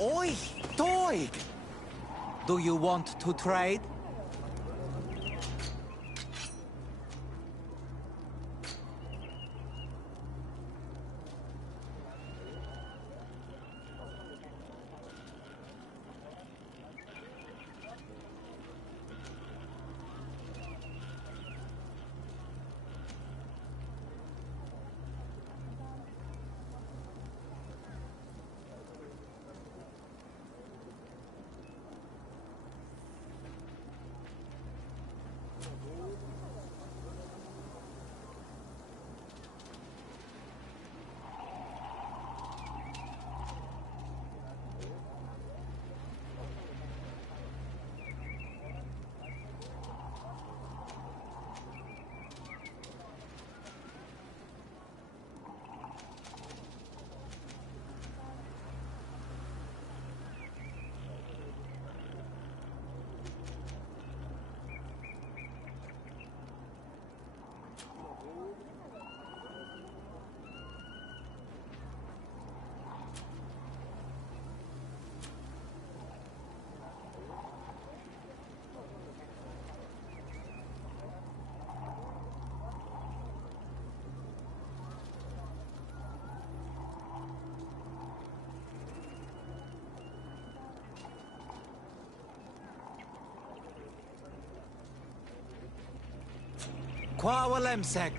Oi, Toig! Do you want to trade? Quawalemsek.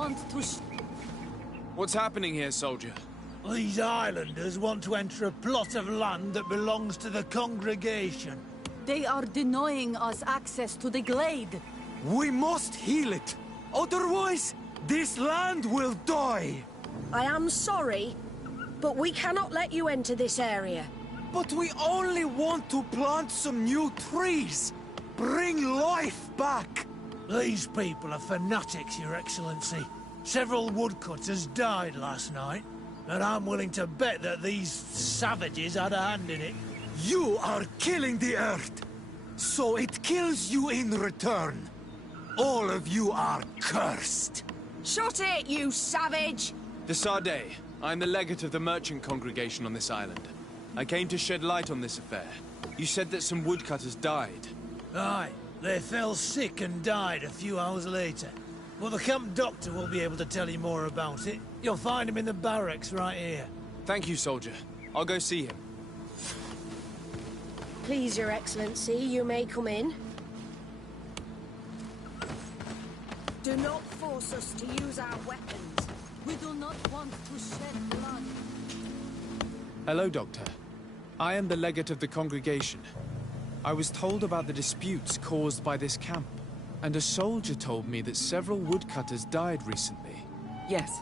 want to What's happening here, soldier? These islanders want to enter a plot of land that belongs to the congregation. They are denying us access to the glade. We must heal it. Otherwise, this land will die. I am sorry, but we cannot let you enter this area. But we only want to plant some new trees. Bring life back. These people are fanatics, Your Excellency. Several woodcutters died last night, and I'm willing to bet that these savages had a hand in it. You are killing the earth, so it kills you in return. All of you are cursed. Shut it, you savage! De Sardet, I'm the legate of the merchant congregation on this island. I came to shed light on this affair. You said that some woodcutters died. Aye, they fell sick and died a few hours later. Well, the camp doctor will be able to tell you more about it. You'll find him in the barracks right here. Thank you, soldier. I'll go see him. Please, Your Excellency, you may come in. Do not force us to use our weapons. We do not want to shed blood. Hello, Doctor. I am the legate of the congregation. I was told about the disputes caused by this camp, and a soldier told me that several woodcutters died recently. Yes.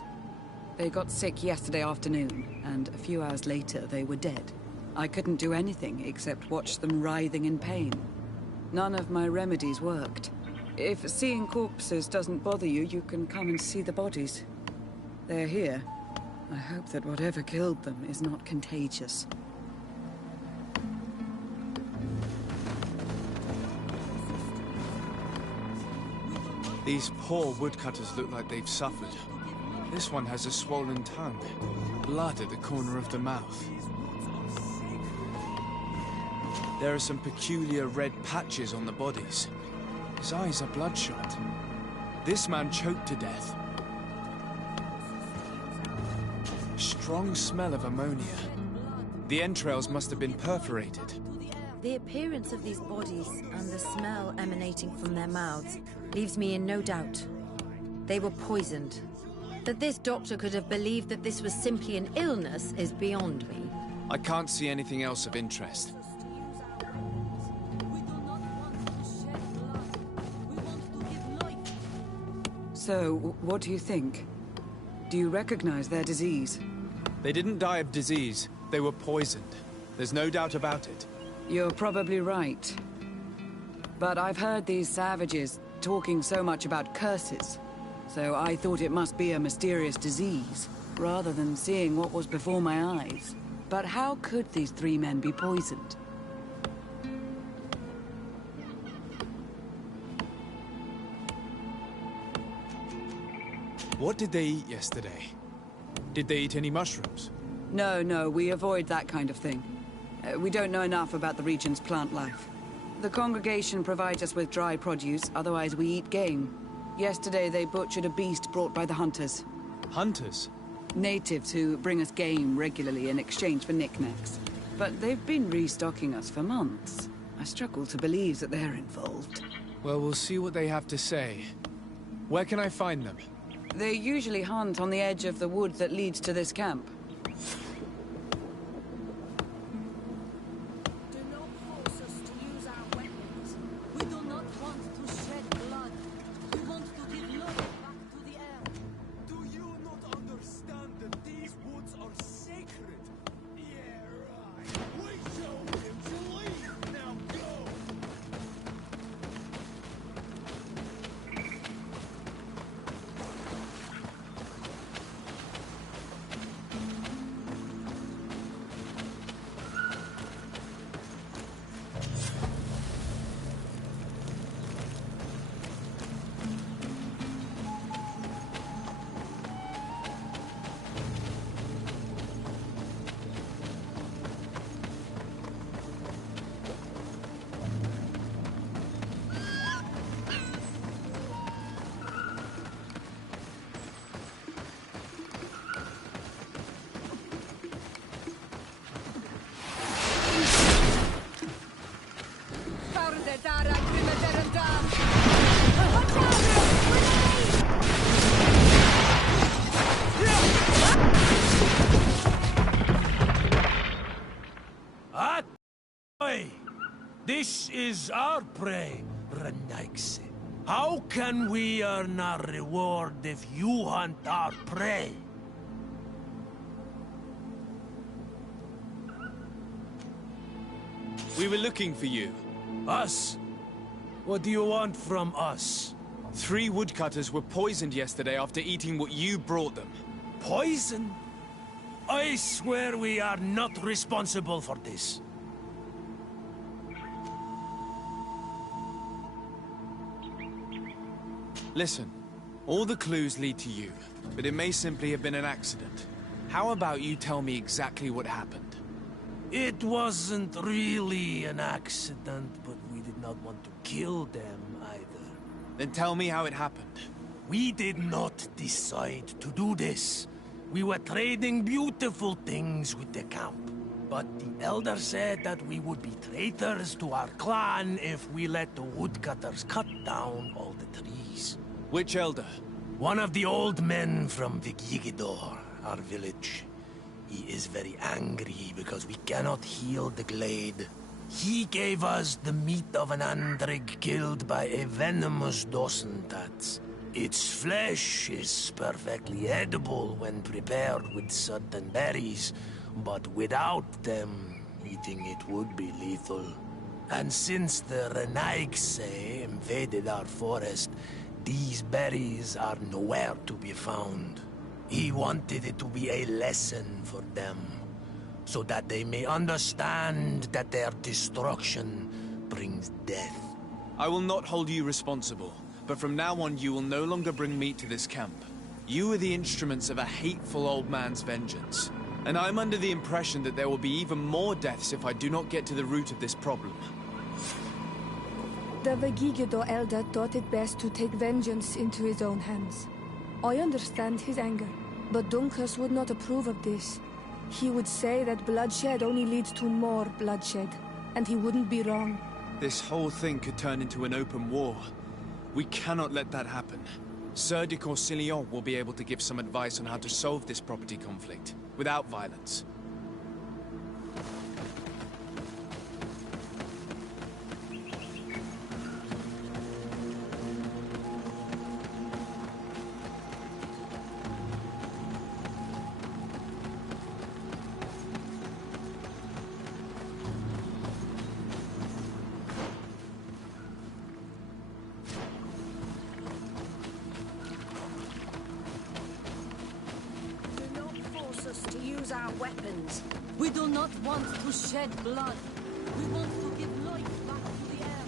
They got sick yesterday afternoon, and a few hours later they were dead. I couldn't do anything except watch them writhing in pain. None of my remedies worked. If seeing corpses doesn't bother you, you can come and see the bodies. They're here. I hope that whatever killed them is not contagious. These poor woodcutters look like they've suffered. This one has a swollen tongue, blood at the corner of the mouth. There are some peculiar red patches on the bodies. His eyes are bloodshot. This man choked to death. Strong smell of ammonia. The entrails must have been perforated. The appearance of these bodies and the smell emanating from their mouths leaves me in no doubt. They were poisoned. That this doctor could have believed that this was simply an illness is beyond me. I can't see anything else of interest. So, what do you think? Do you recognize their disease? They didn't die of disease. They were poisoned. There's no doubt about it. You're probably right. But I've heard these savages talking so much about curses, so I thought it must be a mysterious disease, rather than seeing what was before my eyes. But how could these three men be poisoned? What did they eat yesterday? Did they eat any mushrooms? No, we avoid that kind of thing. We don't know enough about the region's plant life. The congregation provides us with dry produce, otherwise we eat game. Yesterday they butchered a beast brought by the hunters. Hunters? Natives who bring us game regularly in exchange for knickknacks. But they've been restocking us for months. I struggle to believe that they're involved. Well, we'll see what they have to say. Where can I find them? They usually hunt on the edge of the wood that leads to this camp. Do not force us to use our weapons. We do not want to shed blood. We want to give life back to the air. Do you not understand that these woods are sacred? Yeah, right. We showed him to leave. Now go. This is our prey, Renaigse. How can we earn our reward if you hunt our prey? We were looking for you. Us? What do you want from us? 3 woodcutters were poisoned yesterday after eating what you brought them. Poison? I swear we are not responsible for this. Listen, all the clues lead to you, but it may simply have been an accident. How about you tell me exactly what happened? It wasn't really an accident, but we did not want to kill them either. Then tell me how it happened. We did not decide to do this. We were trading beautiful things with the camp. But the elder said that we would be traitors to our clan if we let the woodcutters cut down all the trees. Which elder? One of the old men from Vigigidor, our village. He is very angry because we cannot heal the glade. He gave us the meat of an andrig killed by a venomous dosentats. Its flesh is perfectly edible when prepared with certain berries, but without them, eating it would be lethal. And since the Renaigse invaded our forest, these berries are nowhere to be found. He wanted it to be a lesson for them, so that they may understand that their destruction brings death. I will not hold you responsible, but from now on you will no longer bring meat to this camp. You are the instruments of a hateful old man's vengeance, and I'm under the impression that there will be even more deaths if I do not get to the root of this problem. The Vegigido elder thought it best to take vengeance into his own hands. I understand his anger, but Dunkus would not approve of this. He would say that bloodshed only leads to more bloodshed, and he wouldn't be wrong. This whole thing could turn into an open war. We cannot let that happen. Sir de Corsillon will be able to give some advice on how to solve this property conflict, without violence. Our weapons. We do not want to shed blood. We want to give life back to the air.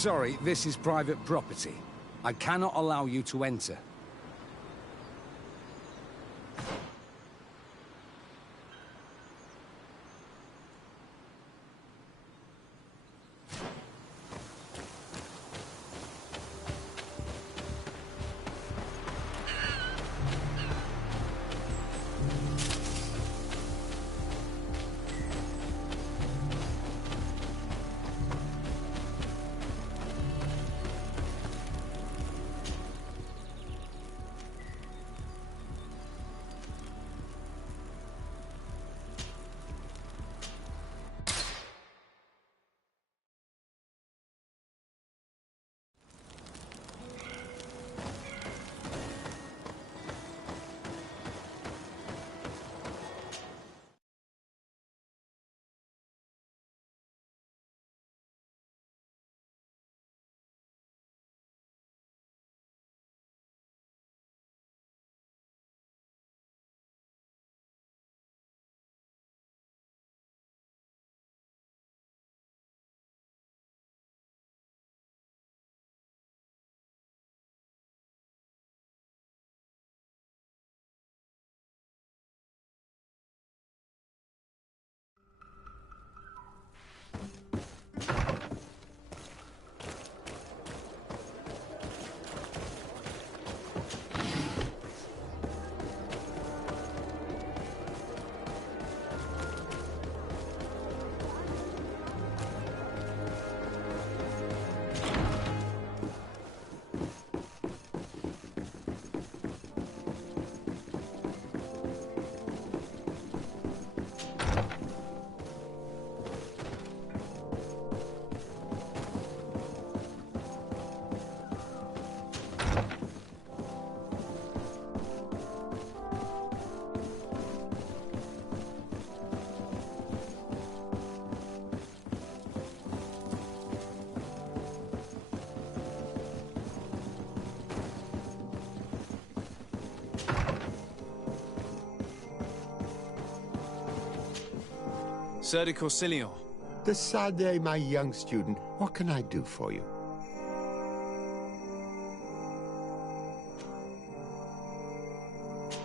sorry, this is private property. I cannot allow you to enter. Sir de Corsilion. Decidez, my young student, what can I do for you?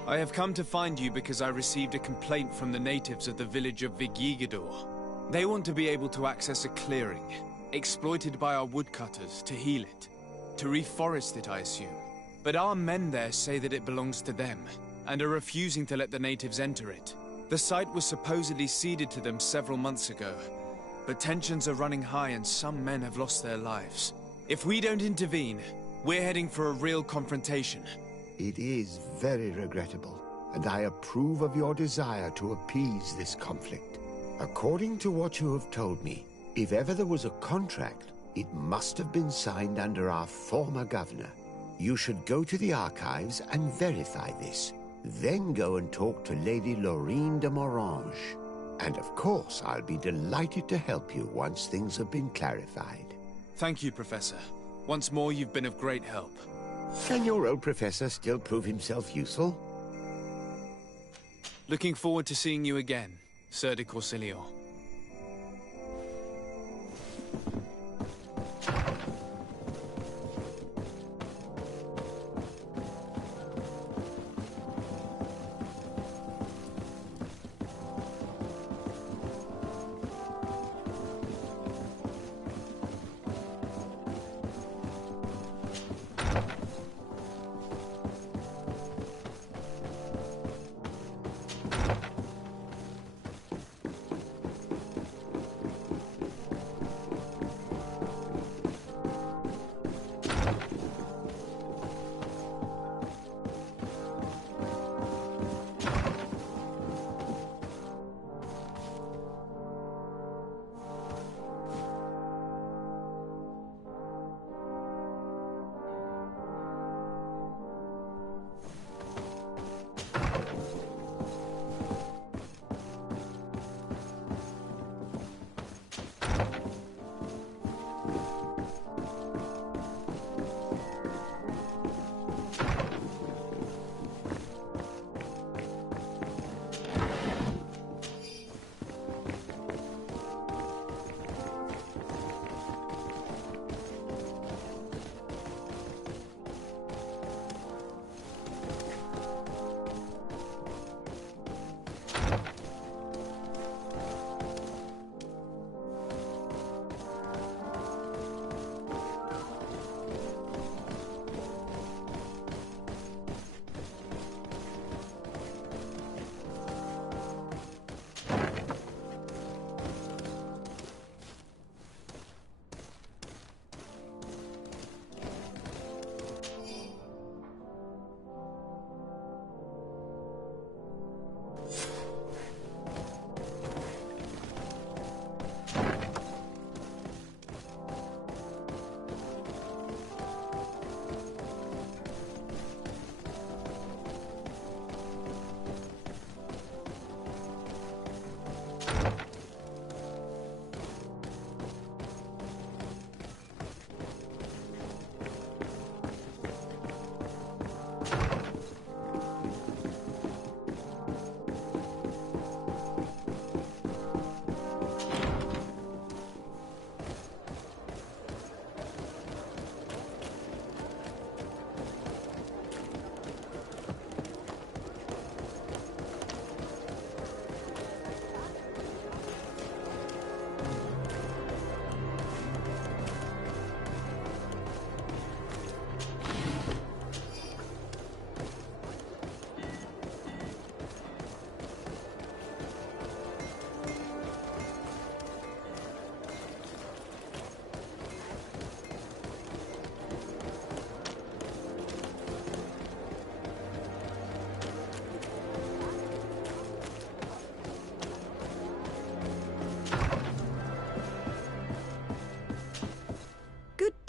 I have come to find you because I received a complaint from the natives of the village of Vigigador. They want to be able to access a clearing, exploited by our woodcutters, to heal it. To reforest it, I assume. But our men there say that it belongs to them, and are refusing to let the natives enter it. The site was supposedly ceded to them several months ago, but tensions are running high and some men have lost their lives. If we don't intervene, we're heading for a real confrontation. It is very regrettable, and I approve of your desire to appease this conflict. According to what you have told me, if ever there was a contract, it must have been signed under our former governor. You should go to the archives and verify this. Then go and talk to Lady Laurine de Morange. And of course, I'll be delighted to help you once things have been clarified. Thank you, Professor. Once more, you've been of great help. Can your old professor still prove himself useful? Looking forward to seeing you again, Sir de Corsilion.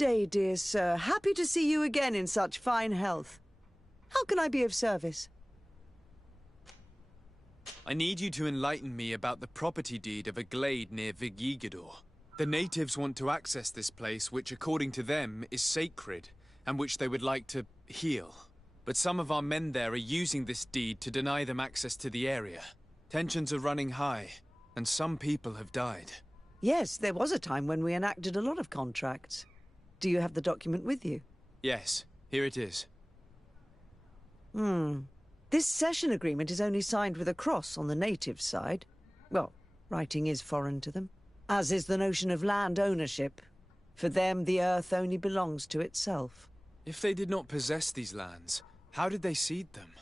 day, dear sir. Happy to see you again in such fine health. How can I be of service? I need you to enlighten me about the property deed of a glade near Vigigidor. The natives want to access this place, which according to them is sacred, and which they would like to heal. But some of our men there are using this deed to deny them access to the area. Tensions are running high, and some people have died. Yes, there was a time when we enacted a lot of contracts. Do you have the document with you? Yes, here it is. This cession agreement is only signed with a cross on the native side. Well, writing is foreign to them, as is the notion of land ownership. For them, the earth only belongs to itself. If they did not possess these lands, how did they cede them?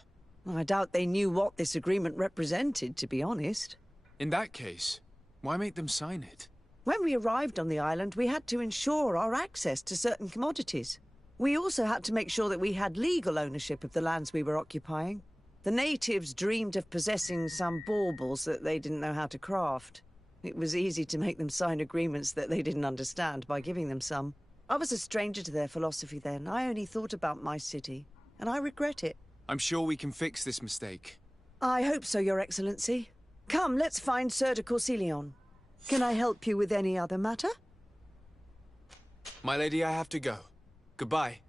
I doubt they knew what this agreement represented, to be honest. In that case, why make them sign it? When we arrived on the island, we had to ensure our access to certain commodities. We also had to make sure that we had legal ownership of the lands we were occupying. The natives dreamed of possessing some baubles that they didn't know how to craft. It was easy to make them sign agreements that they didn't understand by giving them some. I was a stranger to their philosophy then. I only thought about my city, and I regret it. I'm sure we can fix this mistake. I hope so, Your Excellency. Come, let's find Sir de Corsilion. Can I help you with any other matter? My lady, I have to go. Goodbye.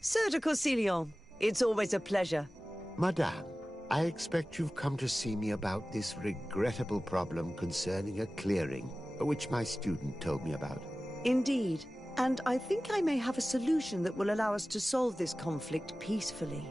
Sir de Corsilion, it's always a pleasure. Madame, I expect you've come to see me about this regrettable problem concerning a clearing, which my student told me about. Indeed. And I think I may have a solution that will allow us to solve this conflict peacefully.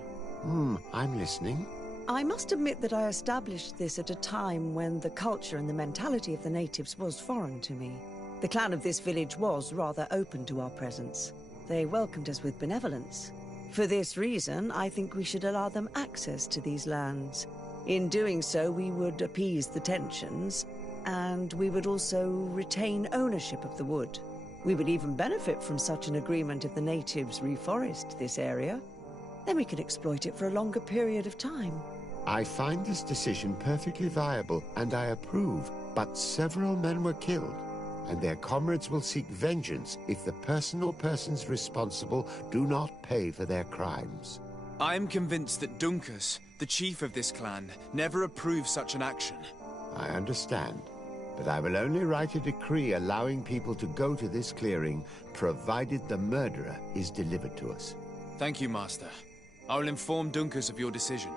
I'm listening. I must admit that I established this at a time when the culture and the mentality of the natives was foreign to me. The clan of this village was rather open to our presence. They welcomed us with benevolence. For this reason, I think we should allow them access to these lands. In doing so, we would appease the tensions, and we would also retain ownership of the wood. We would even benefit from such an agreement if the natives reforest this area. Then we can exploit it for a longer period of time. I find this decision perfectly viable, and I approve, but several men were killed, and their comrades will seek vengeance if the person or persons responsible do not pay for their crimes. I am convinced that Dunkus, the chief of this clan, never approved such an action. I understand, but I will only write a decree allowing people to go to this clearing, provided the murderer is delivered to us. Thank you, Master. I will inform Dunkus of your decision.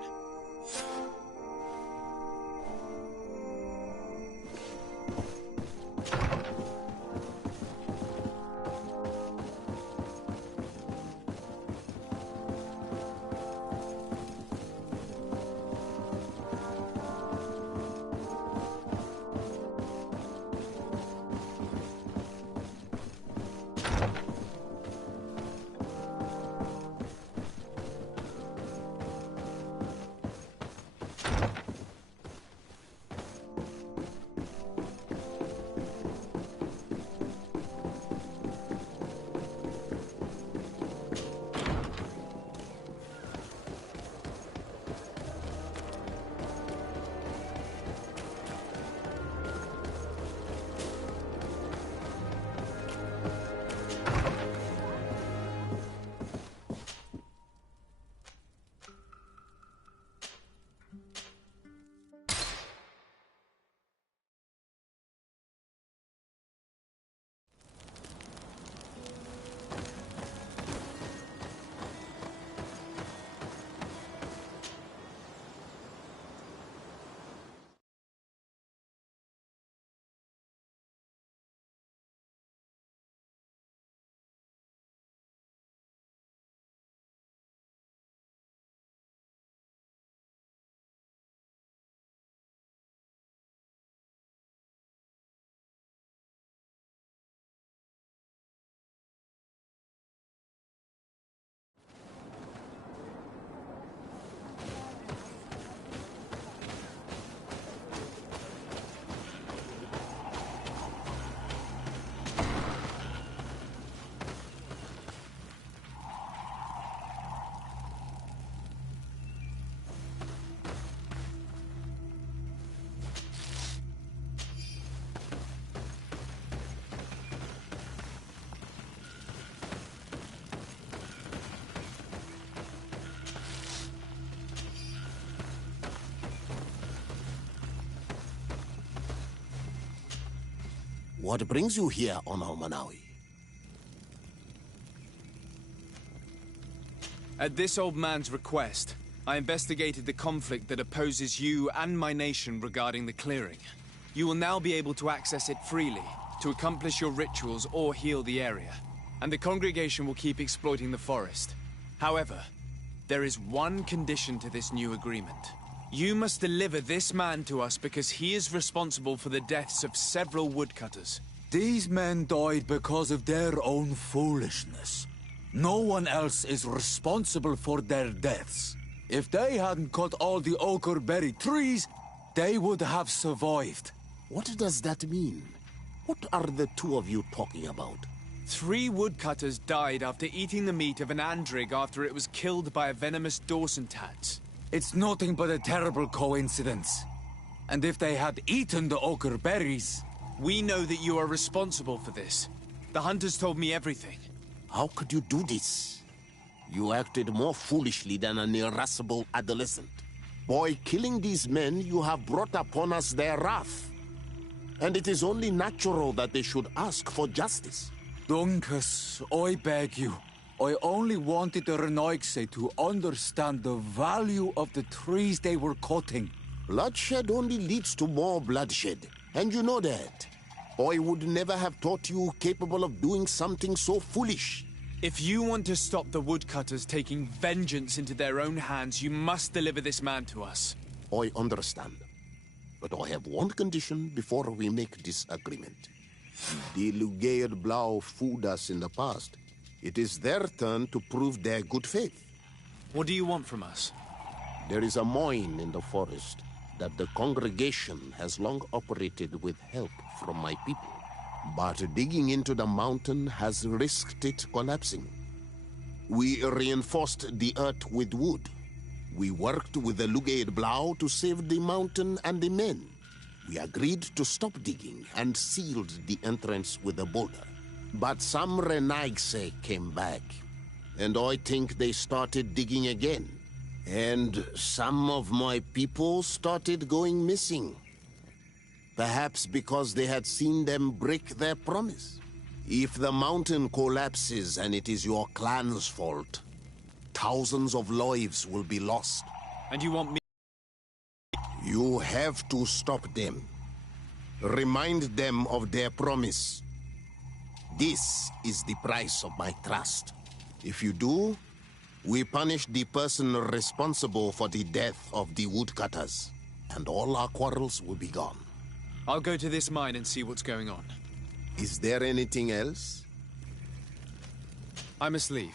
What brings you here on Almanawi? At this old man's request, I investigated the conflict that opposes you and my nation regarding the clearing. You will now be able to access it freely, to accomplish your rituals or heal the area. And the congregation will keep exploiting the forest. However, there is one condition to this new agreement. You must deliver this man to us because he is responsible for the deaths of several woodcutters. These men died because of their own foolishness. No one else is responsible for their deaths. If they hadn't cut all the oakerberry trees, they would have survived. What does that mean? What are the two of you talking about? 3 woodcutters died after eating the meat of an andrig after it was killed by a venomous Dawson tats. It's nothing but a terrible coincidence. And if they had eaten the ochre berries... We know that you are responsible for this. The hunters told me everything. How could you do this? You acted more foolishly than an irascible adolescent. By killing these men, you have brought upon us their wrath. And it is only natural that they should ask for justice. Dunkus, I beg you. I only wanted the Renoixe to understand the value of the trees they were cutting. Bloodshed only leads to more bloodshed, and you know that. I would never have thought you capable of doing something so foolish. If you want to stop the woodcutters taking vengeance into their own hands, you must deliver this man to us. I understand. But I have one condition before we make this agreement. The Lugaid Blau fooled us in the past. It is their turn to prove their good faith. What do you want from us? There is a mine in the forest that the congregation has long operated with help from my people. But digging into the mountain has risked it collapsing. We reinforced the earth with wood. We worked with the Lugaid Blau to save the mountain and the men. We agreed to stop digging and sealed the entrance with a boulder. But some Renoixe came back, and I think they started digging again. And some of my people started going missing. Perhaps because they had seen them break their promise. If the mountain collapses and it is your clan's fault, thousands of lives will be lost. And you want me? You have to stop them. Remind them of their promise. This is the price of my trust. If you do, we punish the person responsible for the death of the woodcutters, and all our quarrels will be gone. I'll go to this mine and see what's going on. Is there anything else? I must leave.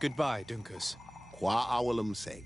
Goodbye, Dunkus. Qua awalum seg.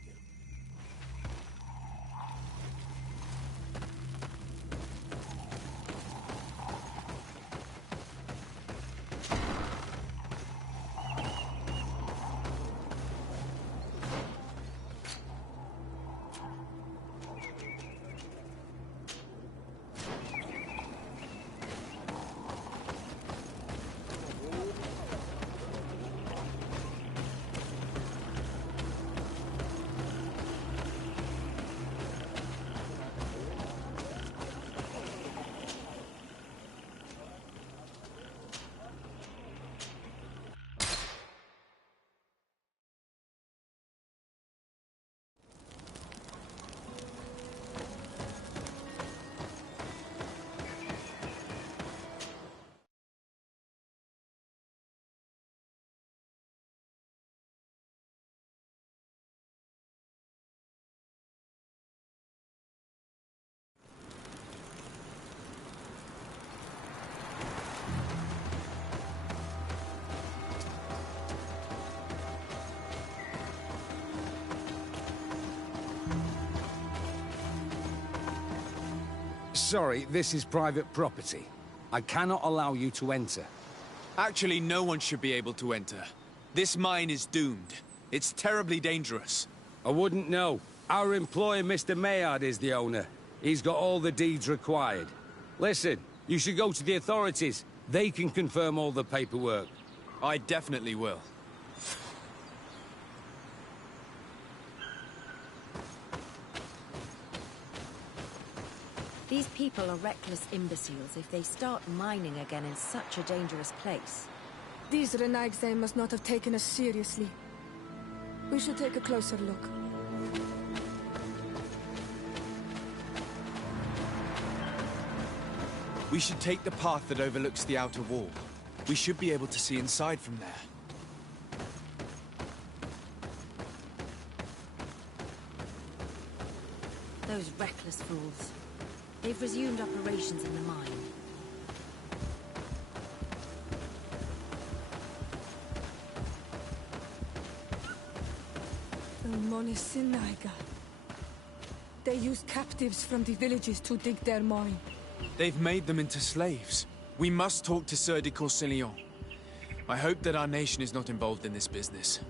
Sorry, this is private property. I cannot allow you to enter. Actually, no one should be able to enter. This mine is doomed. It's terribly dangerous. I wouldn't know. Our employer, Mr. Maillard, is the owner. He's got all the deeds required. Listen, you should go to the authorities. They can confirm all the paperwork. I definitely will. These people are reckless imbeciles if they start mining again in such a dangerous place. These Renagse must not have taken us seriously. We should take a closer look. We should take the path that overlooks the outer wall. We should be able to see inside from there. Those reckless fools. They've resumed operations in the mine. Monisinaga. They use captives from the villages to dig their mine. They've made them into slaves. We must talk to Sir de Corsillon. I hope that our nation is not involved in this business.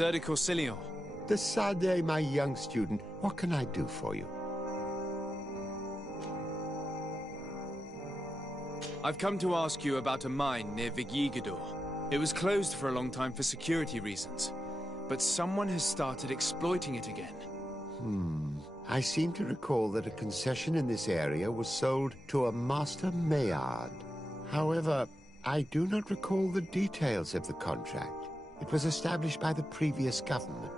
Sir de Corsillon. Decidez, my young student, what can I do for you? I've come to ask you about a mine near Vigyigador. It was closed for a long time for security reasons, but someone has started exploiting it again. I seem to recall that a concession in this area was sold to a Master Maillard. However, I do not recall the details of the contract. It was established by the previous government.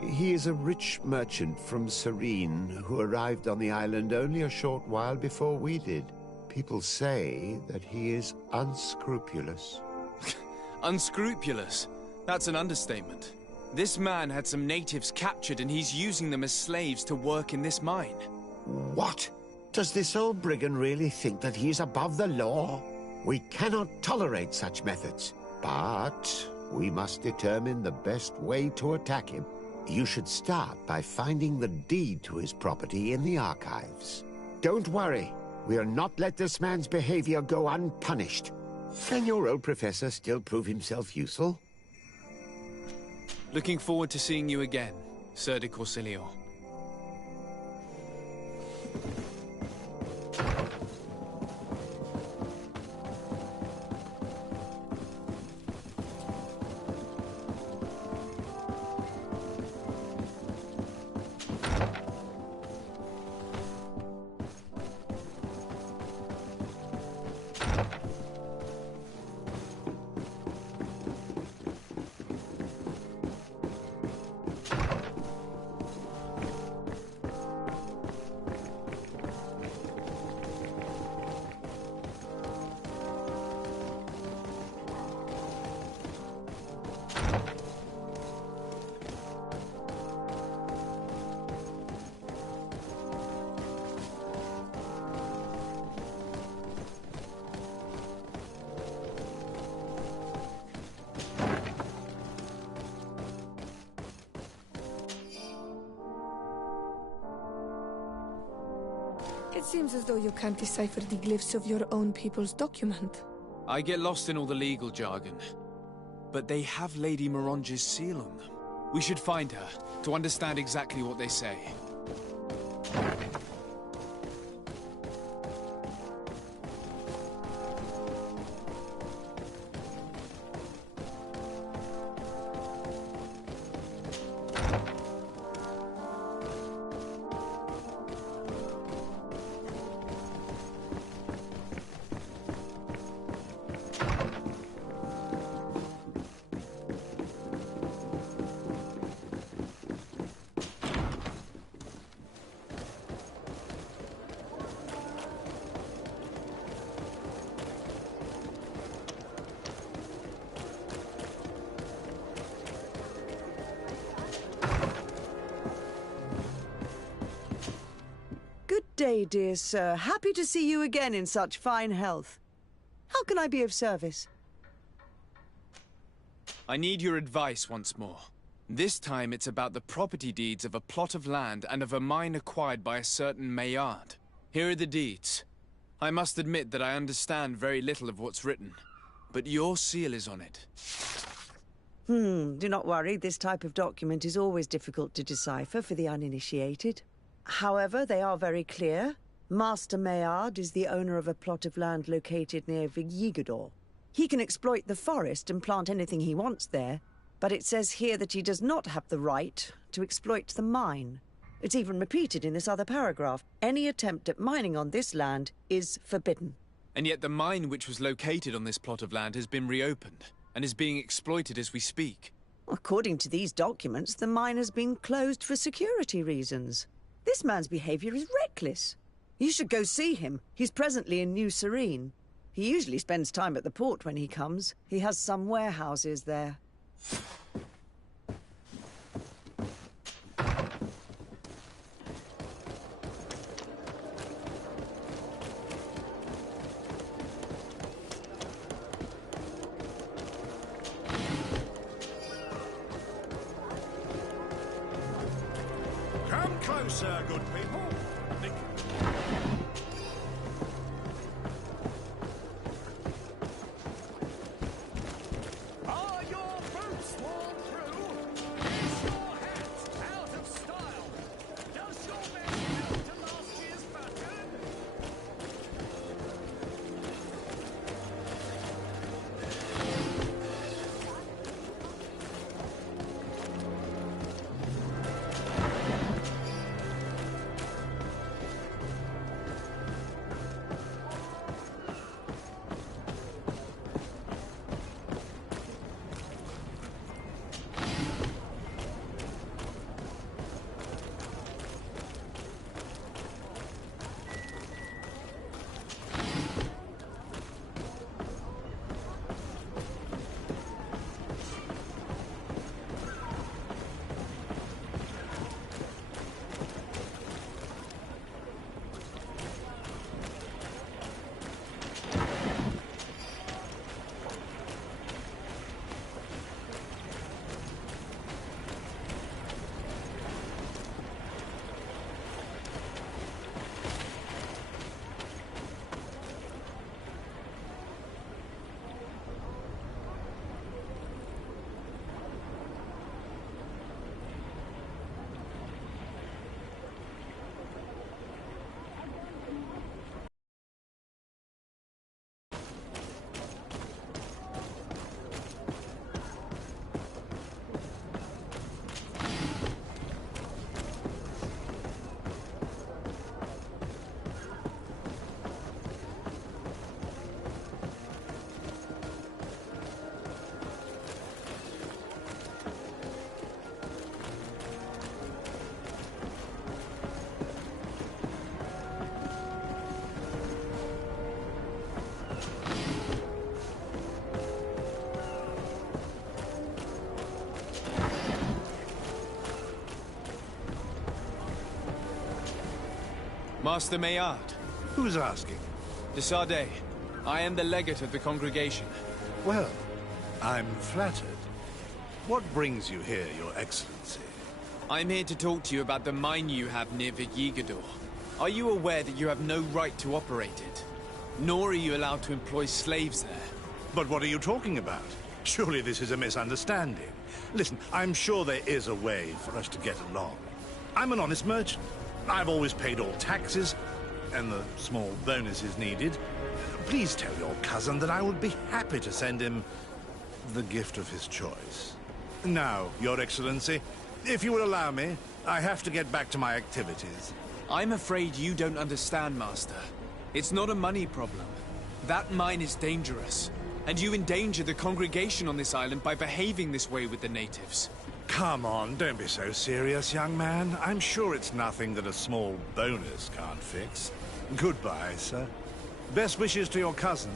He is a rich merchant from Serene who arrived on the island only a short while before we did. People say that he is unscrupulous. Unscrupulous? That's an understatement. This man had some natives captured and he's using them as slaves to work in this mine. What? Does this old brigand really think that he is above the law? We cannot tolerate such methods, but we must determine the best way to attack him. You should start by finding the deed to his property in the archives. Don't worry. We'll not let this man's behavior go unpunished. Can your old professor still prove himself useful? Looking forward to seeing you again, Sir de Corsillon. It seems as though you can't decipher the glyphs of your own people's document. I get lost in all the legal jargon. But they have Lady Moronge's seal on them. We should find her, to understand exactly what they say. Good day, dear sir. Happy to see you again in such fine health. How can I be of service? I need your advice once more. This time it's about the property deeds of a plot of land and of a mine acquired by a certain Maillard. Here are the deeds. I must admit that I understand very little of what's written, but your seal is on it. Do not worry. This type of document is always difficult to decipher for the uninitiated. However, they are very clear. Master Maillard is the owner of a plot of land located near Vigigador. He can exploit the forest and plant anything he wants there, but it says here that he does not have the right to exploit the mine. It's even repeated in this other paragraph. Any attempt at mining on this land is forbidden. And yet the mine which was located on this plot of land has been reopened, and is being exploited as we speak. According to these documents, the mine has been closed for security reasons. This man's behavior is reckless. You should go see him. He's presently in New Serene. He usually spends time at the port when he comes. He has some warehouses there. Come closer, good people. Are your boots worn through? Is your hat out of style? Does your vest melt to last year's pattern? Master Maillard. Who's asking? De Sardet. I am the legate of the congregation. Well, I'm flattered. What brings you here, Your Excellency? I'm here to talk to you about the mine you have near Vigigador. Are you aware that you have no right to operate it? Nor are you allowed to employ slaves there. But what are you talking about? Surely this is a misunderstanding. Listen, I'm sure there is a way for us to get along. I'm an honest merchant. I've always paid all taxes, and the small bonuses needed. Please tell your cousin that I would be happy to send him the gift of his choice. Now, Your Excellency, if you will allow me, I have to get back to my activities. I'm afraid you don't understand, Master. It's not a money problem. That mine is dangerous, and you endanger the congregation on this island by behaving this way with the natives. Come on, don't be so serious, young man. I'm sure it's nothing that a small bonus can't fix. Goodbye, sir. Best wishes to your cousin.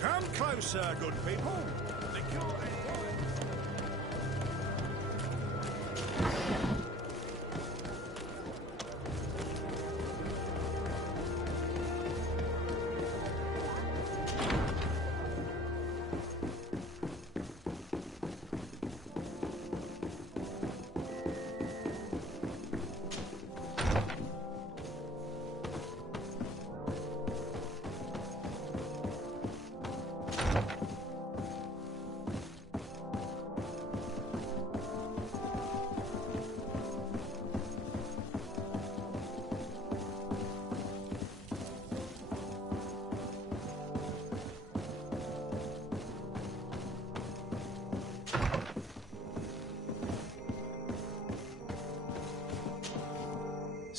Come closer, good people. Think you're anyone.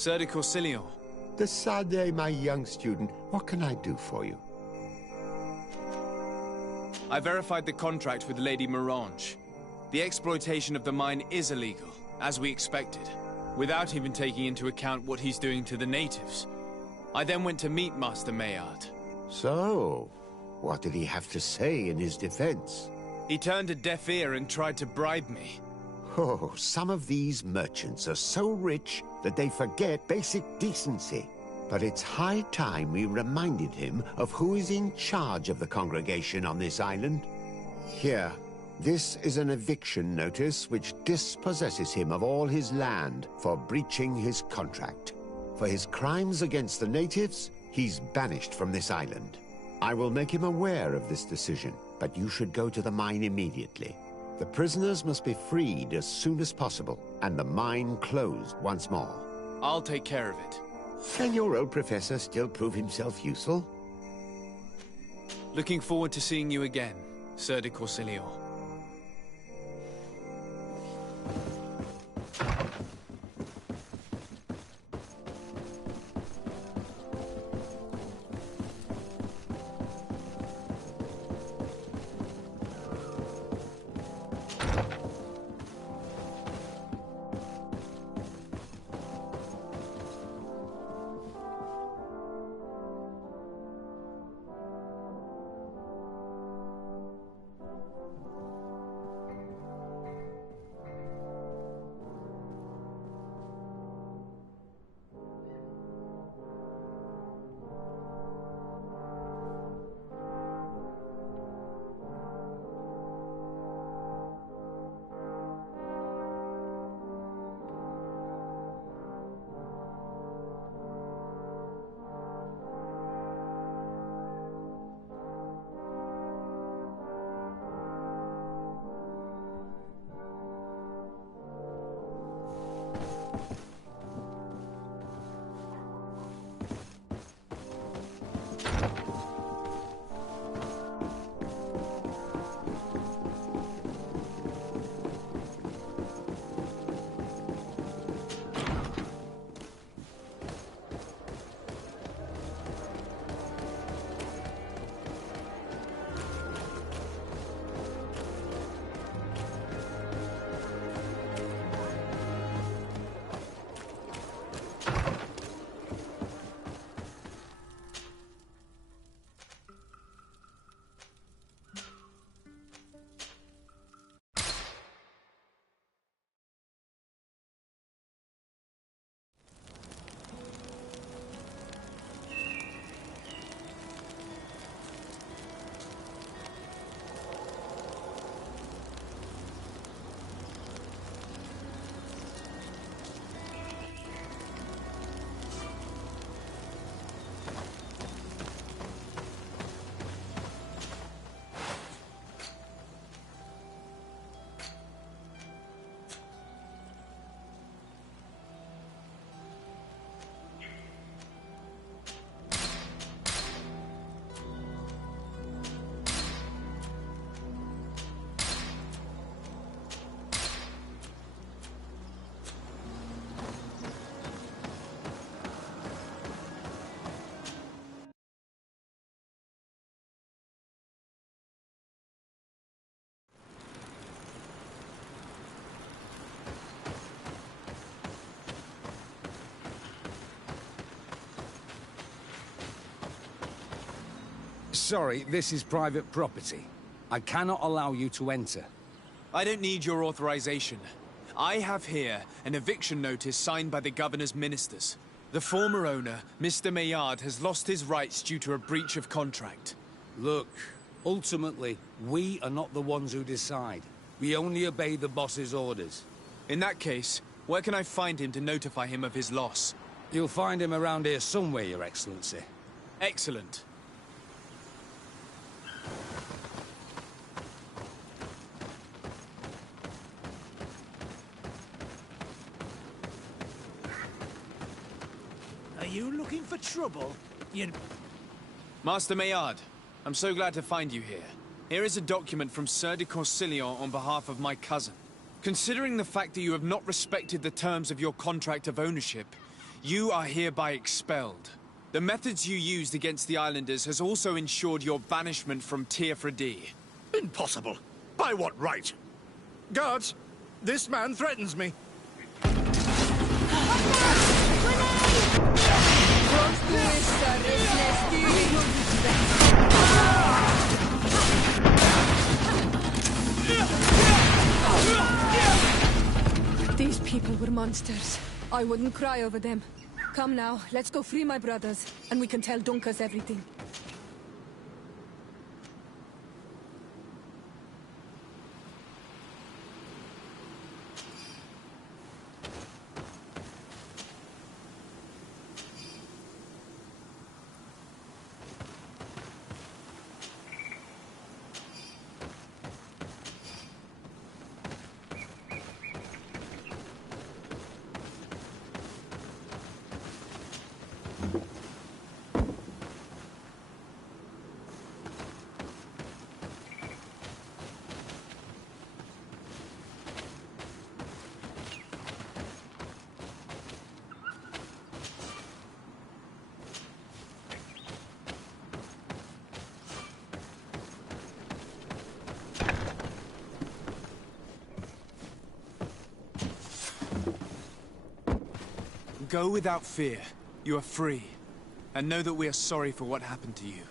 Sir de Corsilion. Decidez, my young student. What can I do for you? I verified the contract with Lady Morange. The exploitation of the mine is illegal, as we expected, without even taking into account what he's doing to the natives. I then went to meet Master Maillard. So, what did he have to say in his defense? He turned a deaf ear and tried to bribe me. Oh, some of these merchants are so rich that they forget basic decency. But it's high time we reminded him of who is in charge of the congregation on this island. Here, this is an eviction notice which dispossesses him of all his land for breaching his contract. For his crimes against the natives, he's banished from this island. I will make him aware of this decision, but you should go to the mine immediately. The prisoners must be freed as soon as possible, and the mine closed once more. I'll take care of it. Can your old professor still prove himself useful? Looking forward to seeing you again, Sir de Corsilion. Sorry, this is private property. I cannot allow you to enter. I don't need your authorization. I have here an eviction notice signed by the governor's ministers. The former owner, Mr. Maillard, has lost his rights due to a breach of contract. Look, ultimately, we are not the ones who decide. We only obey the boss's orders. In that case, where can I find him to notify him of his loss? You'll find him around here somewhere, Your Excellency. Excellent. Are you looking for trouble? Master Maillard, I'm so glad to find you here. Here is a document from Sir de Corsillon on behalf of my cousin. Considering the fact that you have not respected the terms of your contract of ownership, you are hereby expelled. The methods you used against the islanders has also ensured your banishment from Tier-Fredi. Impossible. By what right? Guards, this man threatens me. These people were monsters. I wouldn't cry over them. Come now, let's go free my brothers, and we can tell Dunkas everything. Go without fear. You are free. And know that we are sorry for what happened to you.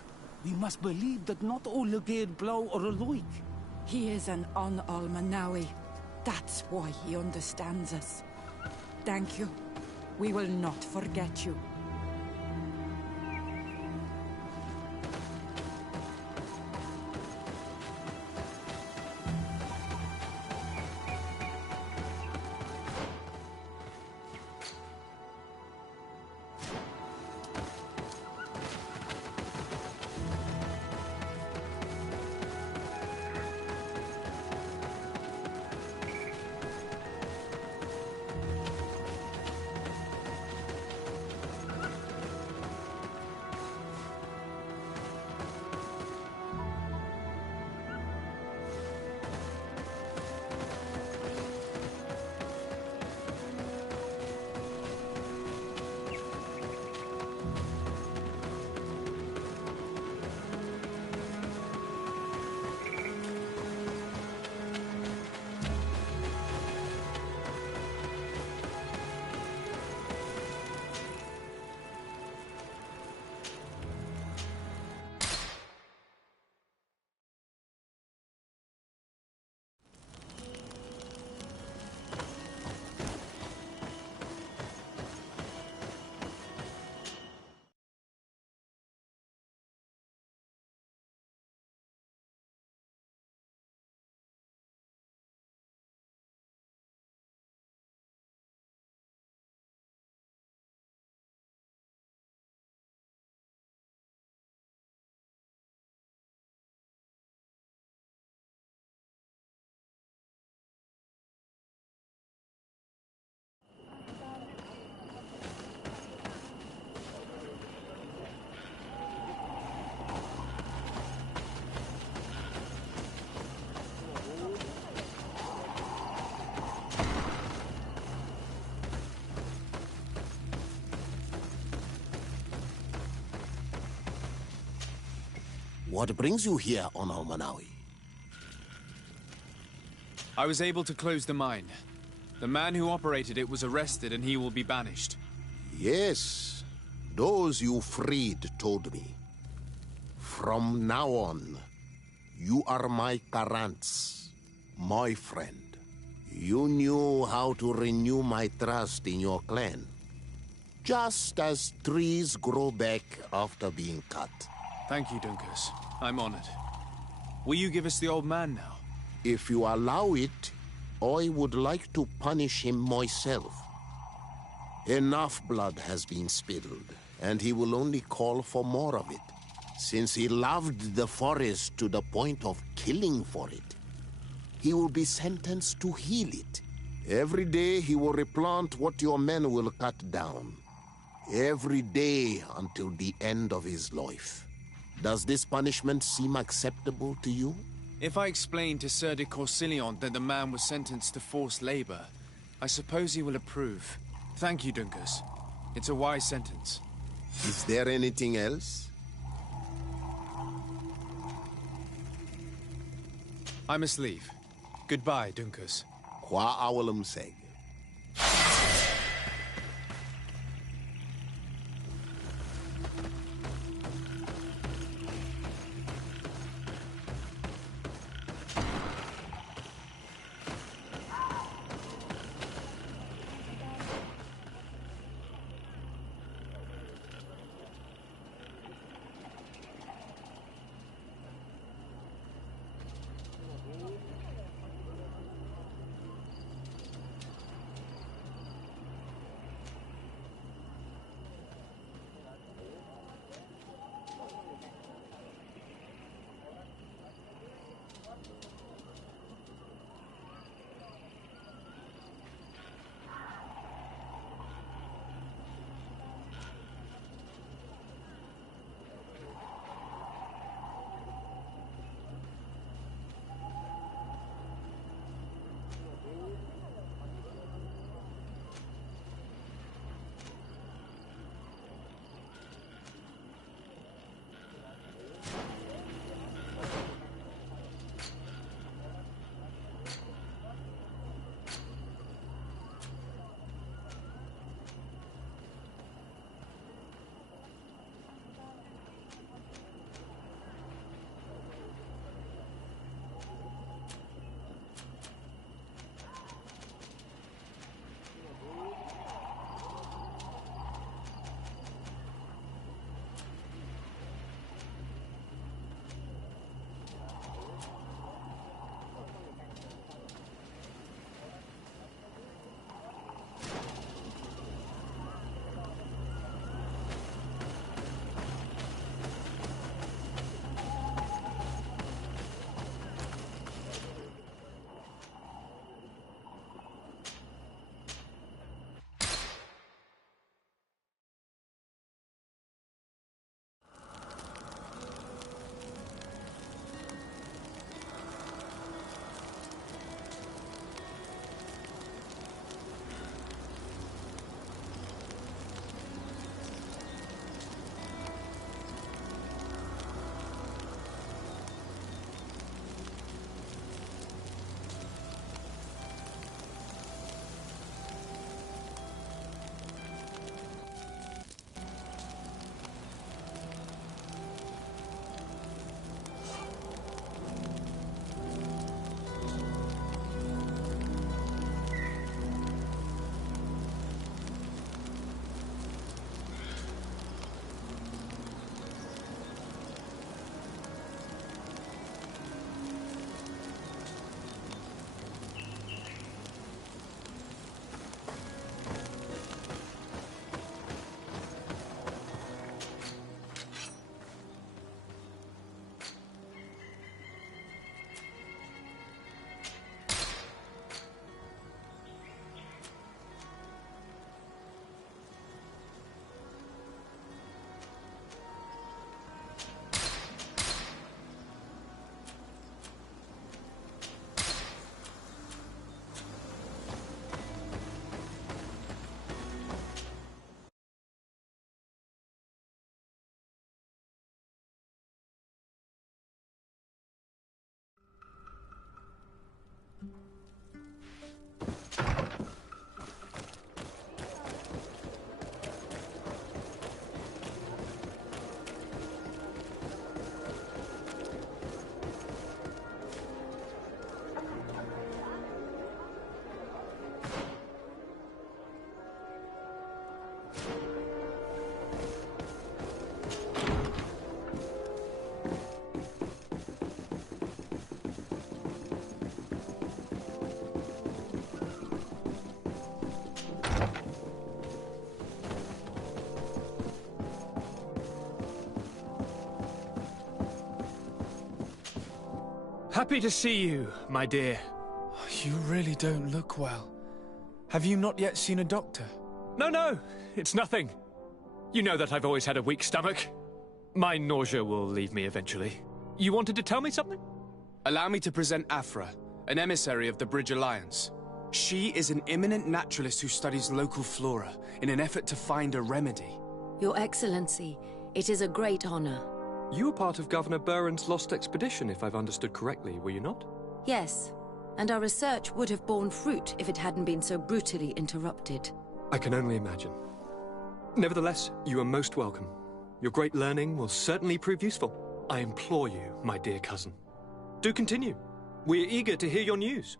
We must believe that not all Legade Blow are alike. He is an Al-Manawi. That's why he understands us. Thank you. We will not forget you. What brings you here on Al-Manawi? I was able to close the mine. The man who operated it was arrested and he will be banished. Yes. Those you freed told me. From now on, you are my Karants, my friend. You knew how to renew my trust in your clan. Just as trees grow back after being cut. Thank you, Dunkus. I'm honored. Will you give us the old man now? If you allow it, I would like to punish him myself. Enough blood has been spilled, and he will only call for more of it. Since he loved the forest to the point of killing for it, he will be sentenced to heal it. Every day he will replant what your men will cut down. Every day until the end of his life. Does this punishment seem acceptable to you? If I explain to Sir de Corsilion that the man was sentenced to forced labor, I suppose he will approve. Thank you, Dunkus. It's a wise sentence. Is there anything else? I must leave. Goodbye, Dunkus. Qua awalum seg. Happy to see you, my dear. You really don't look well. Have you not yet seen a doctor? No, it's nothing. You know that I've always had a weak stomach. My nausea will leave me eventually. You wanted to tell me something? Allow me to present Afra, an emissary of the Bridge Alliance. She is an eminent naturalist who studies local flora in an effort to find a remedy. Your Excellency, it is a great honor. You were part of Governor Buren's lost expedition, if I've understood correctly, were you not? Yes, and our research would have borne fruit if it hadn't been so brutally interrupted. I can only imagine. Nevertheless, you are most welcome. Your great learning will certainly prove useful. I implore you, my dear cousin. Do continue. We're eager to hear your news.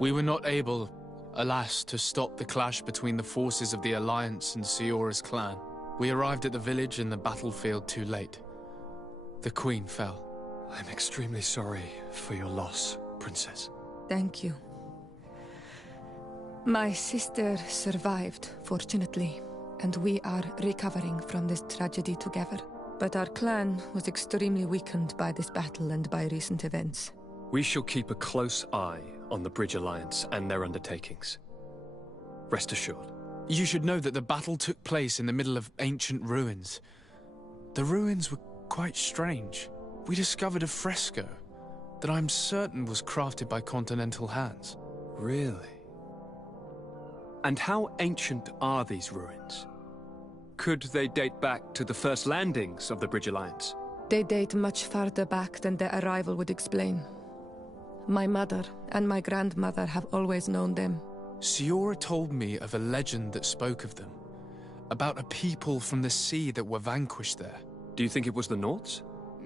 We were not able, alas, to stop the clash between the forces of the Alliance and Siora's clan. We arrived at the village and the battlefield too late. The Queen fell. I'm extremely sorry for your loss, Princess. Thank you. My sister survived, fortunately, and we are recovering from this tragedy together. But our clan was extremely weakened by this battle and by recent events. We shall keep a close eye on the Bridge Alliance and their undertakings. Rest assured. You should know that the battle took place in the middle of ancient ruins. The ruins were quite strange. We discovered a fresco that I'm certain was crafted by continental hands. Really? And how ancient are these ruins? Could they date back to the first landings of the Bridge Alliance? They date much farther back than their arrival would explain. My mother and my grandmother have always known them. Siora told me of a legend that spoke of them, about a people from the sea that were vanquished there. Do you think it was the Nords?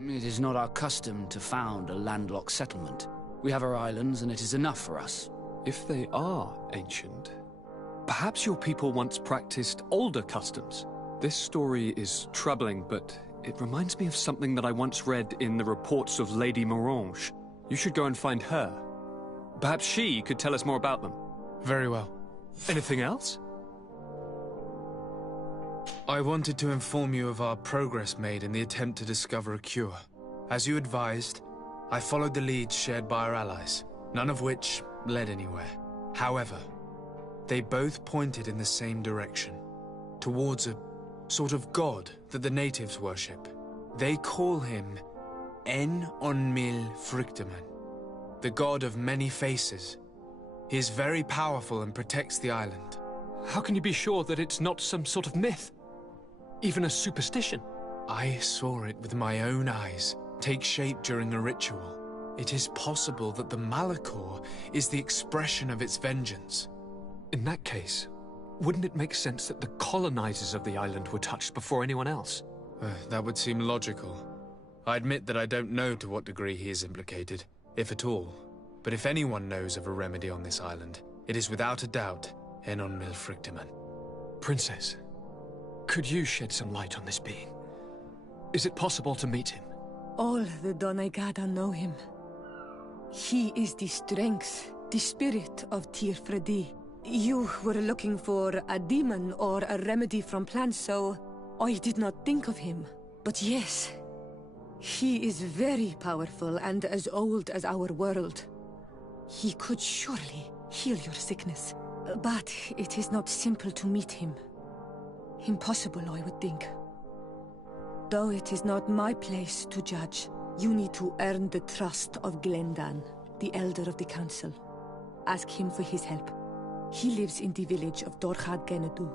It is not our custom to found a landlocked settlement. We have our islands, and it is enough for us. If they are ancient, perhaps your people once practiced older customs. This story is troubling, but it reminds me of something that I once read in the reports of Lady Morange. You should go and find her. Perhaps she could tell us more about them. Very well. Anything else? I wanted to inform you of our progress made in the attempt to discover a cure. As you advised, I followed the leads shared by our allies, none of which led anywhere. However, they both pointed in the same direction, towards a sort of god that the natives worship. They call him En-on-mil Frictaman, the god of many faces. He is very powerful and protects the island. How can you be sure that it's not some sort of myth? Even a superstition? I saw it with my own eyes take shape during a ritual. It is possible that the Malachor is the expression of its vengeance. In that case, wouldn't it make sense that the colonizers of the island were touched before anyone else? That would seem logical. I admit that I don't know to what degree he is implicated, if at all. But if anyone knows of a remedy on this island, it is without a doubt En-on-mil Frictaman. Princess, could you shed some light on this being? Is it possible to meet him? All the Doneigada know him. He is the strength, the spirit of Tir Fredi. You were looking for a demon or a remedy from plants, so I did not think of him. But yes, he is very powerful and as old as our world. He could surely heal your sickness. But it is not simple to meet him. Impossible, I would think. Though it is not my place to judge, you need to earn the trust of Glendan, the elder of the council. Ask him for his help. He lives in the village of Dorchad Genedu.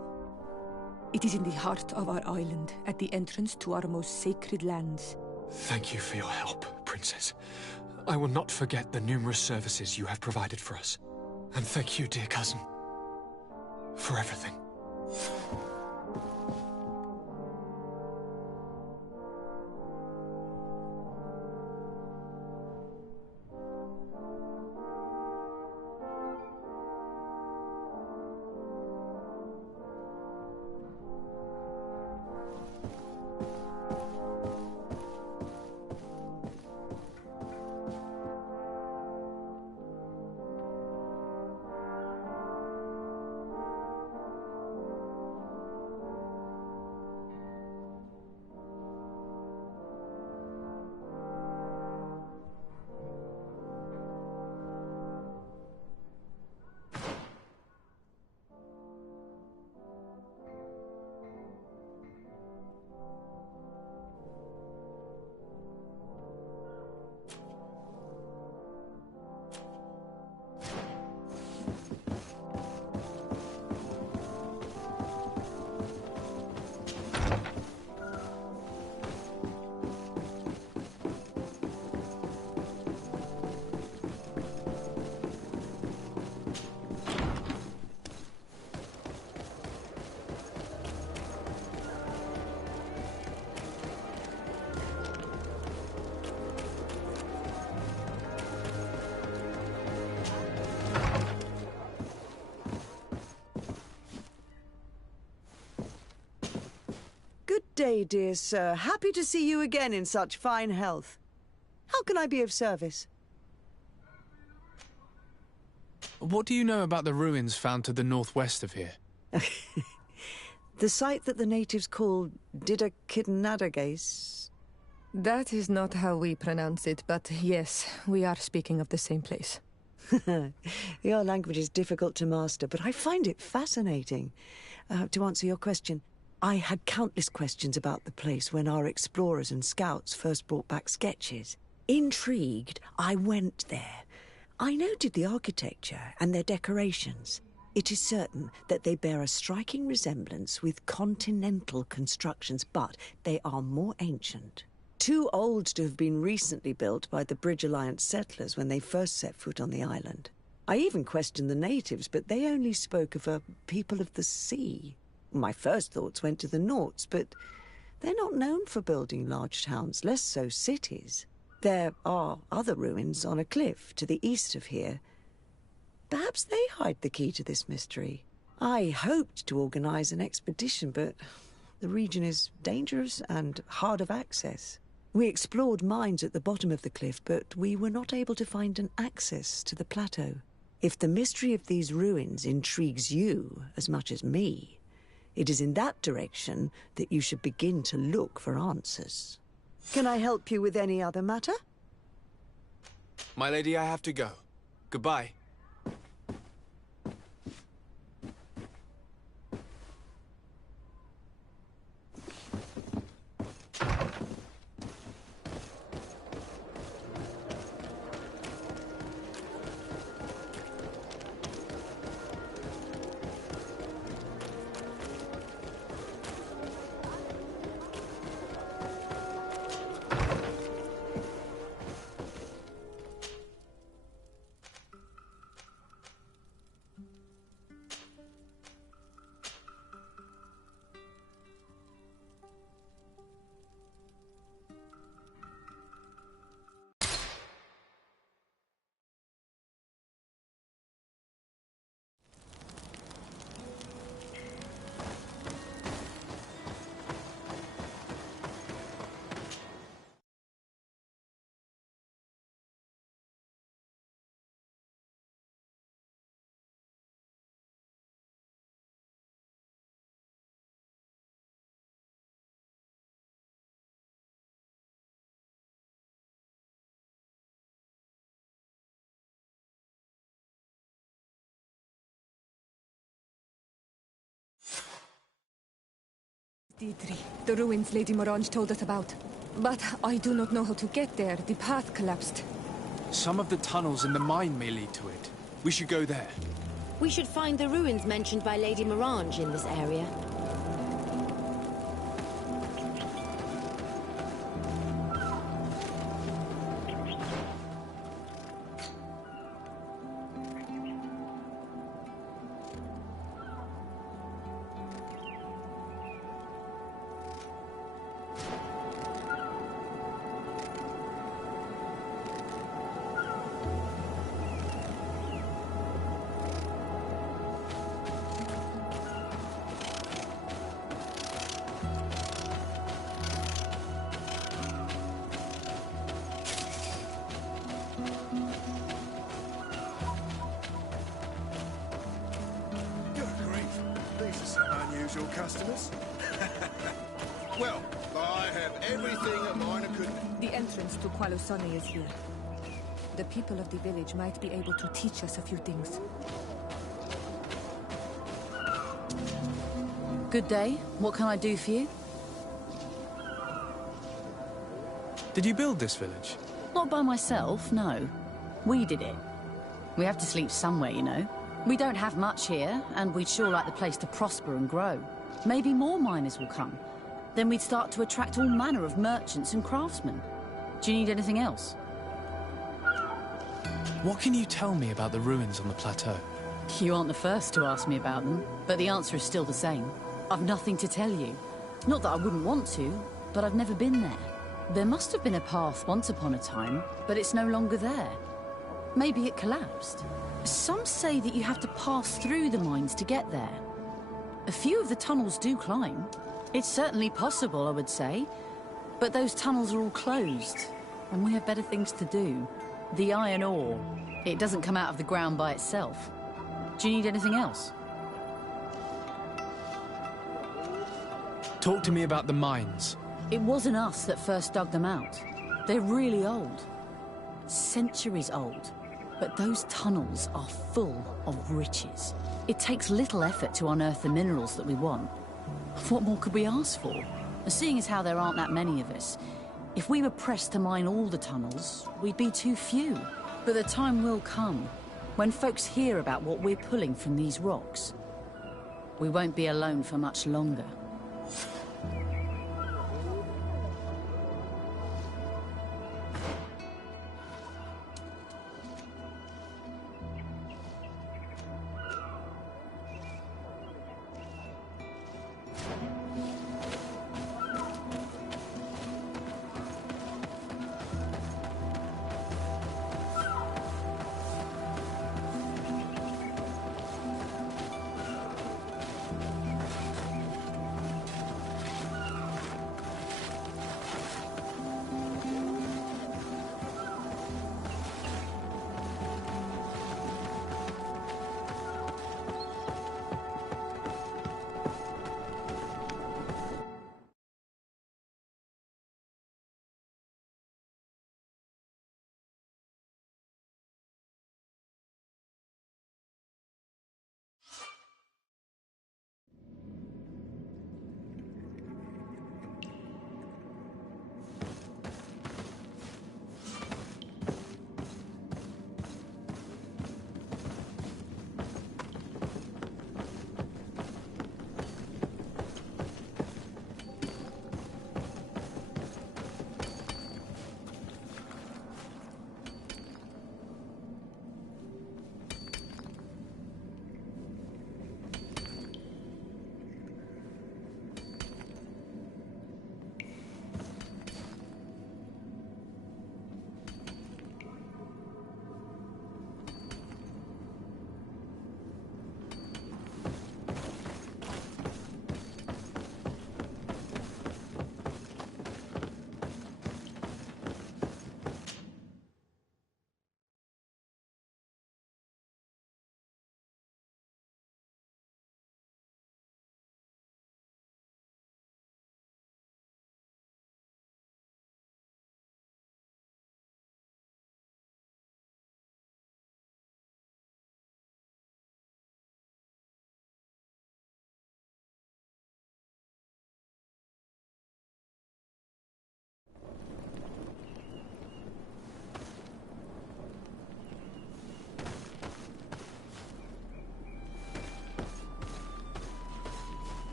It is in the heart of our island, at the entrance to our most sacred lands. Thank you for your help, Princess. I will not forget the numerous services you have provided for us. And thank you, dear cousin, for everything. day, dear sir. Happy to see you again in such fine health. How can I be of service? What do you know about the ruins found to the northwest of here? The site that the natives call Didakidnadagace. That is not how we pronounce it, but yes, we are speaking of the same place. Your language is difficult to master, but I find it fascinating. To answer your question, I had countless questions about the place when our explorers and scouts first brought back sketches. Intrigued, I went there. I noted the architecture and their decorations. It is certain that they bear a striking resemblance with continental constructions, but they are more ancient. Too old to have been recently built by the Bridge Alliance settlers when they first set foot on the island. I even questioned the natives, but they only spoke of a people of the sea. My first thoughts went to the Nauts, but they're not known for building large towns, less so cities. There are other ruins on a cliff to the east of here. Perhaps they hide the key to this mystery. I hoped to organize an expedition, but the region is dangerous and hard of access. We explored mines at the bottom of the cliff, but we were not able to find an access to the plateau. If the mystery of these ruins intrigues you as much as me, it is in that direction that you should begin to look for answers. Can I help you with any other matter? My lady, I have to go. Goodbye. The ruins Lady Morange told us about. But I do not know how to get there. The path collapsed. Some of the tunnels in the mine may lead to it. We should go there. We should find the ruins mentioned by Lady Morange in this area. Customers? Well, I have everything a miner could. The entrance to Qualusani is here. The people of the village might be able to teach us a few things. Good day. What can I do for you? Did you build this village? Not by myself, no. We did it. We have to sleep somewhere, you know. We don't have much here, and we'd sure like the place to prosper and grow. Maybe more miners will come. Then we'd start to attract all manner of merchants and craftsmen. Do you need anything else? What can you tell me about the ruins on the plateau? You aren't the first to ask me about them, but the answer is still the same. I've nothing to tell you. Not that I wouldn't want to, but I've never been there. There must have been a path once upon a time, but it's no longer there. Maybe it collapsed. Some say that you have to pass through the mines to get there. A few of the tunnels do climb. It's certainly possible, I would say. But those tunnels are all closed, and we have better things to do. The iron ore, it doesn't come out of the ground by itself. Do you need anything else? Talk to me about the mines. It wasn't us that first dug them out. They're really old. Centuries old. But those tunnels are full of riches. It takes little effort to unearth the minerals that we want. What more could we ask for? Seeing as how there aren't that many of us, if we were pressed to mine all the tunnels, we'd be too few. But the time will come when folks hear about what we're pulling from these rocks. We won't be alone for much longer.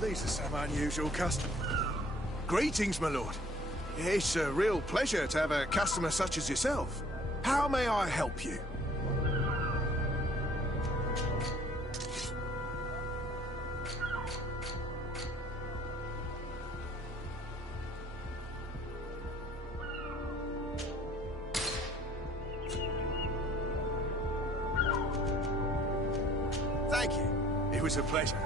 These are some unusual customers. Greetings, my lord. It's a real pleasure to have a customer such as yourself. How may I help you? It was a pleasure.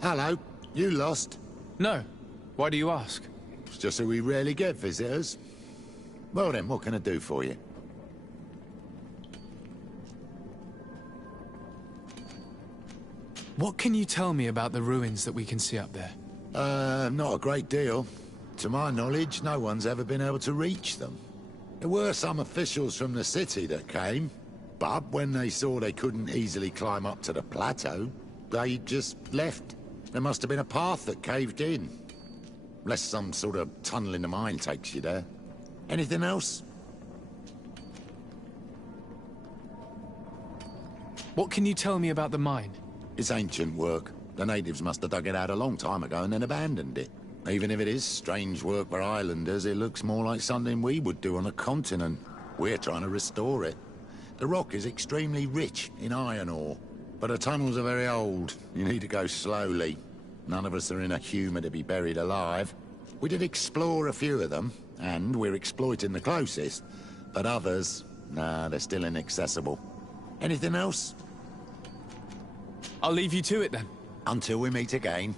Hello, you lost? No. Why do you ask? It's just that we rarely get visitors. Well then, what can I do for you? What can you tell me about the ruins that we can see up there? Not a great deal. To my knowledge, no one's ever been able to reach them. There were some officials from the city that came, but when they saw they couldn't easily climb up to the plateau, they just left. There must have been a path that caved in. Unless some sort of tunnel in the mine takes you there. Anything else? What can you tell me about the mine? It's ancient work. The natives must have dug it out a long time ago and then abandoned it. Even if it is strange work for islanders, it looks more like something we would do on a continent. We're trying to restore it. The rock is extremely rich in iron ore, but the tunnels are very old. You need to go slowly. None of us are in a humour to be buried alive. We did explore a few of them, and we're exploiting the closest. But others, nah, they're still inaccessible. Anything else? I'll leave you to it then. Until we meet again.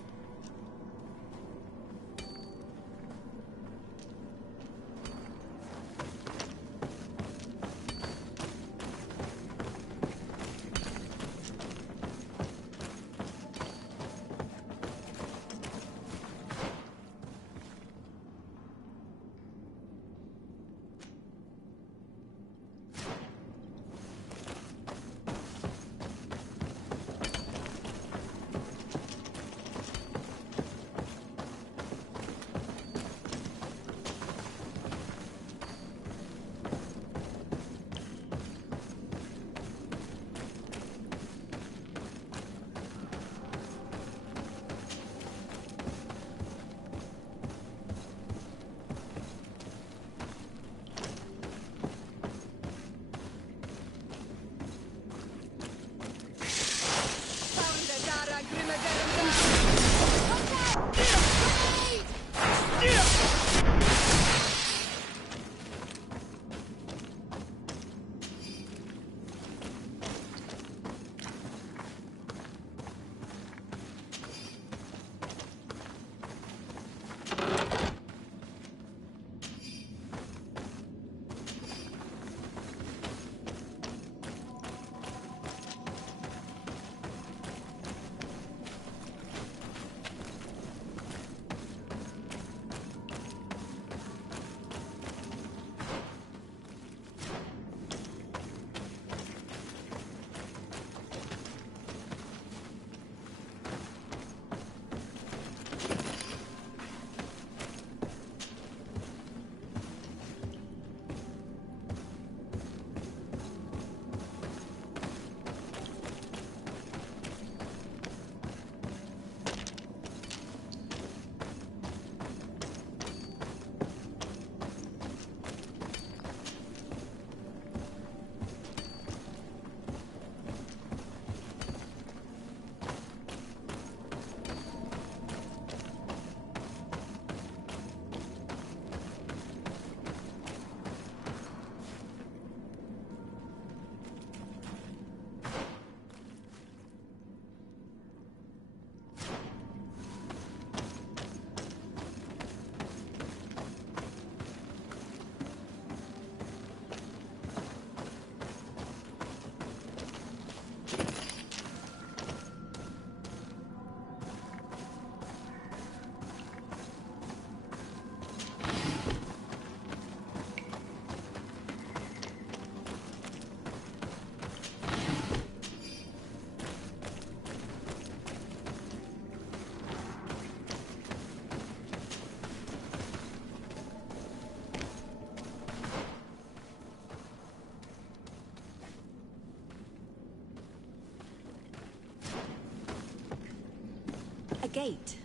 gate.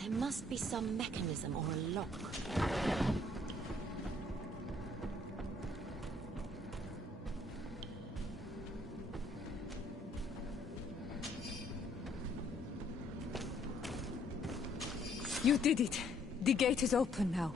There must be some mechanism or a lock. You did it. The gate is open now.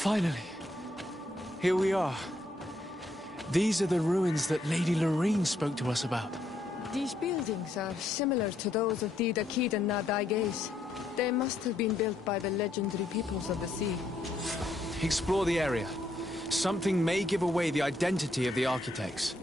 Finally. Here we are. These are the ruins that Lady Lorene spoke to us about. These buildings are similar to those of the Dakid and Nadaiges. They must have been built by the legendary peoples of the sea. Explore the area. Something may give away the identity of the architects.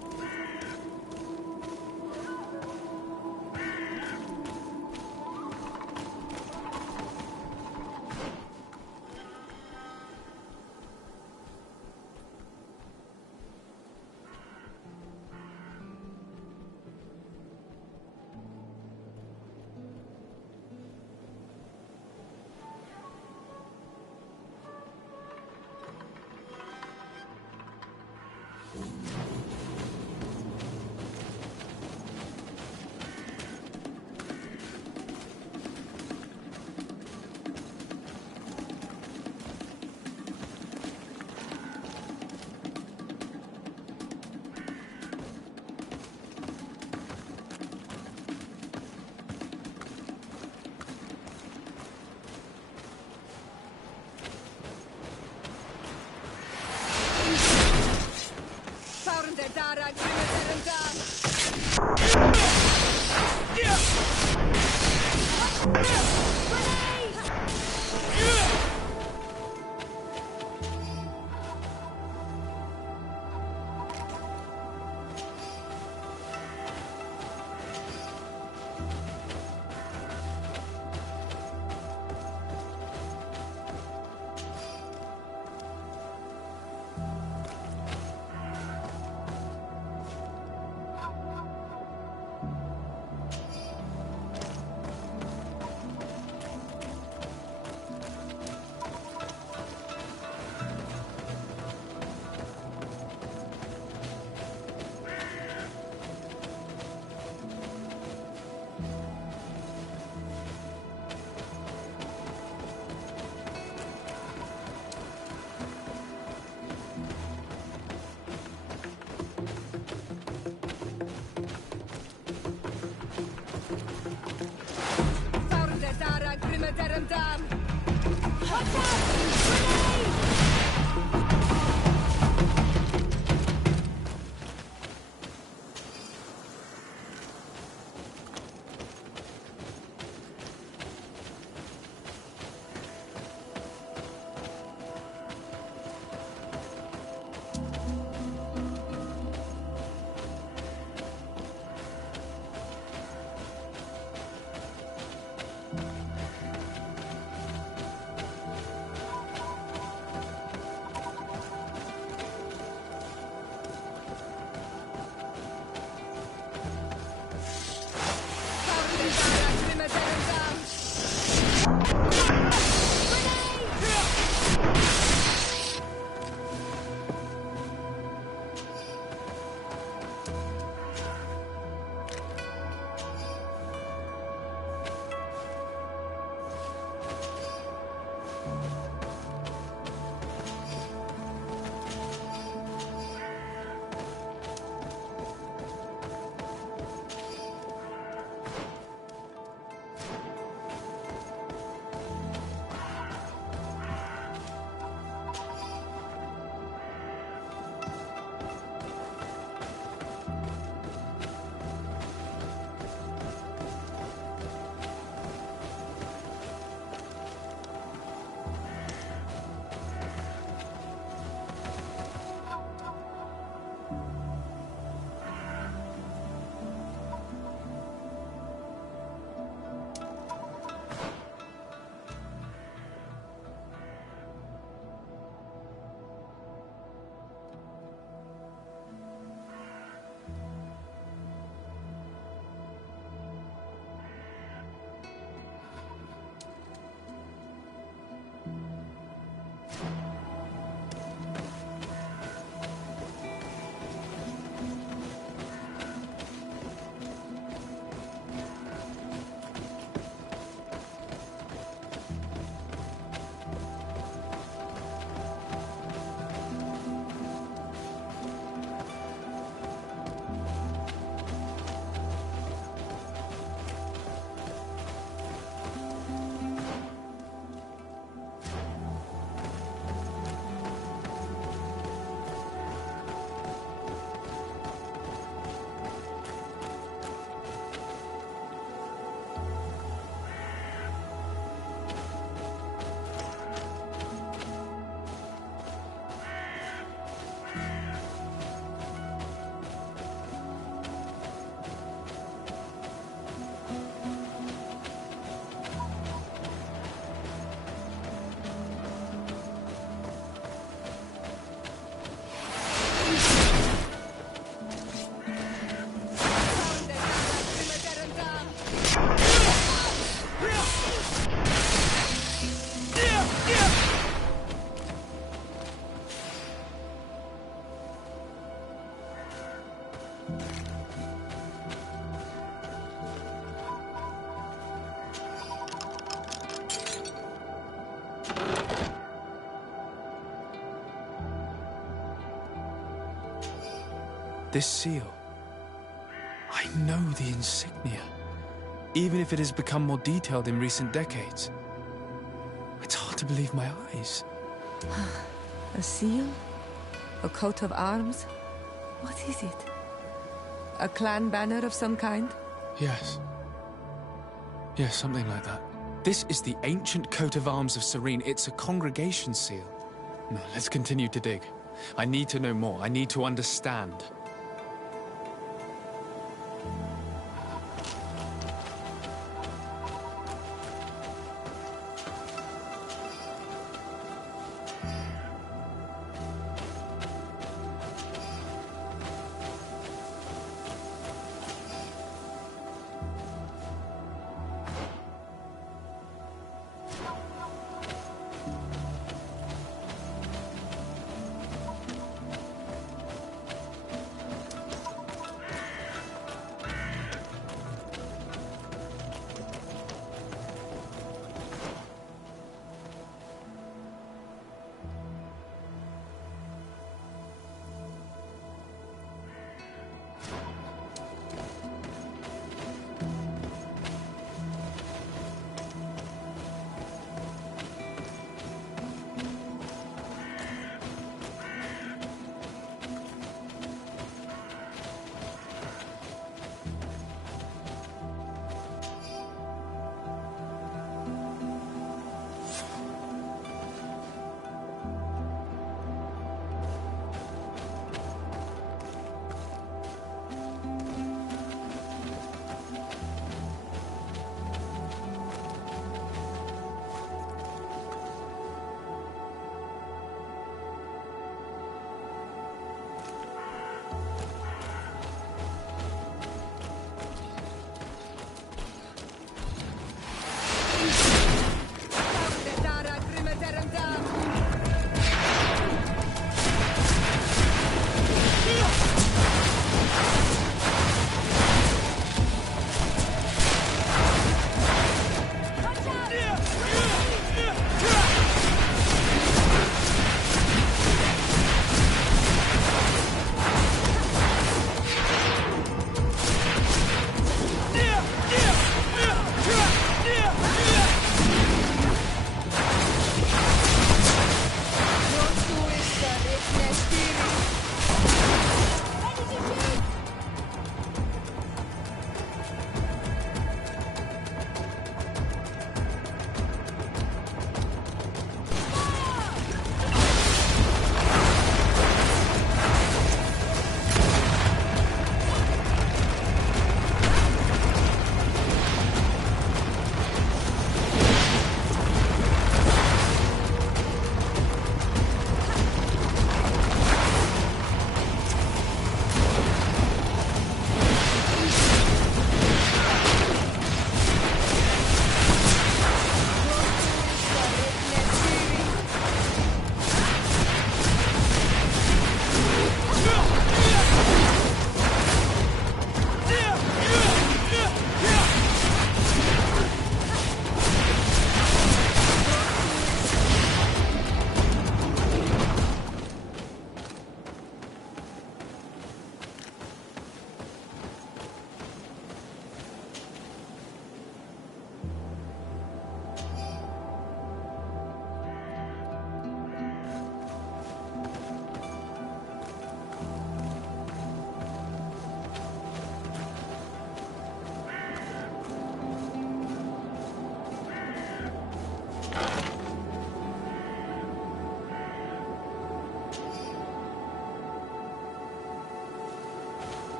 This seal. I know the insignia, even if it has become more detailed in recent decades. It's hard to believe my eyes. A seal? A coat of arms? What is it? A clan banner of some kind? Yes. Yes, something like that. This is the ancient coat of arms of Serene. It's a congregation seal. No, let's continue to dig. I need to know more. I need to understand.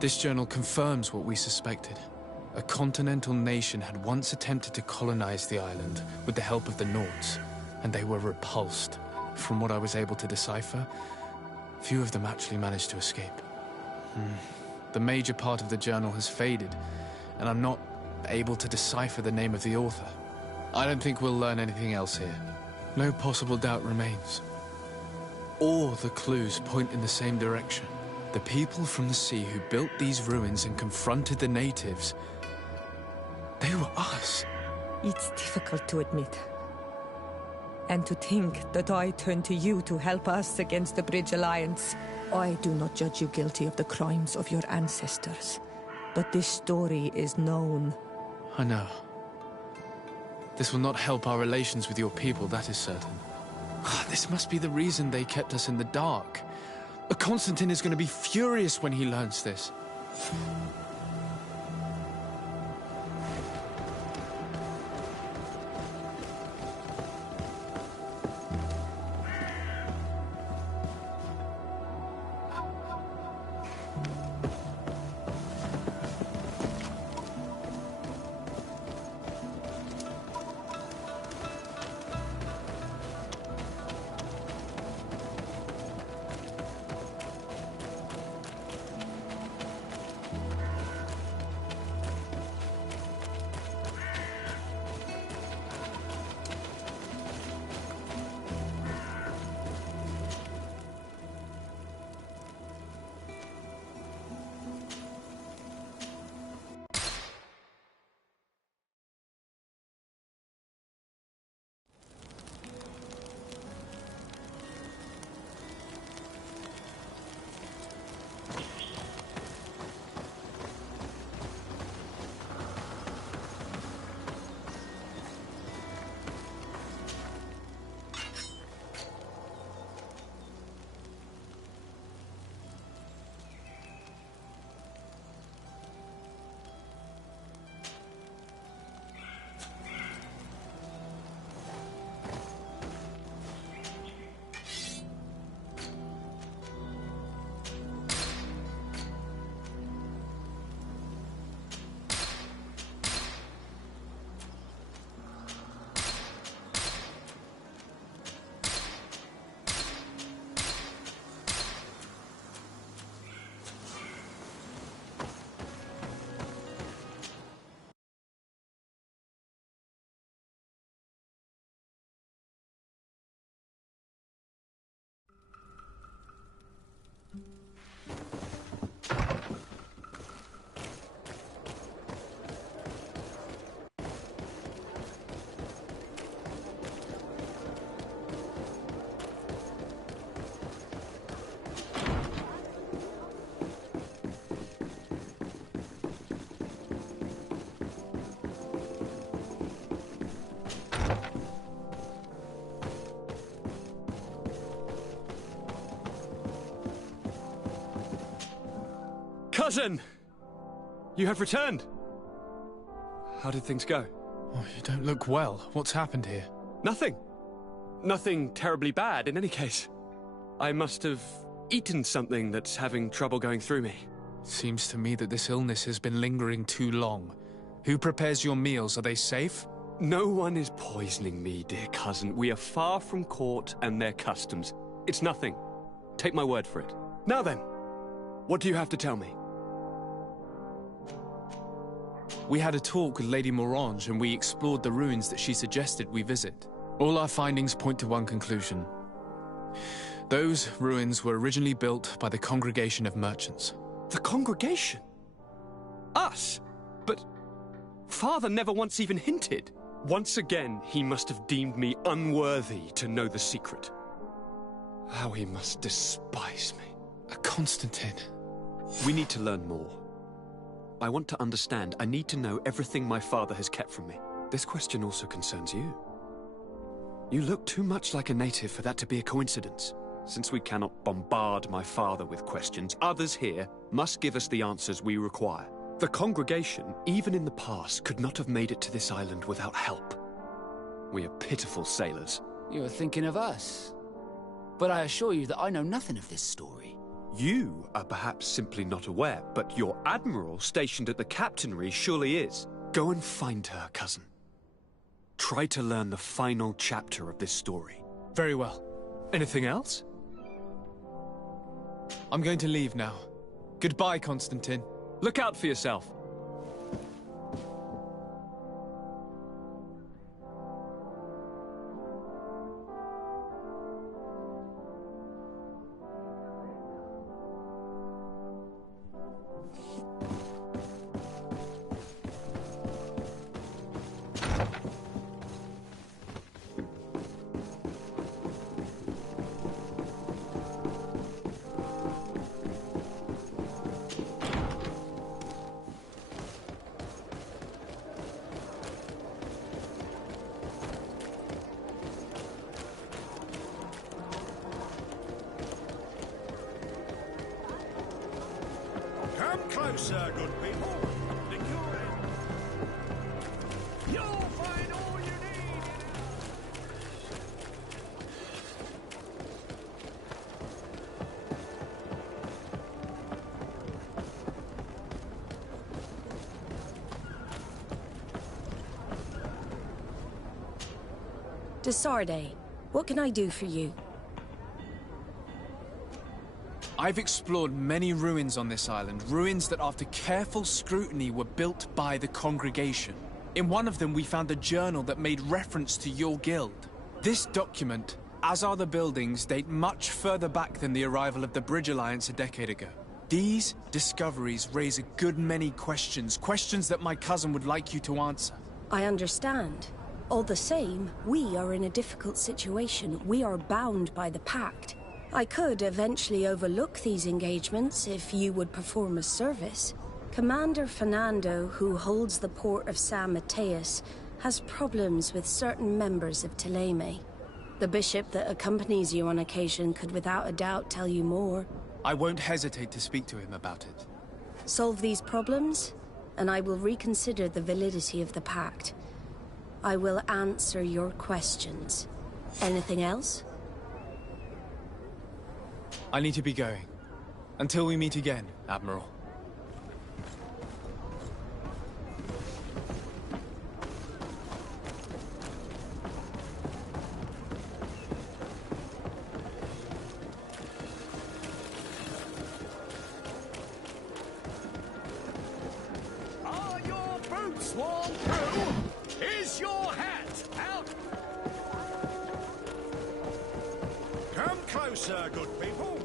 This journal confirms what we suspected. A continental nation had once attempted to colonize the island with the help of the Nords, and they were repulsed. From what I was able to decipher, few of them actually managed to escape. The major part of the journal has faded, and I'm not able to decipher the name of the author. I don't think we'll learn anything else here. No possible doubt remains. All the clues point in the same direction. The people from the sea who built these ruins and confronted the natives, they were us. It's difficult to admit. And to think that I turned to you to help us against the Bridge Alliance. I do not judge you guilty of the crimes of your ancestors. But this story is known. I know. This will not help our relations with your people, that is certain. This must be the reason they kept us in the dark. Constantine is going to be furious when he learns this. Cousin! You have returned! How did things go? Oh, you don't look well. What's happened here? Nothing. Nothing terribly bad, in any case. I must have eaten something that's having trouble going through me. Seems to me that this illness has been lingering too long. Who prepares your meals? Are they safe? No one is poisoning me, dear cousin. We are far from court and their customs. It's nothing. Take my word for it. Now then, what do you have to tell me? We had a talk with Lady Morange and we explored the ruins that she suggested we visit. All our findings point to one conclusion. Those ruins were originally built by the Congregation of Merchants. The Congregation? Us? But Father never once even hinted. Once again, he must have deemed me unworthy to know the secret. How he must despise me. Constantine. We need to learn more. I want to understand. I need to know everything my father has kept from me. This question also concerns you. You look too much like a native for that to be a coincidence. Since we cannot bombard my father with questions, others here must give us the answers we require. The congregation, even in the past, could not have made it to this island without help. We are pitiful sailors. You were thinking of us. But I assure you that I know nothing of this story. You are perhaps simply not aware, but your admiral stationed at the captainry surely is. Go and find her, cousin. Try to learn the final chapter of this story. Very well. Anything else? I'm going to leave now. Goodbye, Constantine. Look out for yourself. Come closer, good people. The cure. You'll find all you need. Desarde, what can I do for you? I've explored many ruins on this island, ruins that after careful scrutiny were built by the congregation. In one of them we found a journal that made reference to your guild. This document, as are the buildings, date much further back than the arrival of the Bridge Alliance a decade ago. These discoveries raise a good many questions, questions that my cousin would like you to answer. I understand. All the same, we are in a difficult situation. We are bound by the Pact. I could eventually overlook these engagements if you would perform a service. Commander Fernando, who holds the port of San Mateus, has problems with certain members of Teleme. The bishop that accompanies you on occasion could without a doubt tell you more. I won't hesitate to speak to him about it. Solve these problems, and I will reconsider the validity of the Pact. I will answer your questions. Anything else? I need to be going. Until we meet again, Admiral. Are your boots worn through? Is your hat out? Come closer, good people.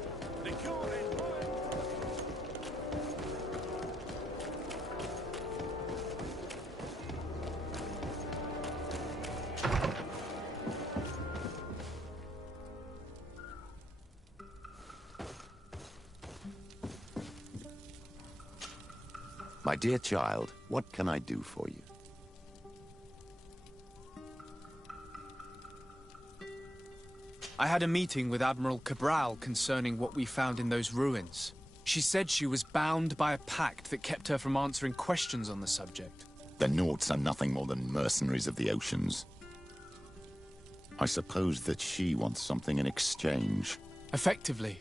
The cure is mine. My dear child, what can I do for you? I had a meeting with Admiral Cabral concerning what we found in those ruins. She said she was bound by a pact that kept her from answering questions on the subject. The Nauts are nothing more than mercenaries of the oceans. I suppose that she wants something in exchange. Effectively.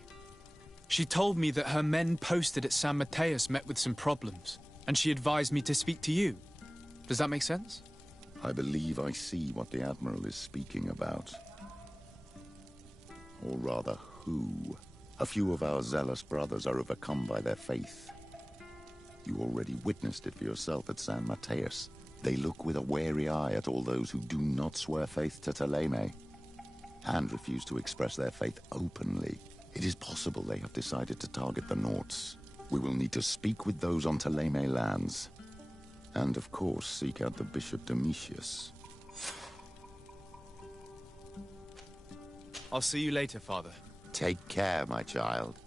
She told me that her men posted at San Mateus met with some problems, and she advised me to speak to you. Does that make sense? I believe I see what the Admiral is speaking about. Or rather, who. A few of our zealous brothers are overcome by their faith. You already witnessed it for yourself at San Mateus. They look with a wary eye at all those who do not swear faith to Teleme, and refuse to express their faith openly. It is possible they have decided to target the Nauts. We will need to speak with those on Teleme lands. And of course, seek out the Bishop Domitius. I'll see you later, Father. Take care, my child.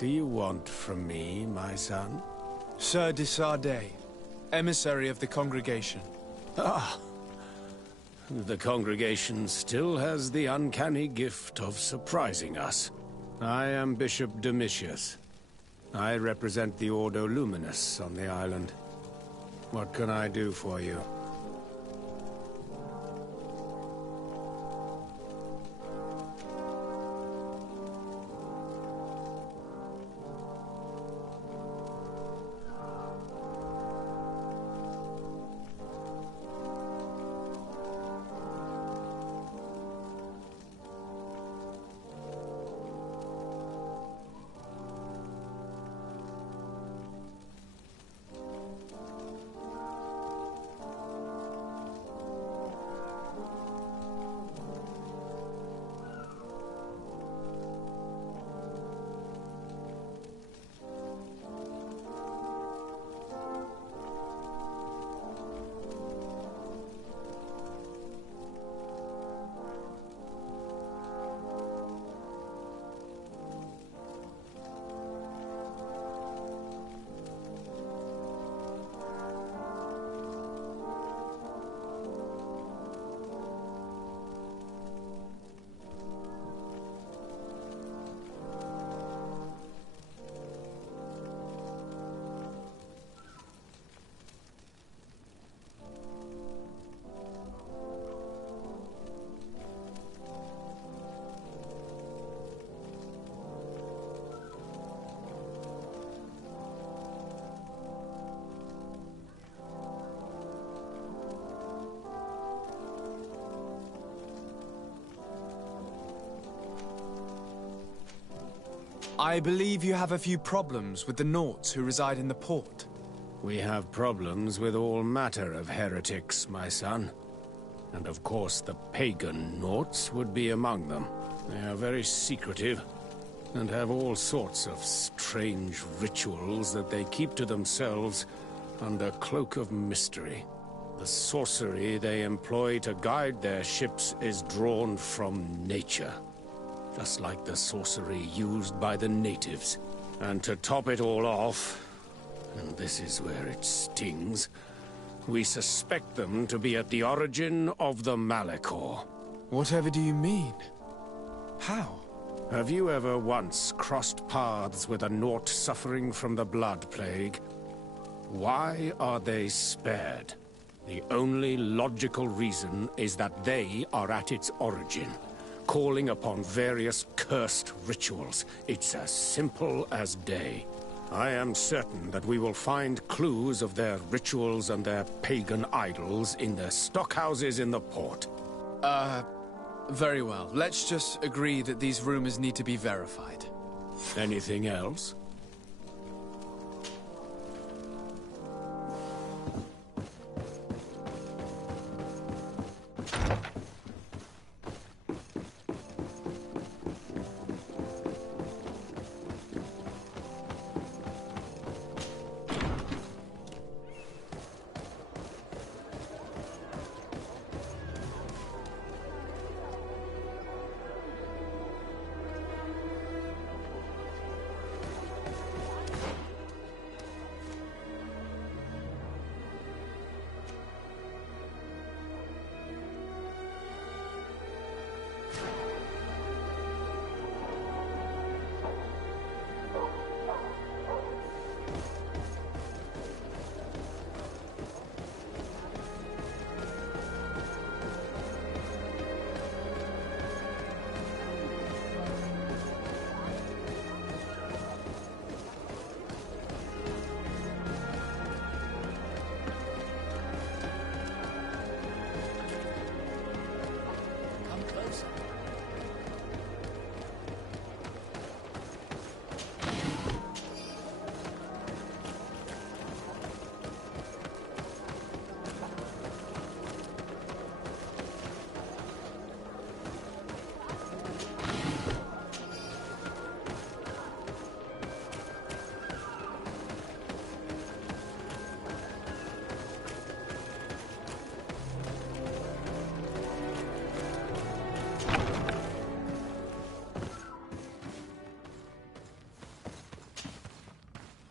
do you want from me, my son? Sir de Sardet, emissary of the congregation. Ah. The congregation still has the uncanny gift of surprising us. I am Bishop Domitius. I represent the Ordo Luminous on the island. What can I do for you? I believe you have a few problems with the Nauts who reside in the port. We have problems with all matter of heretics, my son. And of course the pagan Nauts would be among them. They are very secretive, and have all sorts of strange rituals that they keep to themselves under cloak of mystery. The sorcery they employ to guide their ships is drawn from nature, just like the sorcery used by the natives. And to top it all off, and this is where it stings, we suspect them to be at the origin of the Malachor. Whatever do you mean? How? Have you ever once crossed paths with a Naut suffering from the blood plague? Why are they spared? The only logical reason is that they are at its origin, calling upon various cursed rituals. It's as simple as day. I am certain that we will find clues of their rituals and their pagan idols in their stockhouses in the port. Very well. Let's just agree that these rumors need to be verified. Anything else?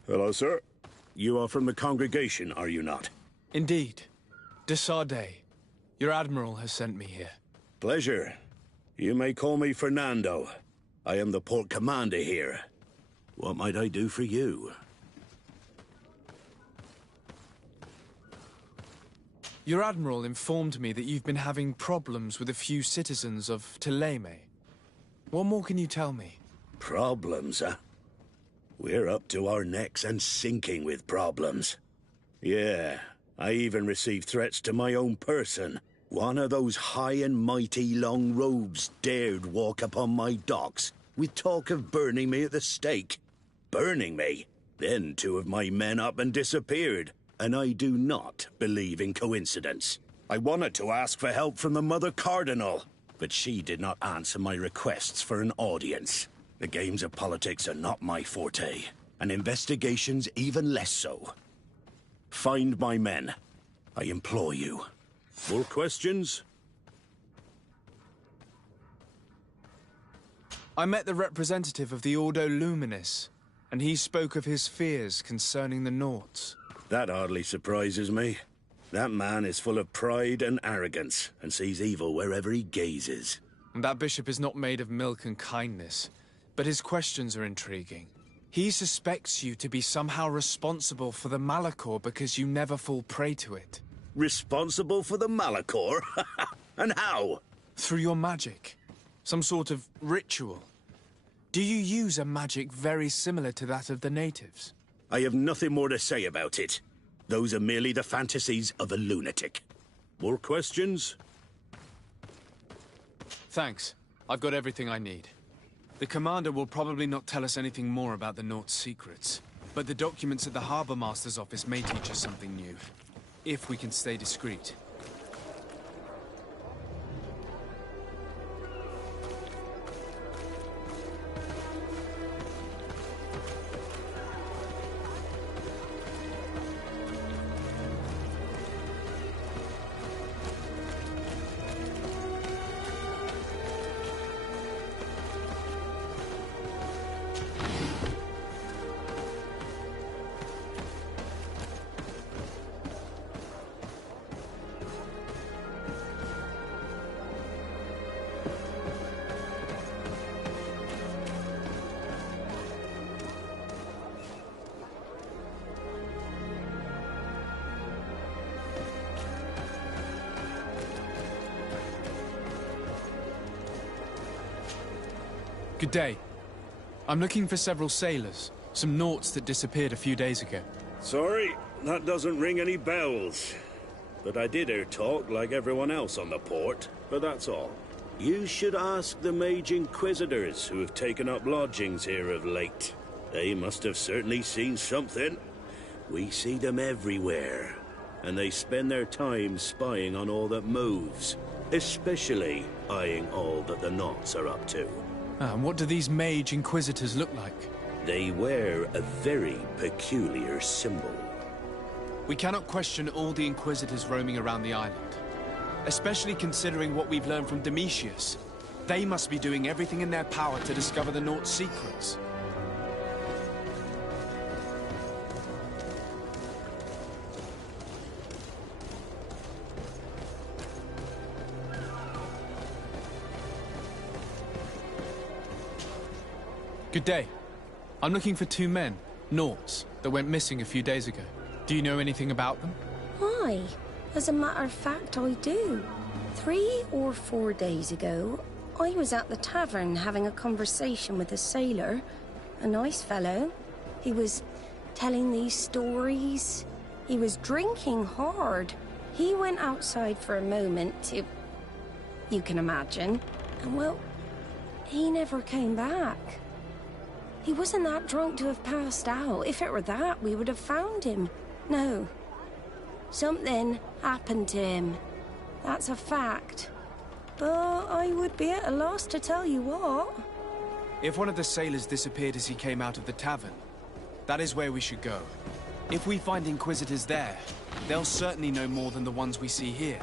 Hello, sir. You are from the congregation, are you not? Indeed. De Sardet. Your admiral has sent me here. Pleasure. You may call me Fernando. I am the port commander here. What might I do for you? Your admiral informed me that you've been having problems with a few citizens of Teleme. What more can you tell me? Problems, huh? We're up to our necks and sinking with problems. Yeah, I even received threats to my own person. One of those high and mighty long robes dared walk upon my docks with talk of burning me at the stake. Burning me? Then 2 of my men up and disappeared, and I do not believe in coincidence. I wanted to ask for help from the Mother Cardinal, but she did not answer my requests for an audience. The games of politics are not my forte, and investigations even less so. Find my men. I implore you. More questions? I met the representative of the Ordo Luminis, and he spoke of his fears concerning the Nauts. That hardly surprises me. That man is full of pride and arrogance, and sees evil wherever he gazes. And that bishop is not made of milk and kindness, but his questions are intriguing. He suspects you to be somehow responsible for the Malachor because you never fall prey to it. Responsible for the Malachor? And how? Through your magic. Some sort of ritual. Do you use a magic very similar to that of the natives? I have nothing more to say about it. Those are merely the fantasies of a lunatic. More questions? Thanks. I've got everything I need. The commander will probably not tell us anything more about the Naut's secrets, but the documents at the Harbour Master's office may teach us something new, if we can stay discreet. Good day. I'm looking for several sailors, some Nauts that disappeared a few days ago. Sorry, that doesn't ring any bells. But I did hear talk like everyone else on the port, but that's all. You should ask the Mage Inquisitors who have taken up lodgings here of late. They must have certainly seen something. We see them everywhere, and they spend their time spying on all that moves, especially eyeing all that the Nauts are up to. And what do these Mage Inquisitors look like? They wear a very peculiar symbol. We cannot question all the Inquisitors roaming around the island. Especially considering what we've learned from Domitius. They must be doing everything in their power to discover the Naut's secrets. Good day. I'm looking for 2 men, Nauts, that went missing a few days ago. Do you know anything about them? Why? As a matter of fact, I do. 3 or 4 days ago, I was at the tavern having a conversation with a sailor. A nice fellow. He was telling these stories. He was drinking hard. He went outside for a moment to... you can imagine. And well, he never came back. He wasn't that drunk to have passed out. If it were that, we would have found him. No. Something happened to him. That's a fact. But I would be at a loss to tell you what. If one of the sailors disappeared as he came out of the tavern, that is where we should go. If we find Inquisitors there, they'll certainly know more than the ones we see here.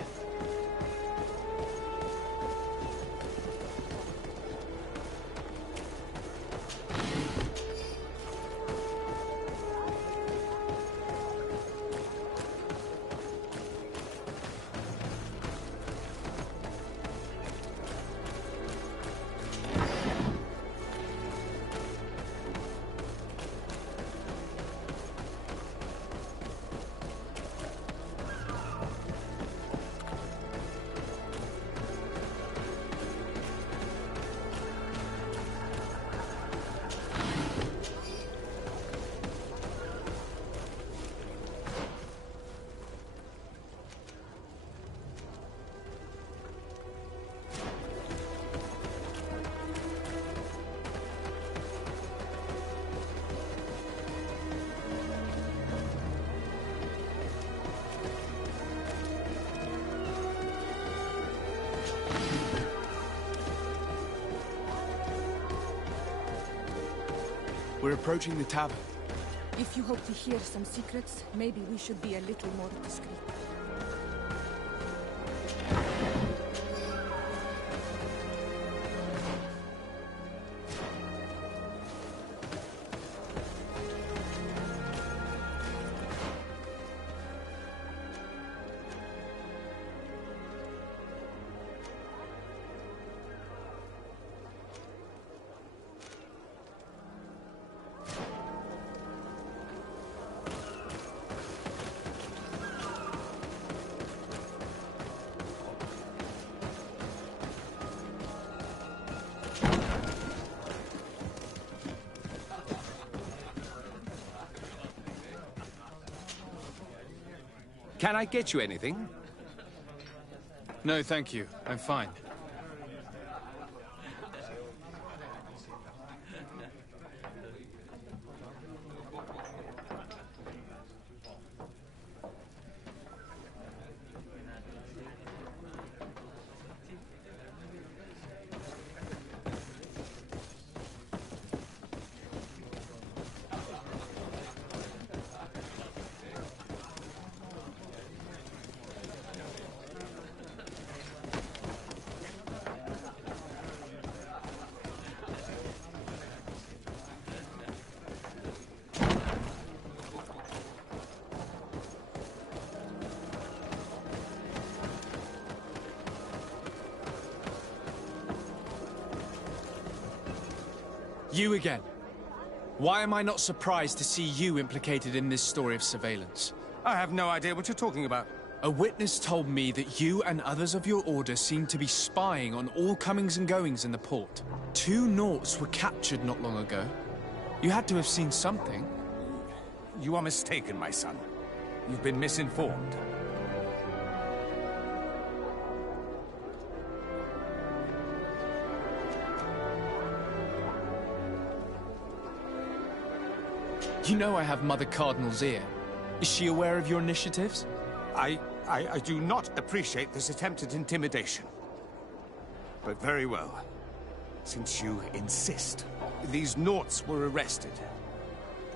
We're approaching the tavern. If you hope to hear some secrets, maybe we should be a little more discreet. Can I get you anything? No, thank you. I'm fine. You again. Why am I not surprised to see you implicated in this story of surveillance? I have no idea what you're talking about. A witness told me that you and others of your order seemed to be spying on all comings and goings in the port. 2 Nauts were captured not long ago. You had to have seen something. You are mistaken, my son. You've been misinformed. You know I have Mother Cardinal's ear. Is she aware of your initiatives? I do not appreciate this attempt at intimidation. But very well. Since you insist, these Nauts were arrested.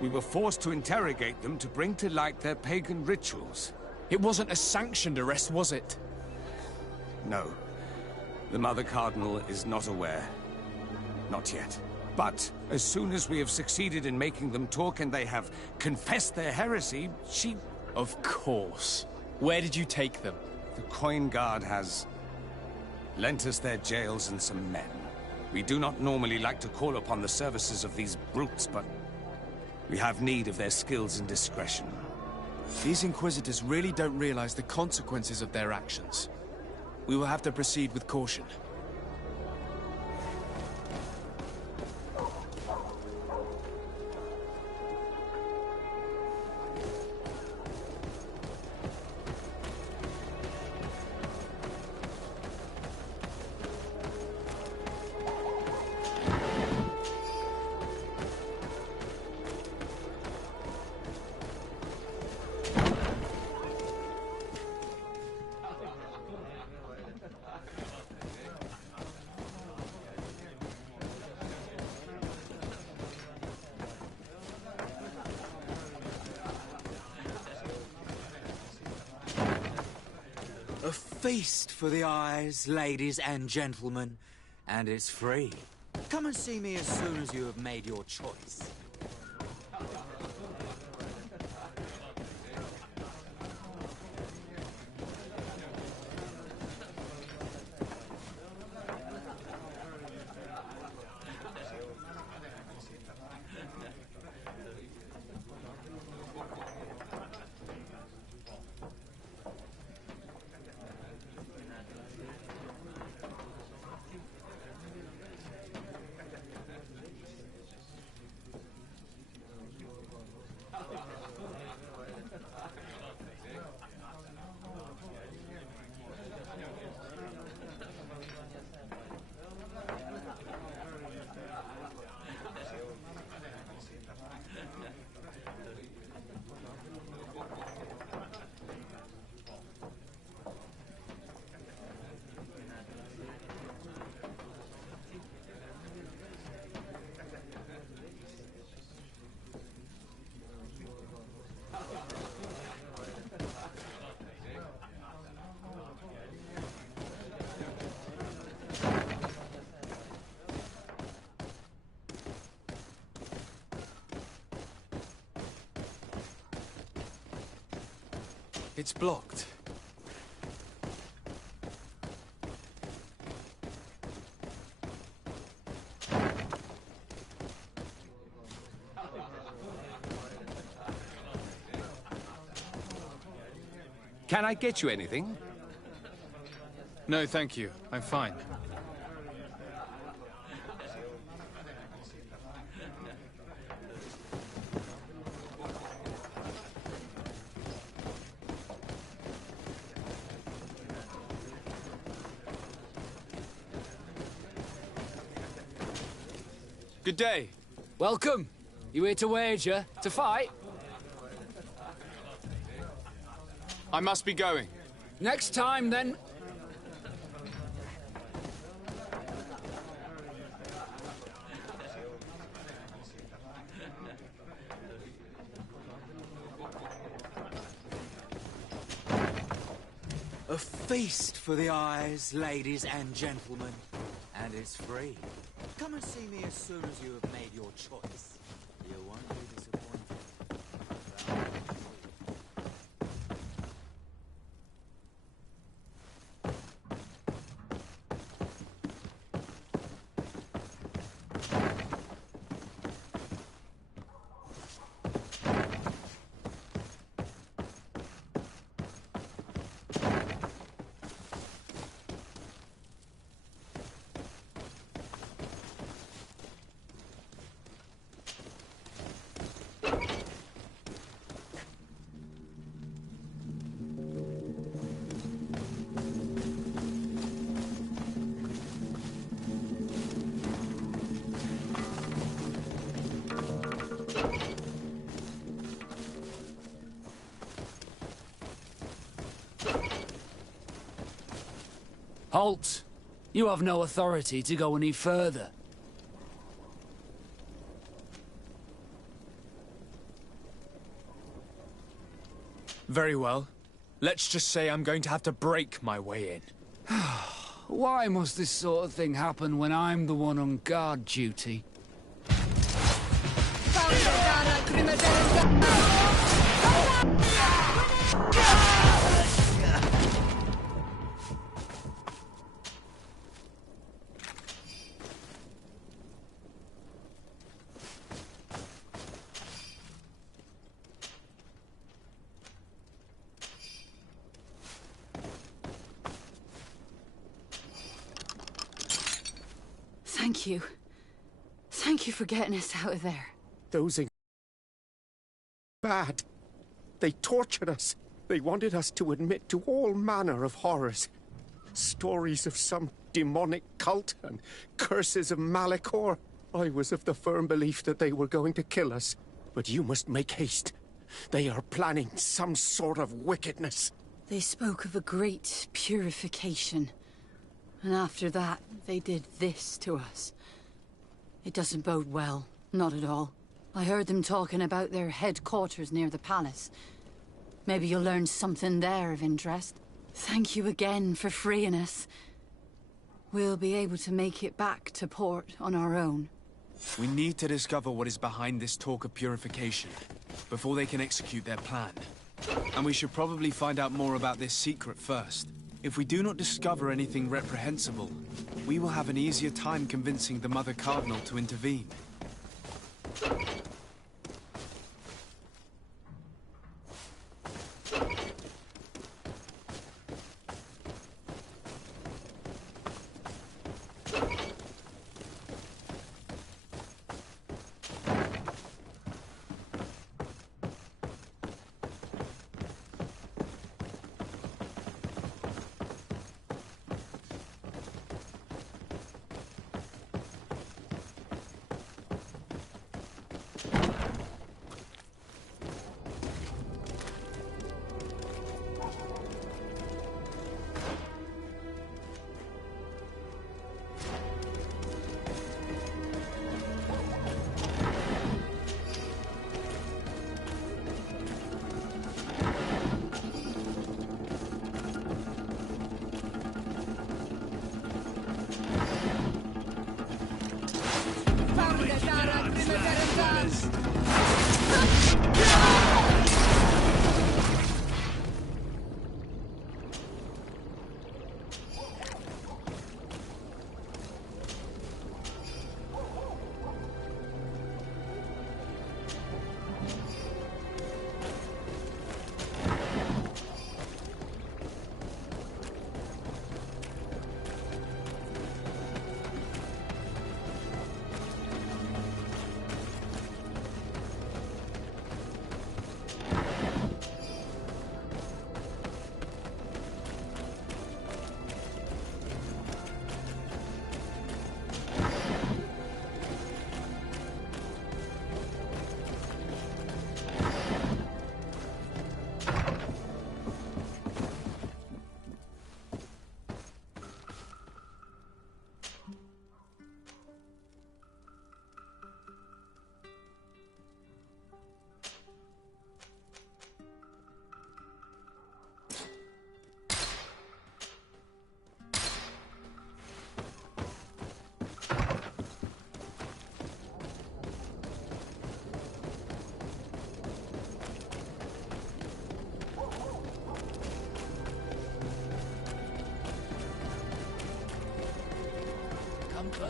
We were forced to interrogate them to bring to light their pagan rituals. It wasn't a sanctioned arrest, was it? No. The Mother Cardinal is not aware. Not yet. But as soon as we have succeeded in making them talk and they have confessed their heresy, she... Of course. Where did you take them? The Coin Guard has lent us their jails and some men. We do not normally like to call upon the services of these brutes, but we have need of their skills and discretion. These Inquisitors really don't realize the consequences of their actions. We will have to proceed with caution. A feast for the eyes, ladies and gentlemen, and it's free. Come and see me as soon as you have made your choice. It's blocked. Can I get you anything? No, thank you. I'm fine. Good day. Welcome. You here to wager? To fight? I must be going. Next time, then. A feast for the eyes, ladies and gentlemen. And it's free. Come and see me as soon as you have made your choice. You won't be disappointed. Halt! You have no authority to go any further. Very well. Let's just say I'm going to have to break my way in. Why must this sort of thing happen when I'm the one on guard duty? Thank you. Thank you for getting us out of there. Those bad. They tortured us. They wanted us to admit to all manner of horrors. Stories of some demonic cult and curses of Malachor. I was of the firm belief that they were going to kill us. But you must make haste. They are planning some sort of wickedness. They spoke of a great purification. And after that, they did this to us. It doesn't bode well. Not at all. I heard them talking about their headquarters near the palace. Maybe you'll learn something there of interest. Thank you again for freeing us. We'll be able to make it back to port on our own. We need to discover what is behind this talk of purification before they can execute their plan. And we should probably find out more about this secret first. If we do not discover anything reprehensible, we will have an easier time convincing the Mother Cardinal to intervene.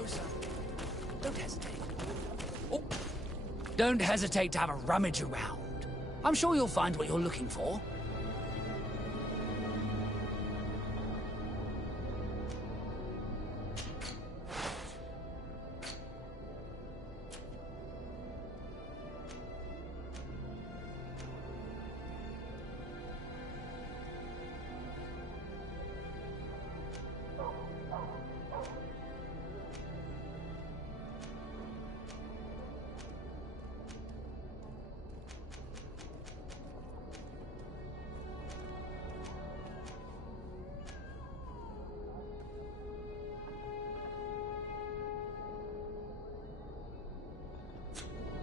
closer. Don't hesitate. Oh, don't hesitate to have a rummage around. I'm sure you'll find what you're looking for.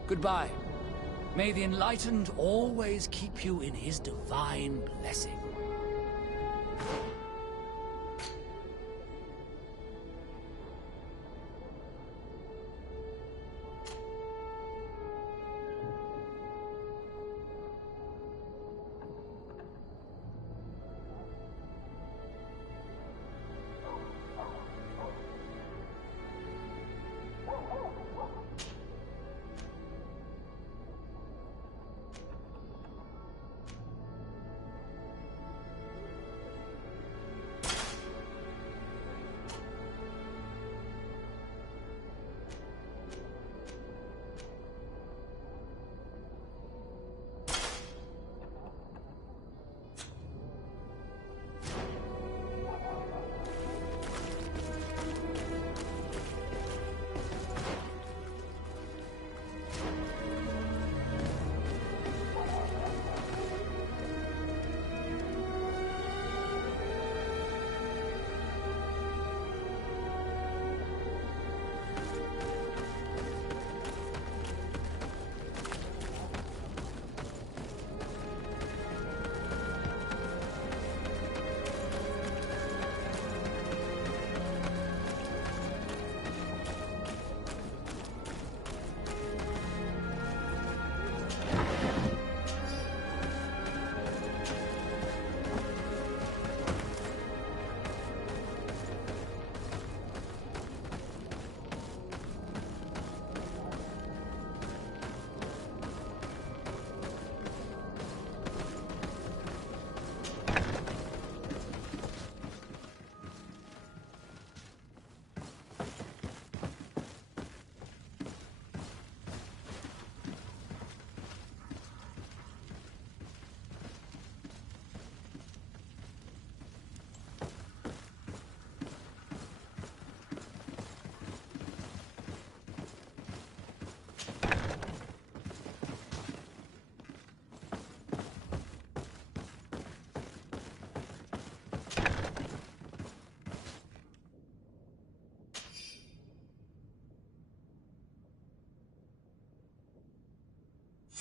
Goodbye. May the Enlightened always keep you in his divine blessing.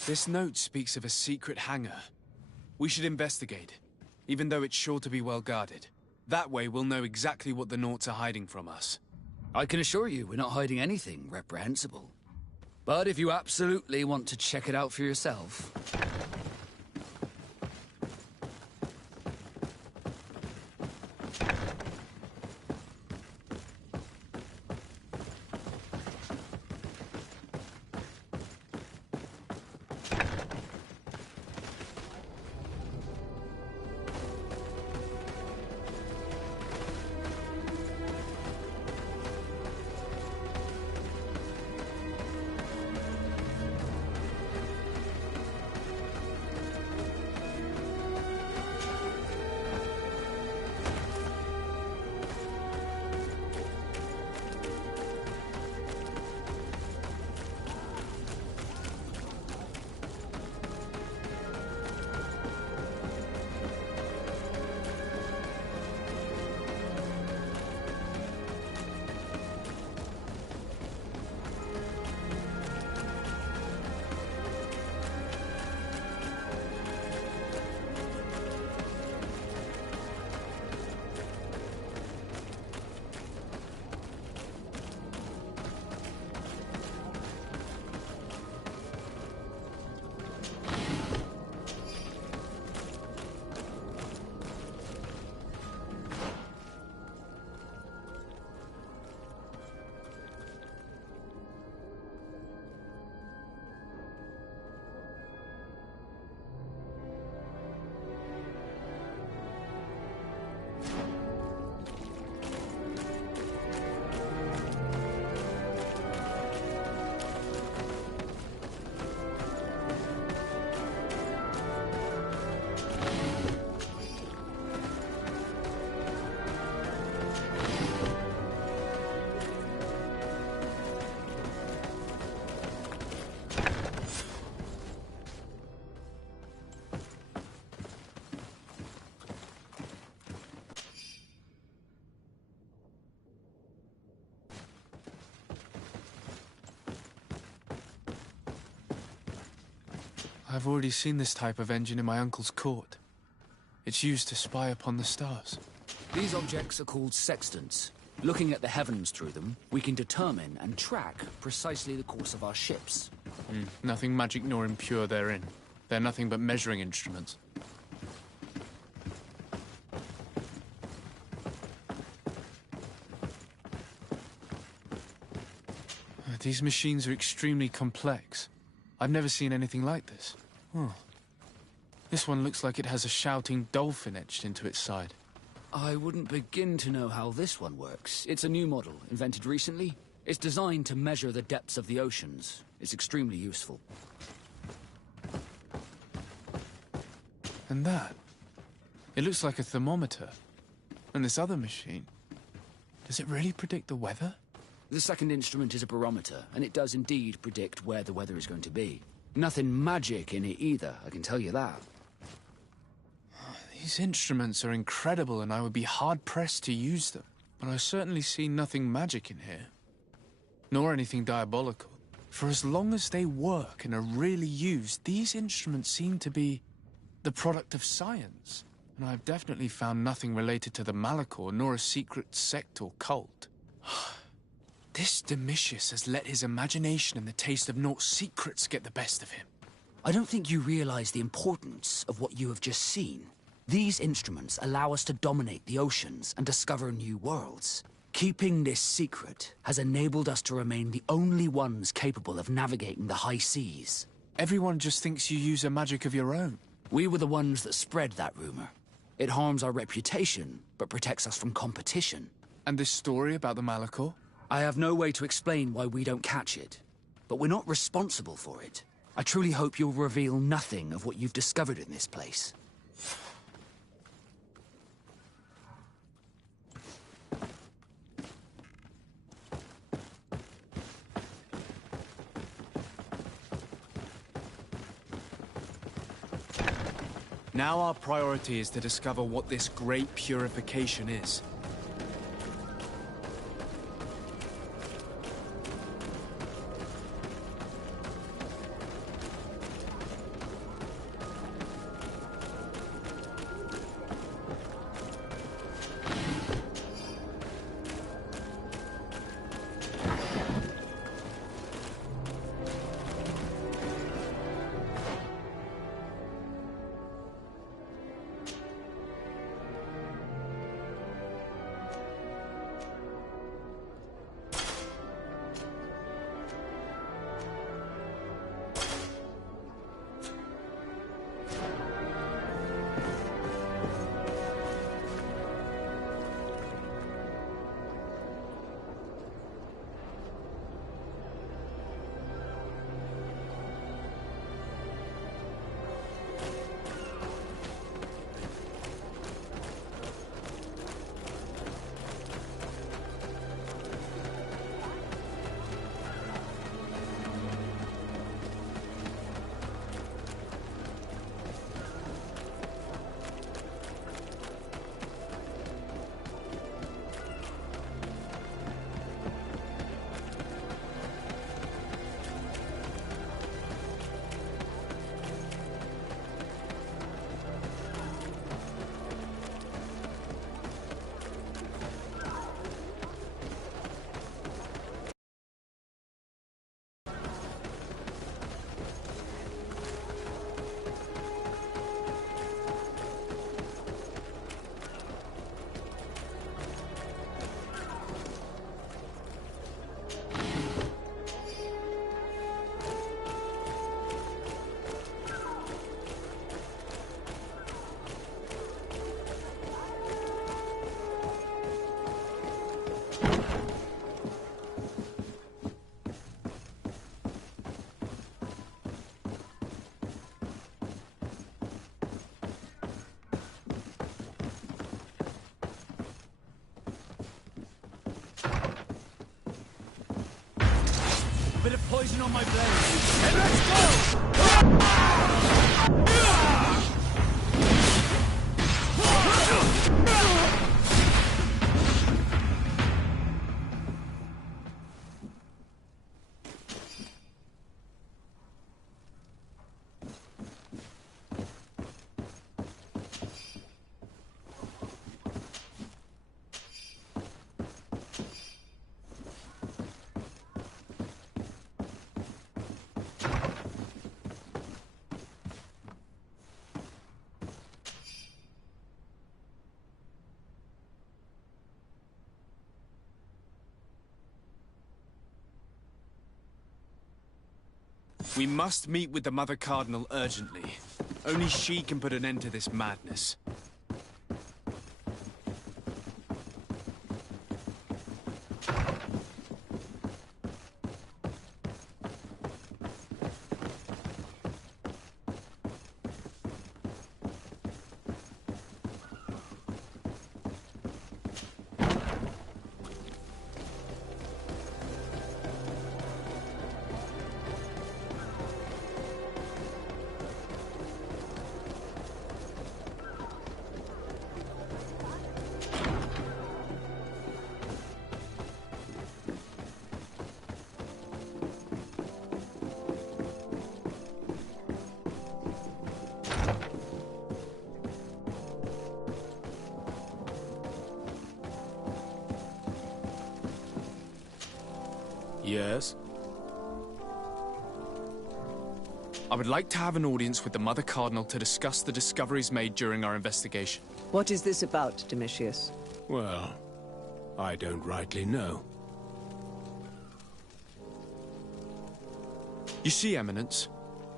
This note speaks of a secret hangar. We should investigate, even though it's sure to be well guarded. That way we'll know exactly what the Naughts are hiding from us. I can assure you we're not hiding anything reprehensible. But if you absolutely want to check it out for yourself... I've already seen this type of engine in my uncle's court. It's used to spy upon the stars. These objects are called sextants. Looking at the heavens through them, we can determine and track precisely the course of our ships. Nothing magic nor impure therein. They're nothing but measuring instruments. These machines are extremely complex. I've never seen anything like this. This one looks like it has a shouting dolphin etched into its side. I wouldn't begin to know how this one works. It's a new model, invented recently. It's designed to measure the depths of the oceans. It's extremely useful. And that? It looks like a thermometer. And this other machine, does it really predict the weather? The second instrument is a barometer, and it does indeed predict where the weather is going to be. Nothing magic in it either, I can tell you that. These instruments are incredible, and I would be hard-pressed to use them. But I certainly see nothing magic in here. Nor anything diabolical. For as long as they work and are really used, these instruments seem to be the product of science. And I've definitely found nothing related to the Malachor, nor a secret sect or cult. This Domitius has let his imagination and the taste of Naught's secrets get the best of him. I don't think you realize the importance of what you have just seen. These instruments allow us to dominate the oceans and discover new worlds. Keeping this secret has enabled us to remain the only ones capable of navigating the high seas. Everyone just thinks you use a magic of your own. We were the ones that spread that rumor. It harms our reputation, but protects us from competition. And this story about the Malachor? I have no way to explain why we don't catch it, but we're not responsible for it. I truly hope you'll reveal nothing of what you've discovered in this place. Now our priority is to discover what this great purification is. Bit of poison on my blade. And let's go! We must meet with the Mother Cardinal urgently. Only she can put an end to this madness. Yes? I would like to have an audience with the Mother Cardinal to discuss the discoveries made during our investigation. What is this about, Domitius? Well, I don't rightly know. You see, Eminence,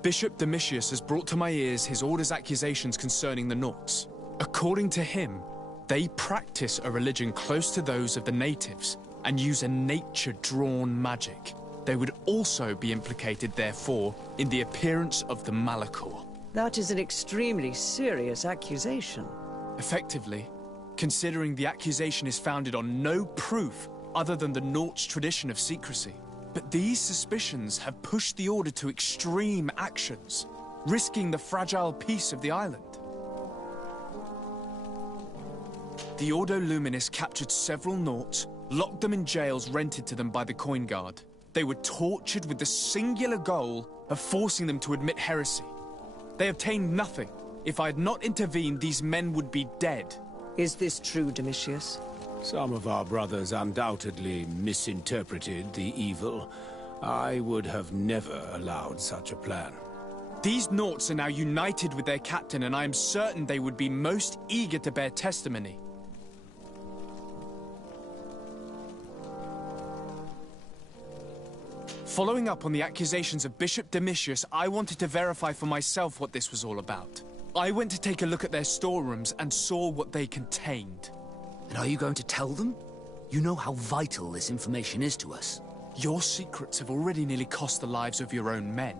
Bishop Domitius has brought to my ears his order's accusations concerning the Nauts. According to him, they practice a religion close to those of the natives and use a nature-drawn magic. They would also be implicated, therefore, in the appearance of the Malachor. That is an extremely serious accusation. Effectively, considering the accusation is founded on no proof other than the Nauts' tradition of secrecy. But these suspicions have pushed the Order to extreme actions, risking the fragile peace of the island. The Ordo Luminis captured several Nauts, locked them in jails rented to them by the Coin Guard. They were tortured with the singular goal of forcing them to admit heresy. They obtained nothing. If I had not intervened, these men would be dead. Is this true, Domitius? Some of our brothers undoubtedly misinterpreted the evil. I would have never allowed such a plan. These Nauts are now united with their captain, and I am certain they would be most eager to bear testimony. Following up on the accusations of Bishop Domitius, I wanted to verify for myself what this was all about. I went to take a look at their storerooms and saw what they contained. And are you going to tell them? You know how vital this information is to us. Your secrets have already nearly cost the lives of your own men.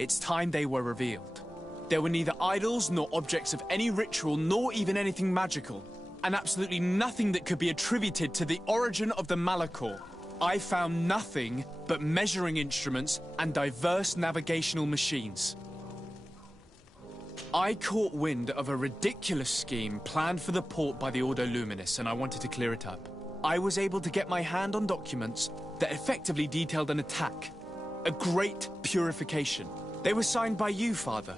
It's time they were revealed. There were neither idols nor objects of any ritual, nor even anything magical, and absolutely nothing that could be attributed to the origin of the Malachor. I found nothing but measuring instruments and diverse navigational machines. I caught wind of a ridiculous scheme planned for the port by the Ordo Luminis, and I wanted to clear it up. I was able to get my hand on documents that effectively detailed an attack. A great purification. They were signed by you, Father,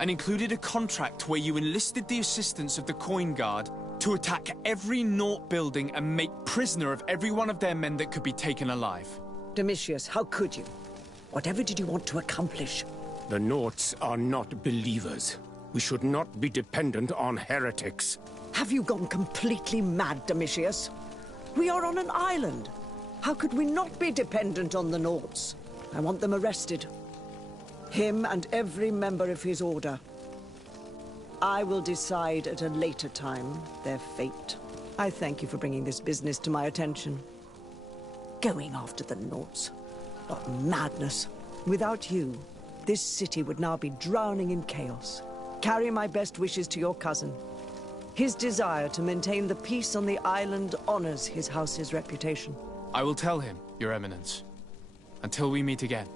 and included a contract where you enlisted the assistance of the Coin Guard to attack every Naut building and make prisoner of every one of their men that could be taken alive. Domitius, how could you? Whatever did you want to accomplish? The Nauts are not believers. We should not be dependent on heretics. Have you gone completely mad, Domitius? We are on an island. How could we not be dependent on the Nauts? I want them arrested. Him and every member of his order. I will decide at a later time their fate. I thank you for bringing this business to my attention. Going after the Nauts. What madness. Without you, this city would now be drowning in chaos. Carry my best wishes to your cousin. His desire to maintain the peace on the island honors his house's reputation. I will tell him, Your Eminence. Until we meet again.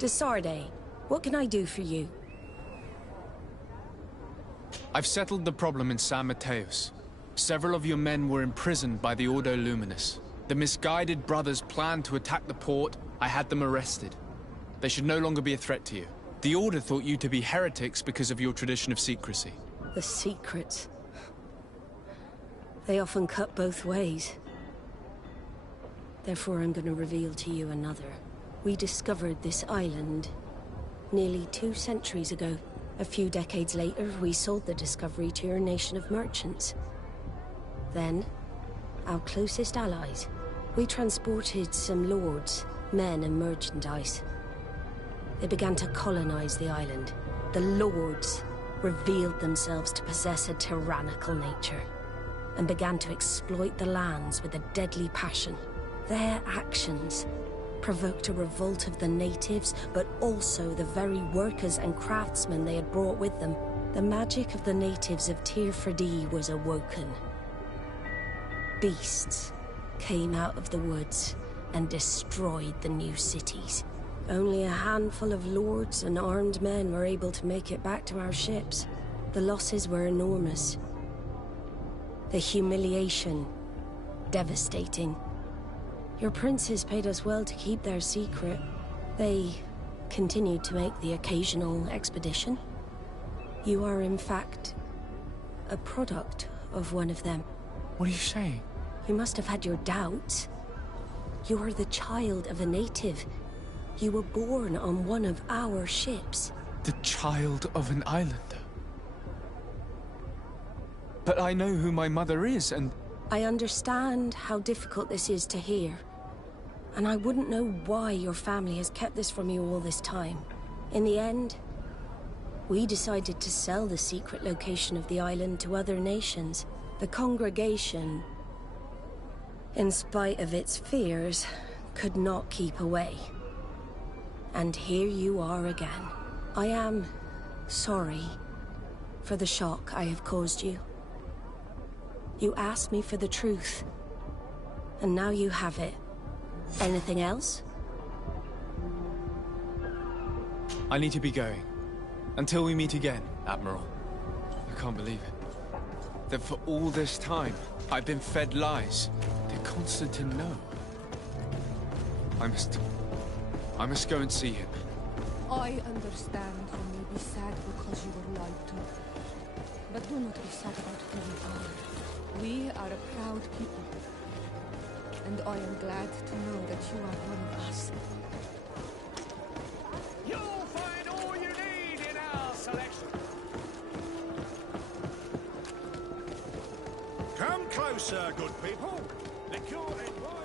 Desarde, what can I do for you? I've settled the problem in San Mateos. Several of your men were imprisoned by the Ordo Luminous. The misguided brothers planned to attack the port. I had them arrested. They should no longer be a threat to you. The Order thought you to be heretics because of your tradition of secrecy. The secrets. They often cut both ways. Therefore, I'm going to reveal to you another. We discovered this island nearly 2 centuries ago. A few decades later, we sold the discovery to your nation of merchants. Then, our closest allies. We transported some lords, men and merchandise. They began to colonize the island. The lords revealed themselves to possess a tyrannical nature and began to exploit the lands with a deadly passion. Their actions provoked a revolt of the natives, but also the very workers and craftsmen they had brought with them. The magic of the natives of Tir Freddy was awoken. Beasts came out of the woods and destroyed the new cities. Only a handful of lords and armed men were able to make it back to our ships. The losses were enormous. The humiliation, devastating. Your princes paid us well to keep their secret. They continued to make the occasional expedition. You are, in fact, a product of one of them. What are you saying? You must have had your doubts. You are the child of a native. You were born on one of our ships. The child of an islander? But I know who my mother is, and... I understand how difficult this is to hear. And I wouldn't know why your family has kept this from you all this time. In the end, we decided to sell the secret location of the island to other nations. The congregation, in spite of its fears, could not keep away. And here you are again. I am sorry for the shock I have caused you. You asked me for the truth, and now you have it. Anything else? I need to be going. Until we meet again, Admiral. I can't believe it. That for all this time, I've been fed lies. Did Constantine know? I must go and see him. I understand you may be sad because you were lied to. But do not be sad about who we are. We are a proud people. And I am glad to know that you are one of us. You'll find all you need in our selection. Come closer, good people. Liqueur and wine.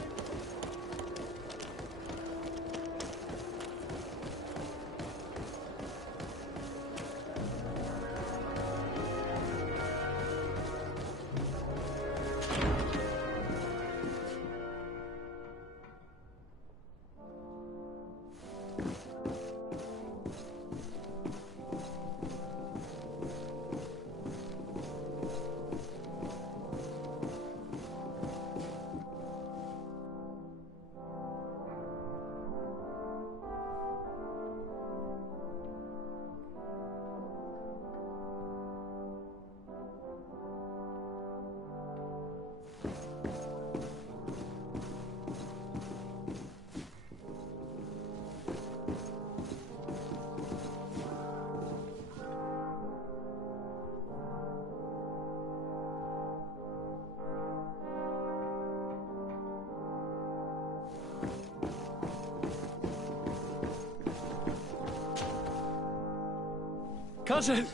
Cousin,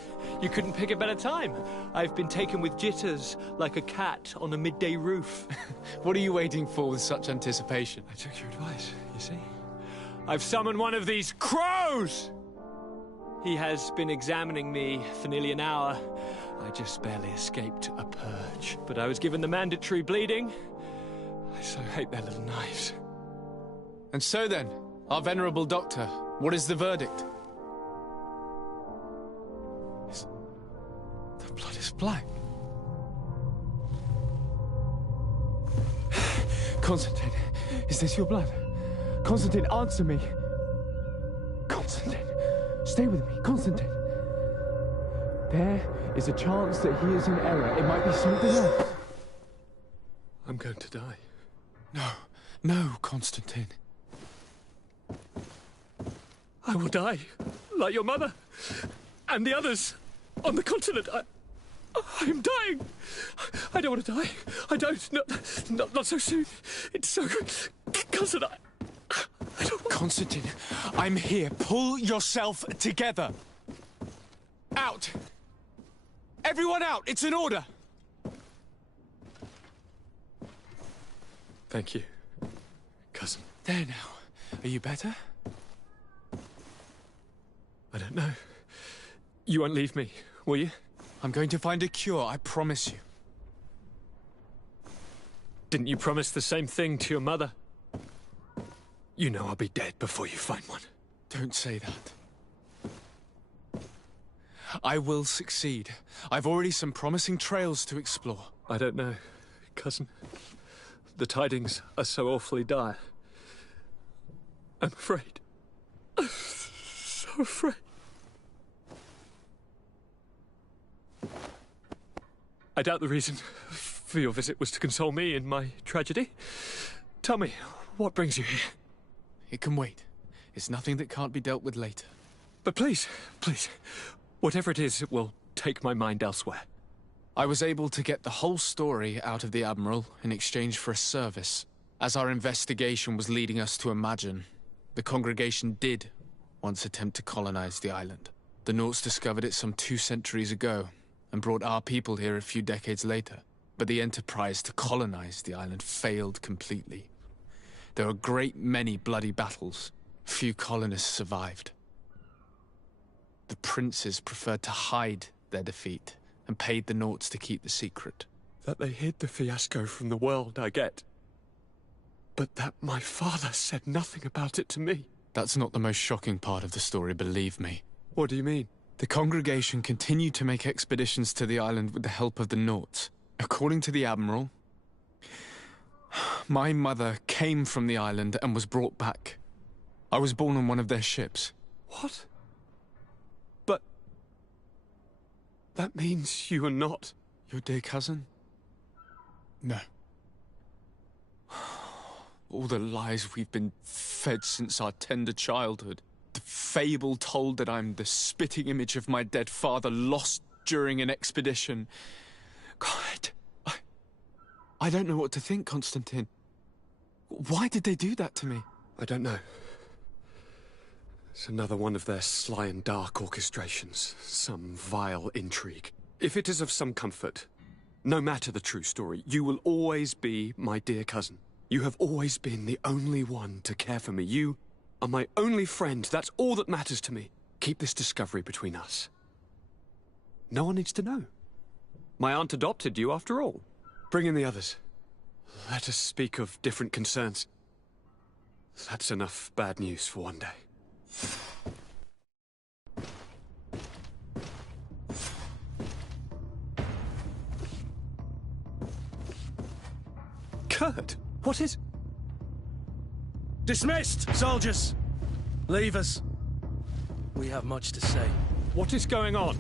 you couldn't pick a better time. I've been taken with jitters like a cat on a midday roof. What are you waiting for with such anticipation? I took your advice, you see. I've summoned one of these crows! He has been examining me for nearly an hour. I just barely escaped a purge. But I was given the mandatory bleeding. I so hate their little knives. And so then, our venerable doctor, what is the verdict? The blood is black. Constantine, is this your blood? Constantine, answer me. Stay with me, Constantine. There is a chance that he is in error. It might be something else. I'm going to die. No, Constantine. I will die, like your mother, and the others on the continent. I'm dying. I don't want to die. I don't. Not so soon. It's so... Cousin, I don't want... Constantine, I'm here. Pull yourself together. Out. Everyone out. It's an order. Thank you, cousin. There now. Are you better? I don't know. You won't leave me, will you? I'm going to find a cure, I promise you. Didn't you promise the same thing to your mother? You know I'll be dead before you find one. Don't say that. I will succeed. I've already some promising trails to explore. I don't know, cousin. The tidings are so awfully dire. I'm afraid. I'm so afraid. I doubt the reason for your visit was to console me in my tragedy. Tell me, what brings you here? It can wait. It's nothing that can't be dealt with later. But please, whatever it is, it will take my mind elsewhere. I was able to get the whole story out of the Admiral in exchange for a service. As our investigation was leading us to imagine, the congregation did once attempt to colonize the island. The Nauts discovered it some 2 centuries ago and brought our people here a few decades later. But the enterprise to colonize the island failed completely. There were a great many bloody battles. Few colonists survived. The princes preferred to hide their defeat and paid the Nauts to keep the secret. That they hid the fiasco from the world, I get. But that my father said nothing about it to me. That's not the most shocking part of the story, believe me. What do you mean? The congregation continued to make expeditions to the island with the help of the Nauts. According to the Admiral, my mother came from the island and was brought back. I was born on one of their ships. What? But... that means you are not... your dear cousin? No. All the lies we've been fed since our tender childhood. The fable told that I'm the spitting image of my dead father lost during an expedition. God, I don't know what to think, Constantine. Why did they do that to me? I don't know. It's another one of their sly and dark orchestrations. Some vile intrigue. If it is of some comfort, no matter the true story, you will always be my dear cousin. You have always been the only one to care for me. You are my only friend. That's all that matters to me. Keep this discovery between us. No one needs to know. My aunt adopted you after all. Bring in the others. Let us speak of different concerns. That's enough bad news for one day. Kurt, what is... Dismissed, soldiers! Leave us. We have much to say. What is going on?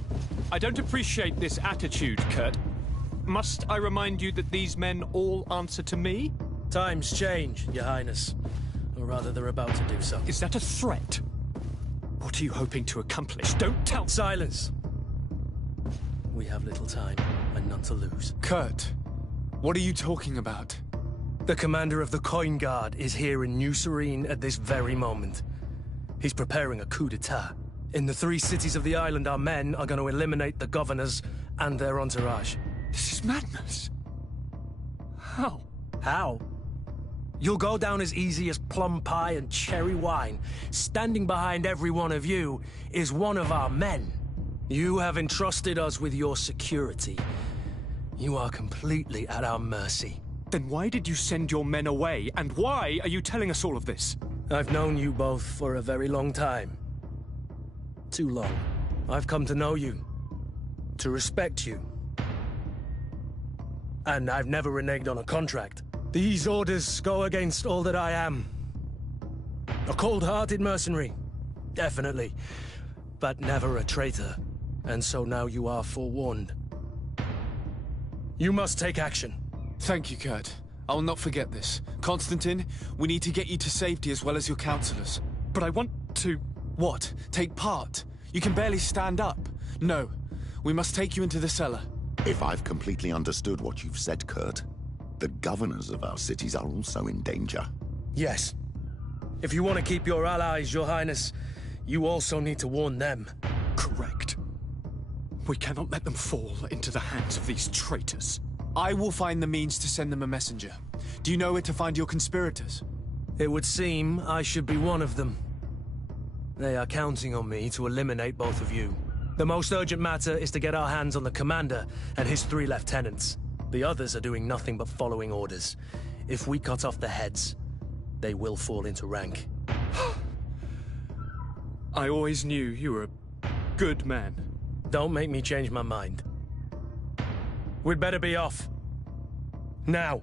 I don't appreciate this attitude, Kurt. Must I remind you that these men all answer to me? Times change, Your Highness. Or rather, they're about to do so. Is that a threat? What are you hoping to accomplish? Don't tell... Silence! We have little time, and none to lose. Kurt, what are you talking about? The commander of the Coin Guard is here in New Serene at this very moment. He's preparing a coup d'etat. In the 3 cities of the island, our men are going to eliminate the governors and their entourage. This is madness. How? How? You'll go down as easy as plum pie and cherry wine. Standing behind every one of you is one of our men. You have entrusted us with your security. You are completely at our mercy. Then why did you send your men away? And why are you telling us all of this? I've known you both for a very long time. Too long. I've come to know you. To respect you. And I've never reneged on a contract. These orders go against all that I am. A cold-hearted mercenary. Definitely. but never a traitor. And so now you are forewarned. You must take action. Thank you, Kurt. I will not forget this. Constantine, we need to get you to safety as well as your counselors. But I want to... What? Take part? You can barely stand up. No. We must take you into the cellar. If I've completely understood what you've said, Kurt, the governors of our cities are also in danger. Yes. If you want to keep your allies, Your Highness, you also need to warn them. Correct. We cannot let them fall into the hands of these traitors. I will find the means to send them a messenger. Do you know where to find your conspirators? It would seem I should be one of them. They are counting on me to eliminate both of you. The most urgent matter is to get our hands on the commander and his 3 lieutenants. The others are doing nothing but following orders. If we cut off their heads, they will fall into rank. I always knew you were a good man. Don't make me change my mind. We'd better be off. Now.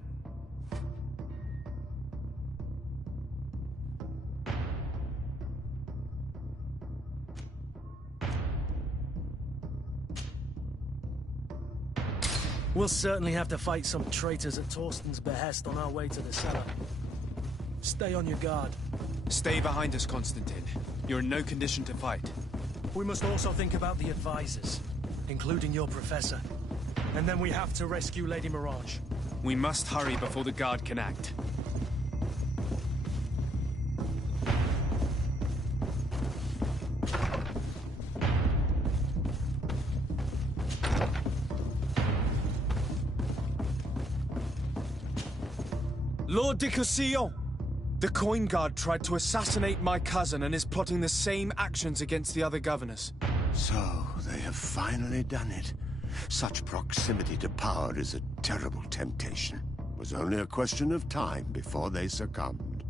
We'll certainly have to fight some traitors at Torsten's behest on our way to the cellar. Stay on your guard. Stay behind us, Constantine. You're in no condition to fight. We must also think about the advisors, including your professor. And then we have to rescue Lady Mirage. We must hurry before the guard can act. Lord de Cossillon! The coin guard tried to assassinate my cousin and is plotting the same actions against the other governors. So, they have finally done it. Such proximity to power is a terrible temptation. It was only a question of time before they succumbed.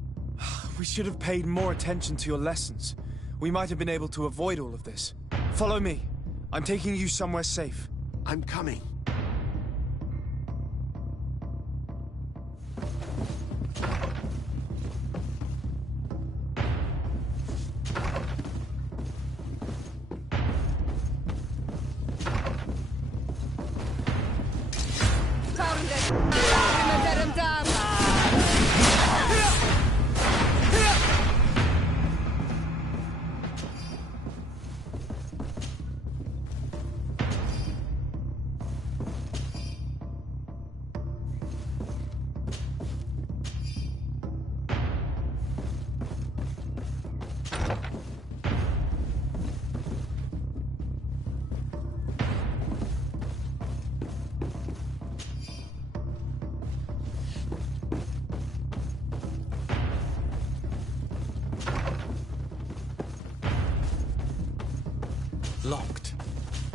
We should have paid more attention to your lessons. We might have been able to avoid all of this. Follow me. I'm taking you somewhere safe. I'm coming. Locked.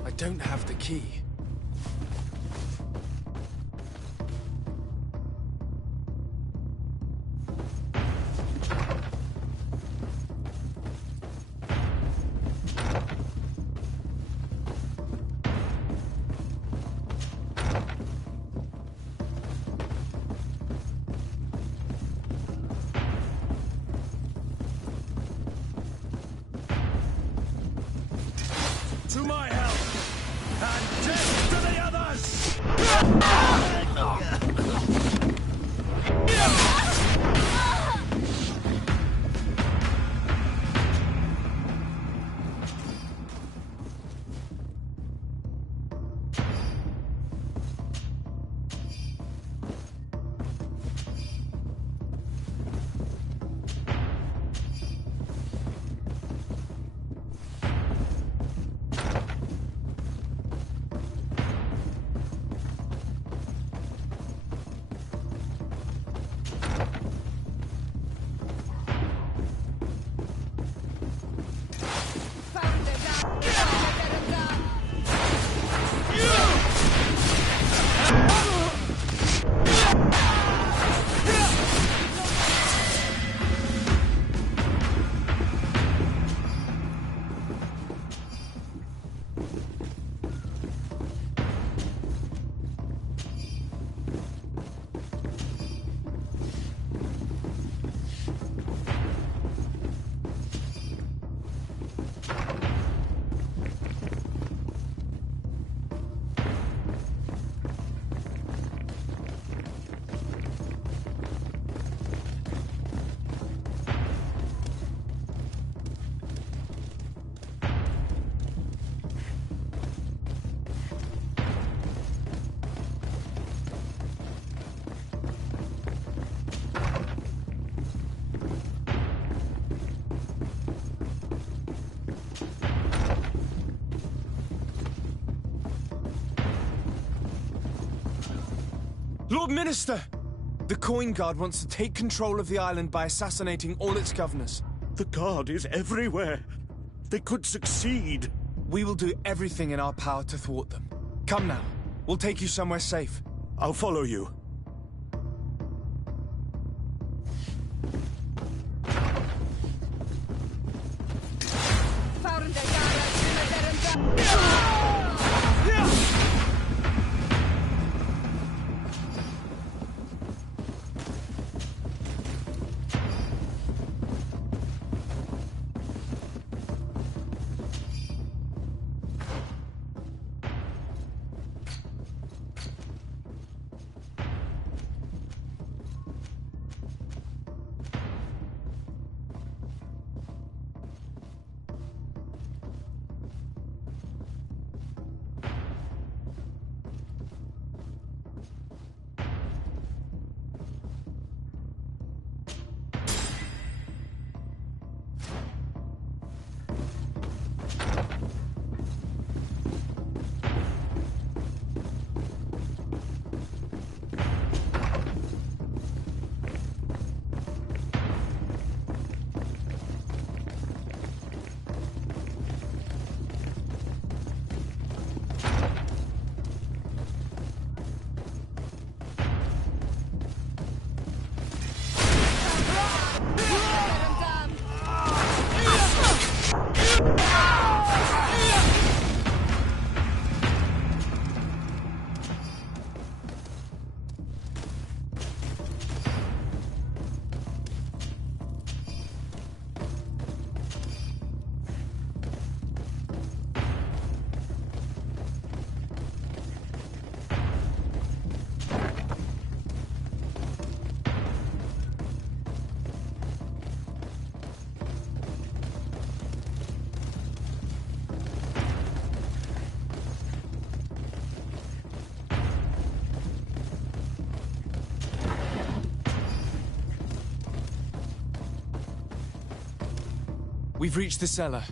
I don't have the key. To my help! And death! Lord Minister! The Coin Guard wants to take control of the island by assassinating all its governors. The Guard is everywhere. They could succeed. We will do everything in our power to thwart them. Come now. We'll take you somewhere safe. I'll follow you. We've reached the cellar.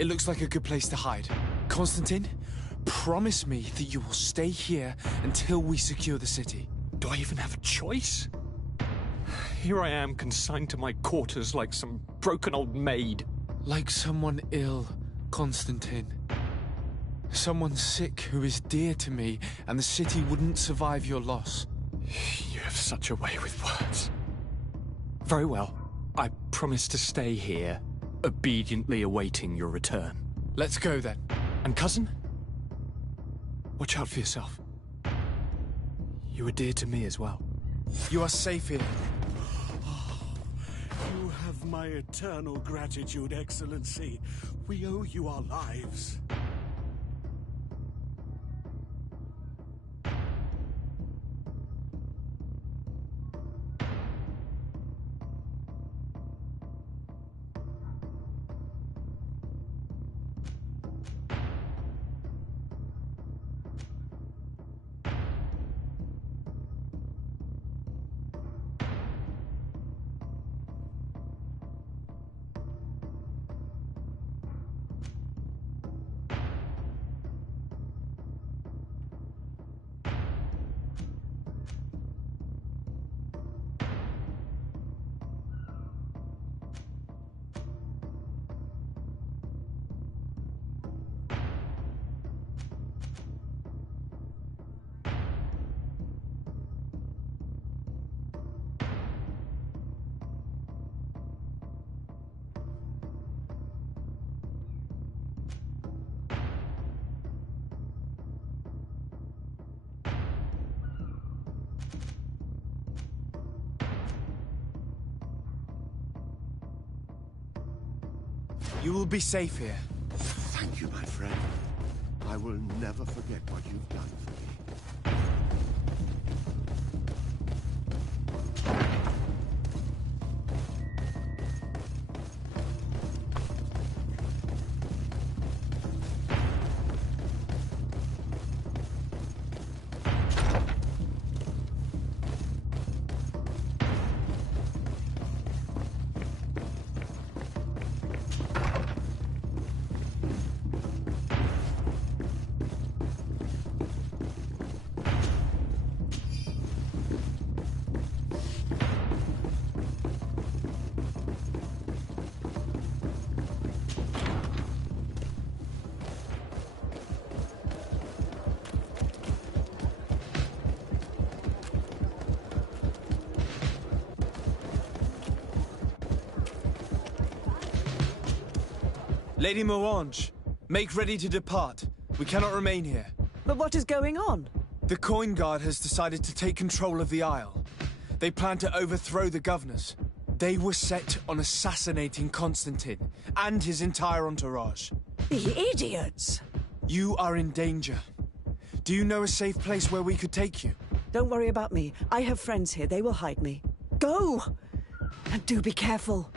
It looks like a good place to hide. Constantine, promise me that you will stay here until we secure the city. Do I even have a choice? Here I am, consigned to my quarters like some broken old maid. Like someone ill, Constantine. Someone sick who is dear to me, and the city wouldn't survive your loss. You have such a way with words. Very well. I promise to stay here, obediently awaiting your return. Let's go then. And cousin? Watch out for yourself. You are dear to me as well. You are safe here. You have my eternal gratitude, Excellency. We owe you our lives. You will be safe here. Thank you, my friend. I will never forget what you've done for me. Lady Morange, make ready to depart. We cannot remain here. But what is going on? The Coin Guard has decided to take control of the Isle. They plan to overthrow the governors. They were set on assassinating Constantine and his entire entourage. The idiots! You are in danger. Do you know a safe place where we could take you? Don't worry about me. I have friends here. They will hide me. Go! And do be careful.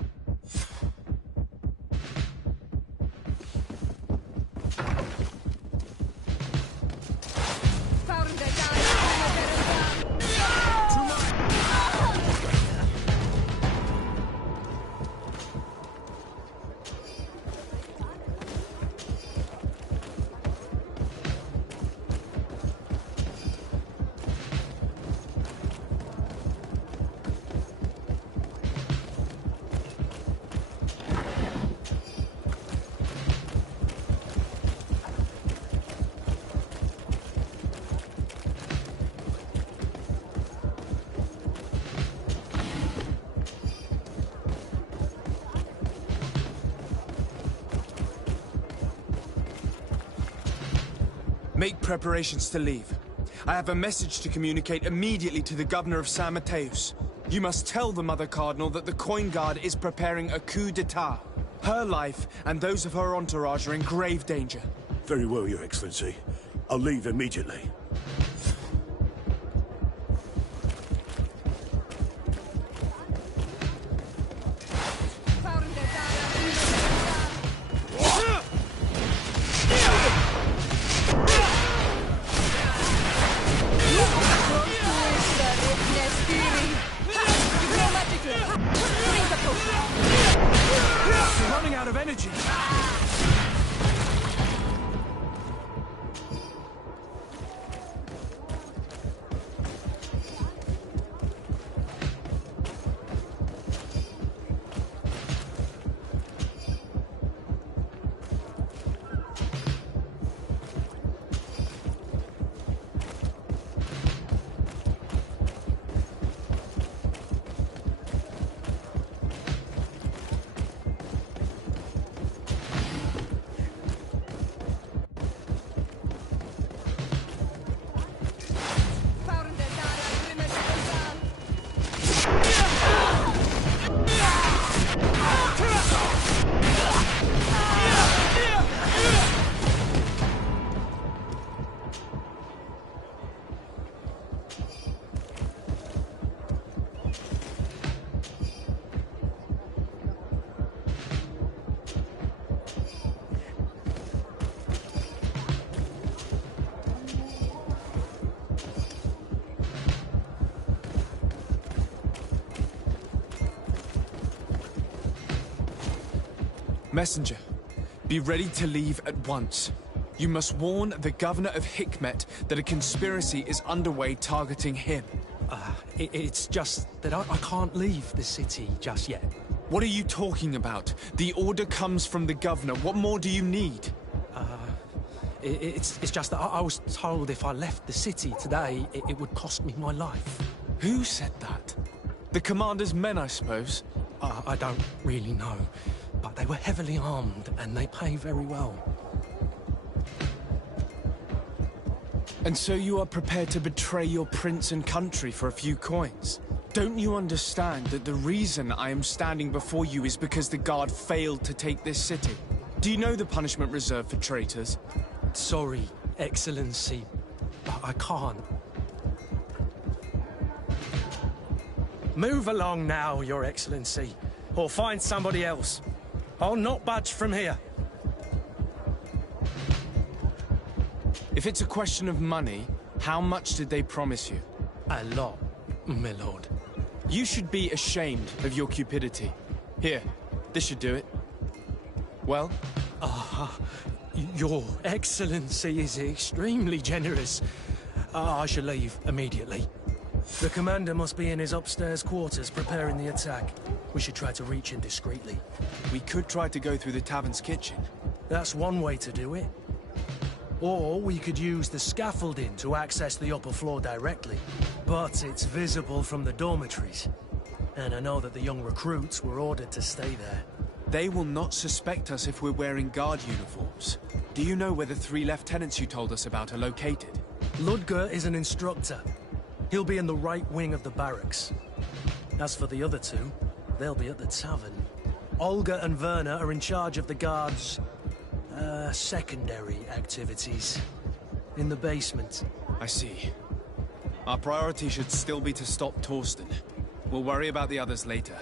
Make preparations to leave. I have a message to communicate immediately to the governor of San Mateus. You must tell the Mother Cardinal that the Coin Guard is preparing a coup d'etat. Her life and those of her entourage are in grave danger. Very well, Your Excellency. I'll leave immediately. Running out of energy. Messenger, be ready to leave at once. You must warn the governor of Hikmet that a conspiracy is underway targeting him. It's just that I can't leave the city just yet. What are you talking about? The order comes from the governor. What more do you need? It's just that I was told if I left the city today, it would cost me my life. Who said that? The commander's men, I suppose? I don't really know, but they were heavily armed and they pay very well. And so you are prepared to betray your prince and country for a few coins? Don't you understand that the reason I am standing before you is because the guard failed to take this city? Do you know the punishment reserved for traitors? Sorry, Excellency, but I can't. Move along now, Your Excellency, or find somebody else. I'll not budge from here. If it's a question of money, how much did they promise you? A lot, my lord. You should be ashamed of your cupidity. Here, this should do it. Well? Your Excellency is extremely generous. I shall leave immediately. The commander must be in his upstairs quarters preparing the attack. We should try to reach him discreetly. We could try to go through the tavern's kitchen. That's one way to do it. Or we could use the scaffolding to access the upper floor directly. But it's visible from the dormitories. And I know that the young recruits were ordered to stay there. They will not suspect us if we're wearing guard uniforms. Do you know where the 3 lieutenants you told us about are located? Ludger is an instructor. He'll be in the right wing of the barracks. As for the other 2, they'll be at the tavern. Olga and Werner are in charge of the guards' secondary activities. In the basement. I see. Our priority should still be to stop Torsten. We'll worry about the others later.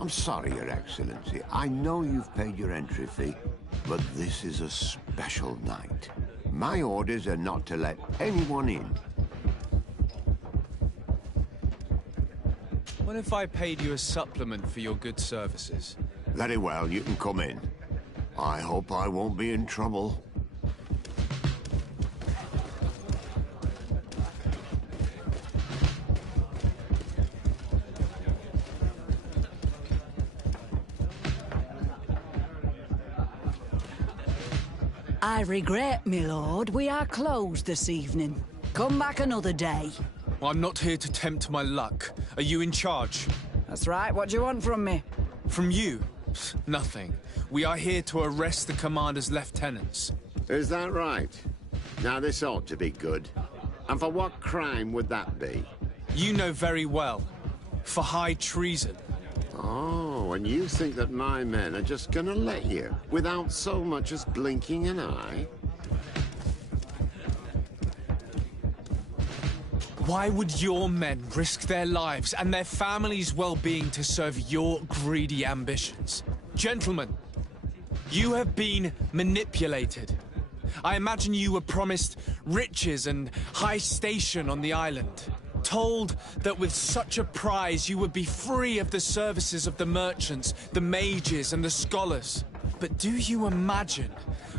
I'm sorry, Your Excellency. I know you've paid your entry fee, but this is a special night. My orders are not to let anyone in. What if I paid you a supplement for your good services? Very well, you can come in. I hope I won't be in trouble. I regret, my lord, we are closed this evening. Come back another day. Well, I'm not here to tempt my luck. Are you in charge? That's right. What do you want from me? From you? Nothing. We are here to arrest the commander's lieutenants. Is that right? Now, this ought to be good. And for what crime would that be? You know very well. For high treason. Oh, and you think that my men are just gonna let you, without so much as blinking an eye? Why would your men risk their lives and their families' well-being to serve your greedy ambitions? Gentlemen, you have been manipulated. I imagine you were promised riches and high station on the island. Told that with such a prize you would be free of the services of the merchants, the mages and the scholars. But do you imagine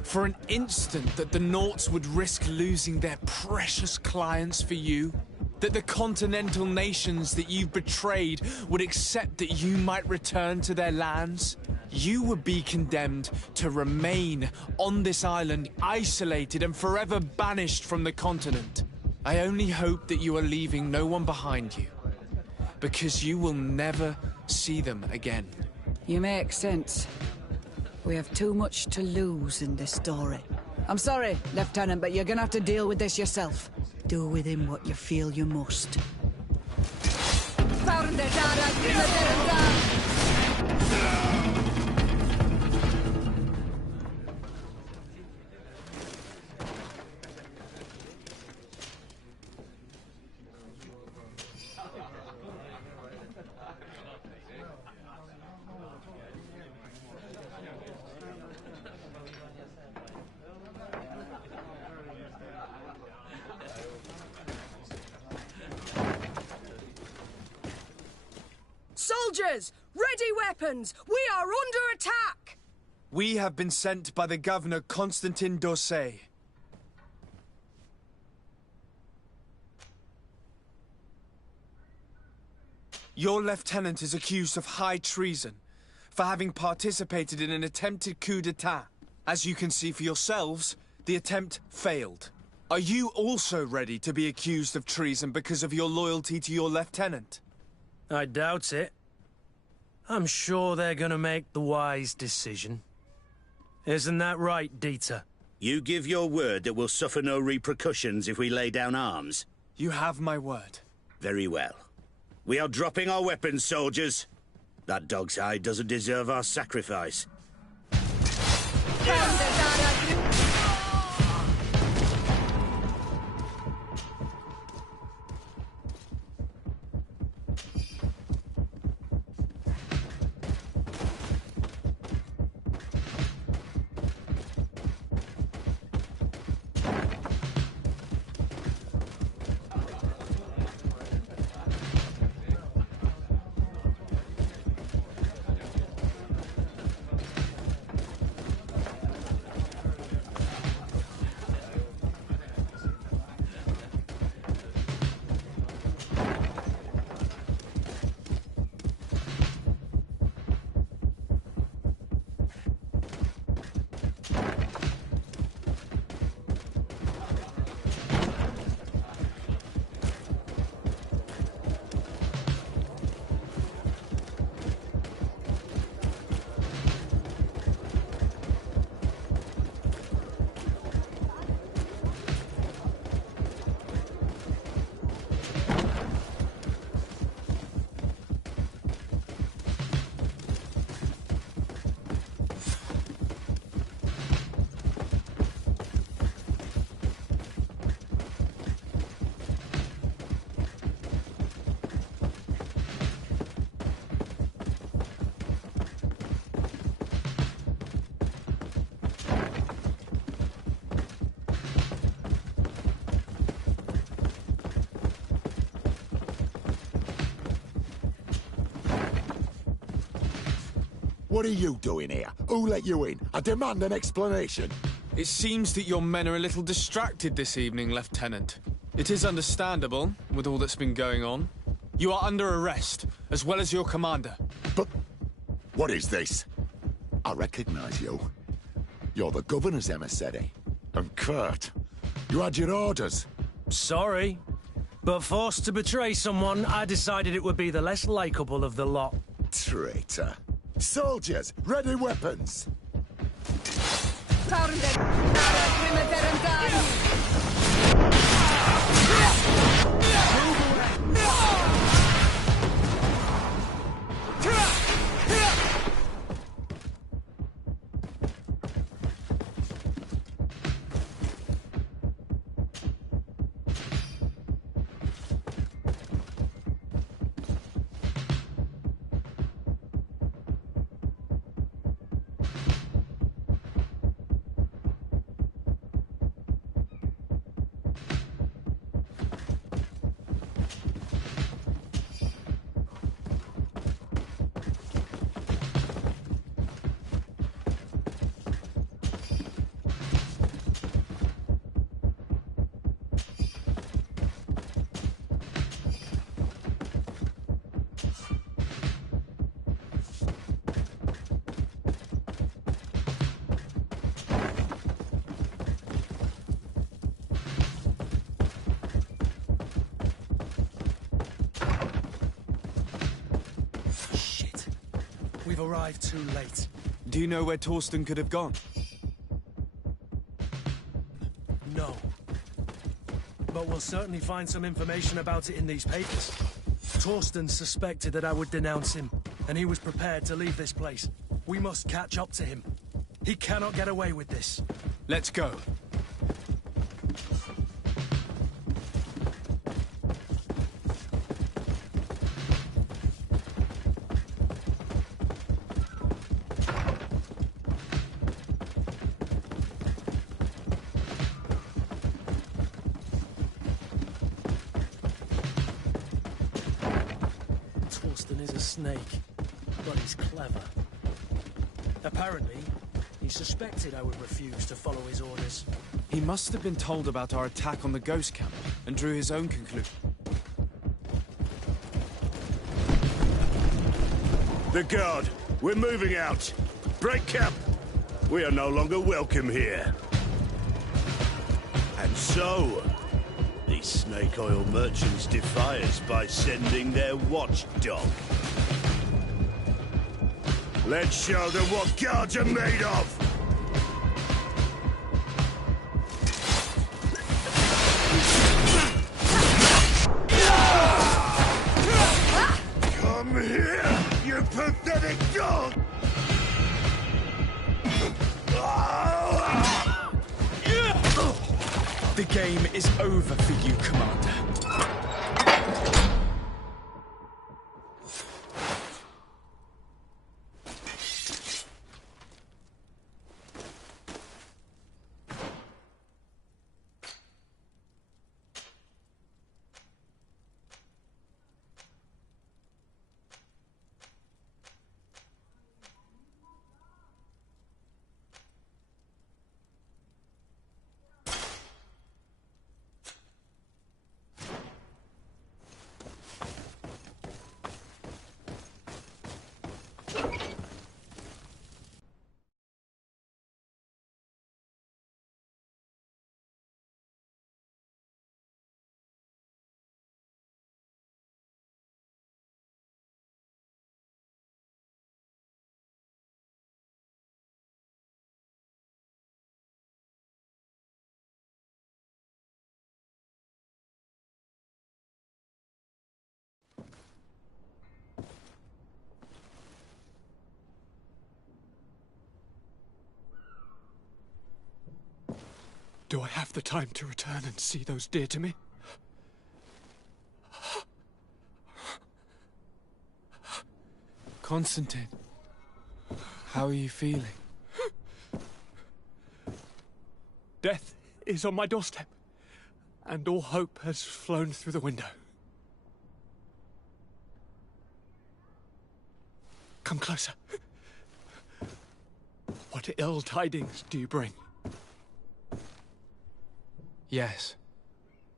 for an instant that the Nauts would risk losing their precious clients for you? That the continental nations that you've betrayed would accept that you might return to their lands? You would be condemned to remain on this island, isolated and forever banished from the continent. I only hope that you are leaving no one behind you, because you will never see them again. You make sense. We have too much to lose in this story. I'm sorry, Lieutenant, but you're gonna have to deal with this yourself. Do with him what you feel you must. Soldiers! Ready weapons! We are under attack! We have been sent by the Governor Constantin Dosset. Your lieutenant is accused of high treason for having participated in an attempted coup d'etat. As you can see for yourselves, the attempt failed. Are you also ready to be accused of treason because of your loyalty to your lieutenant? I doubt it. I'm sure they're gonna make the wise decision. Isn't that right, Dieter? You give your word that we'll suffer no repercussions if we lay down arms? You have my word. Very well. We are dropping our weapons, soldiers. That dog's hide doesn't deserve our sacrifice. What are you doing here? Who let you in? I demand an explanation. It seems that your men are a little distracted this evening, Lieutenant. It is understandable, with all that's been going on. You are under arrest, as well as your commander. But what is this? I recognize you. You're the governor's emissary. And Kurt, you had your orders. Sorry, but forced to betray someone, I decided it would be the less likable of the lot. Traitor. Soldiers, ready weapons! We've arrived too late. Do you know where Torsten could have gone? No. But we'll certainly find some information about it in these papers. Torsten suspected that I would denounce him, and he was prepared to leave this place. We must catch up to him. He cannot get away with this. Let's go. Ralston is a snake, but he's clever. Apparently, he suspected I would refuse to follow his orders. He must have been told about our attack on the ghost camp and drew his own conclusion. The guard, we're moving out. Break camp. We are no longer welcome here. And so, these snake oil merchants defy us by sending their watchdog. Let's show them what guards are made of! Come here, you pathetic dog! The game is over for you, Commander. Do I have the time to return and see those dear to me? Constantine, how are you feeling? Death is on my doorstep, and all hope has flown through the window. Come closer. What ill tidings do you bring? Yes.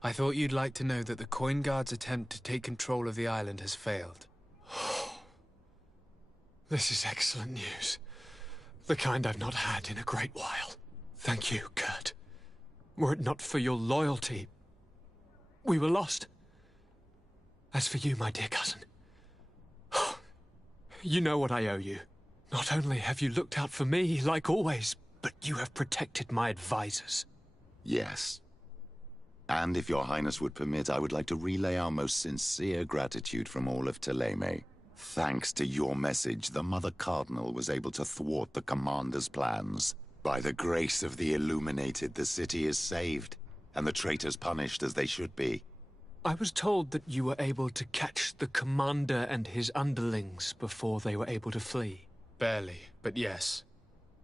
I thought you'd like to know that the Coin Guard's attempt to take control of the island has failed. This is excellent news. The kind I've not had in a great while. Thank you, Kurt. Were it not for your loyalty, we were lost. As for you, my dear cousin, you know what I owe you. Not only have you looked out for me, like always, but you have protected my advisors. Yes. And if your highness would permit, I would like to relay our most sincere gratitude from all of Thélème. Thanks to your message, the Mother Cardinal was able to thwart the Commander's plans. By the grace of the Illuminated, the city is saved, and the traitors punished as they should be. I was told that you were able to catch the Commander and his underlings before they were able to flee. Barely, but yes.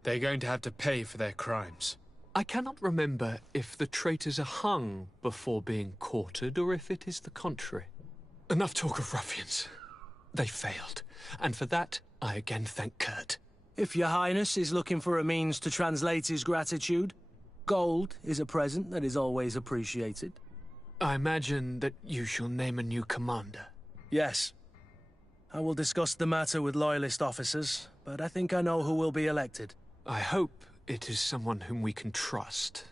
They're going to have to pay for their crimes. I cannot remember if the traitors are hung before being quartered, or if it is the contrary. Enough talk of ruffians. They failed, and for that, I again thank Kurt. If your highness is looking for a means to translate his gratitude, gold is a present that is always appreciated. I imagine that you shall name a new commander. Yes. I will discuss the matter with loyalist officers, but I think I know who will be elected. I hope it is someone whom we can trust.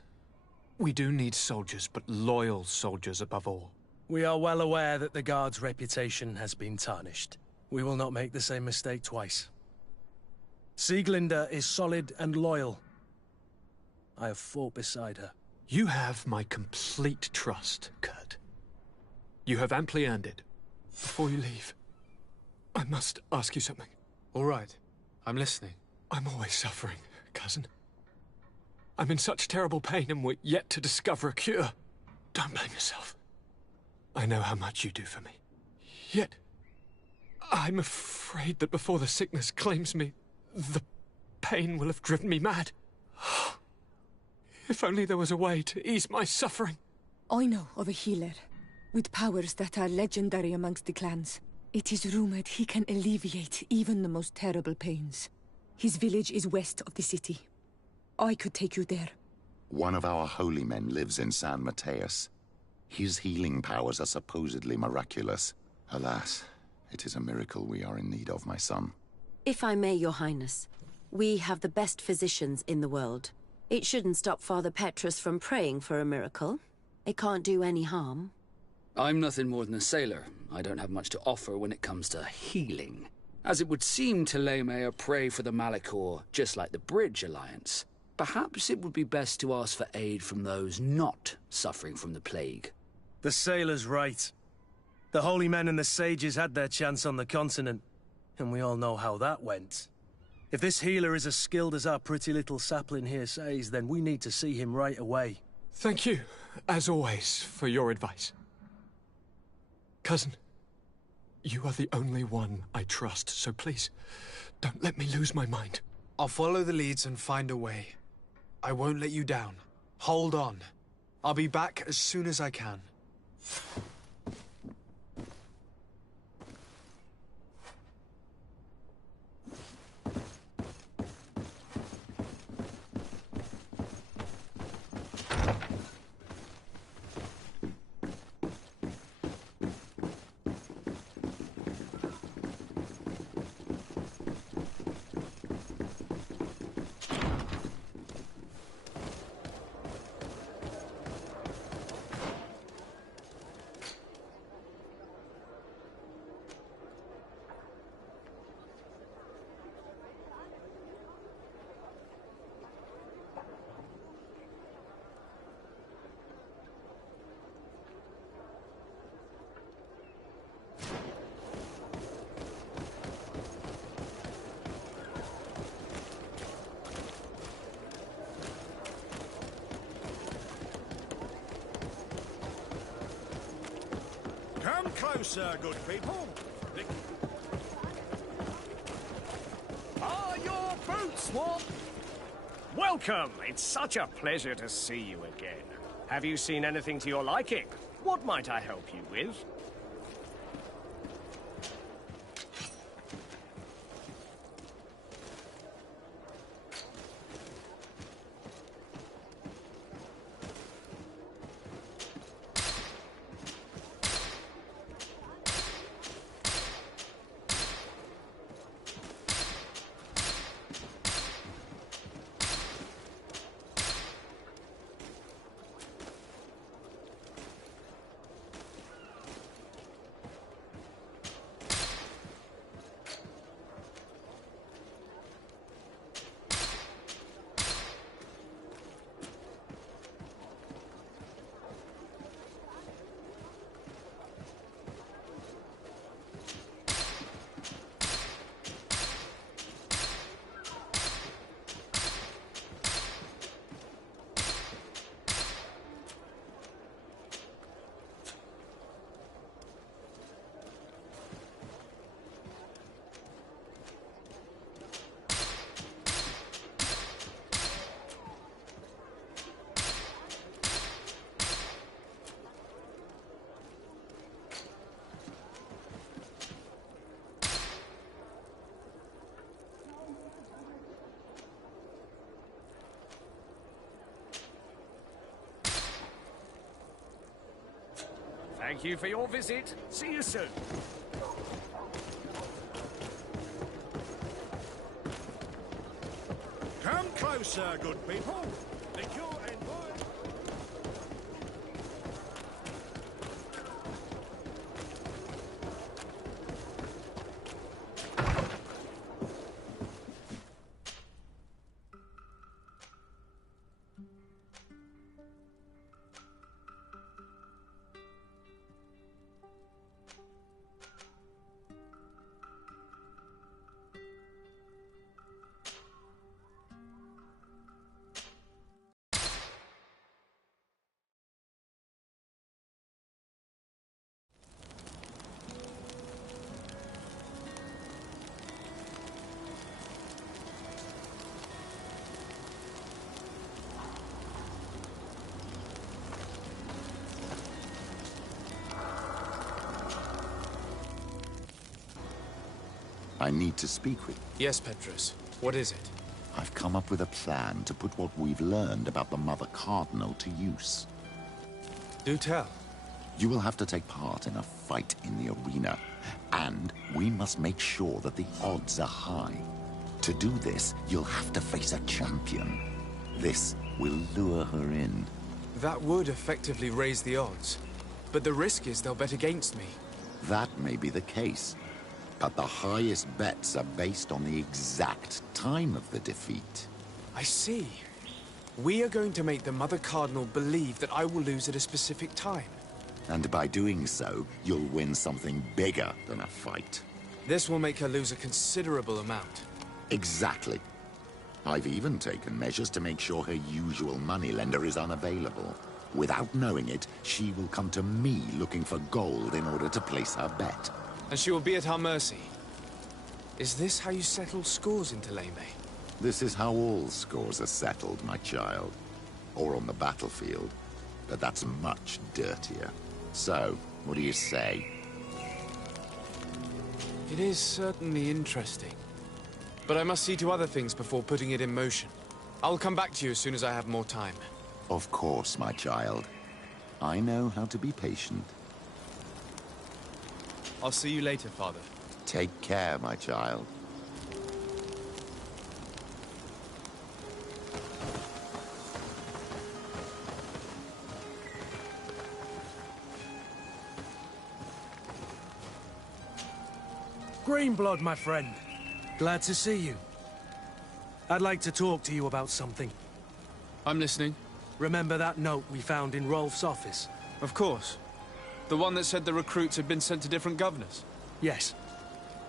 We do need soldiers, but loyal soldiers above all. We are well aware that the Guard's reputation has been tarnished. We will not make the same mistake twice. Sieglinde is solid and loyal. I have fought beside her. You have my complete trust, Kurt. You have amply earned it. Before you leave, I must ask you something. All right. I'm listening. I'm always suffering, cousin. I'm in such terrible pain and we're yet to discover a cure. Don't blame yourself. I know how much you do for me. Yet, I'm afraid that before the sickness claims me, the pain will have driven me mad. If only there was a way to ease my suffering. I know of a healer, with powers that are legendary amongst the clans. It is rumored he can alleviate even the most terrible pains. His village is west of the city. I could take you there. One of our holy men lives in San Mateus. His healing powers are supposedly miraculous. Alas, it is a miracle we are in need of, my son. If I may, Your Highness, we have the best physicians in the world. It shouldn't stop Father Petrus from praying for a miracle. It can't do any harm. I'm nothing more than a sailor. I don't have much to offer when it comes to healing. As it would seem Telemea pray for the Malachor, just like the Bridge Alliance. Perhaps it would be best to ask for aid from those not suffering from the plague. The sailor's right. The holy men and the sages had their chance on the continent, and we all know how that went. If this healer is as skilled as our pretty little sapling here says, then we need to see him right away. Thank you, as always, for your advice. Cousin, you are the only one I trust, so please, don't let me lose my mind. I'll follow the leads and find a way. I won't let you down. Hold on. I'll be back as soon as I can. Come closer, good people. Are your boots warm? Welcome. It's such a pleasure to see you again. Have you seen anything to your liking? What might I help you with? Thank you for your visit. See you soon. Come closer, good people. The cure envoy. I need to speak with you. Yes, Petrus. What is it? I've come up with a plan to put what we've learned about the Mother Cardinal to use. Do tell. You will have to take part in a fight in the arena, and we must make sure that the odds are high. To do this, you'll have to face a champion. This will lure her in. That would effectively raise the odds. But the risk is they'll bet against me. That may be the case, but the highest bets are based on the exact time of the defeat. I see. We are going to make the Mother Cardinal believe that I will lose at a specific time. And by doing so, you'll win something bigger than a fight. This will make her lose a considerable amount. Exactly. I've even taken measures to make sure her usual moneylender is unavailable. Without knowing it, she will come to me looking for gold in order to place her bet. And she will be at our mercy. Is this how you settle scores in Thélème? This is how all scores are settled, my child. Or on the battlefield. But that's much dirtier. So, what do you say? It is certainly interesting. But I must see to other things before putting it in motion. I'll come back to you as soon as I have more time. Of course, my child. I know how to be patient. I'll see you later, Father. Take care, my child. Greenblood, my friend. Glad to see you. I'd like to talk to you about something. I'm listening. Remember that note we found in Rolf's office? Of course. The one that said the recruits had been sent to different governors? Yes.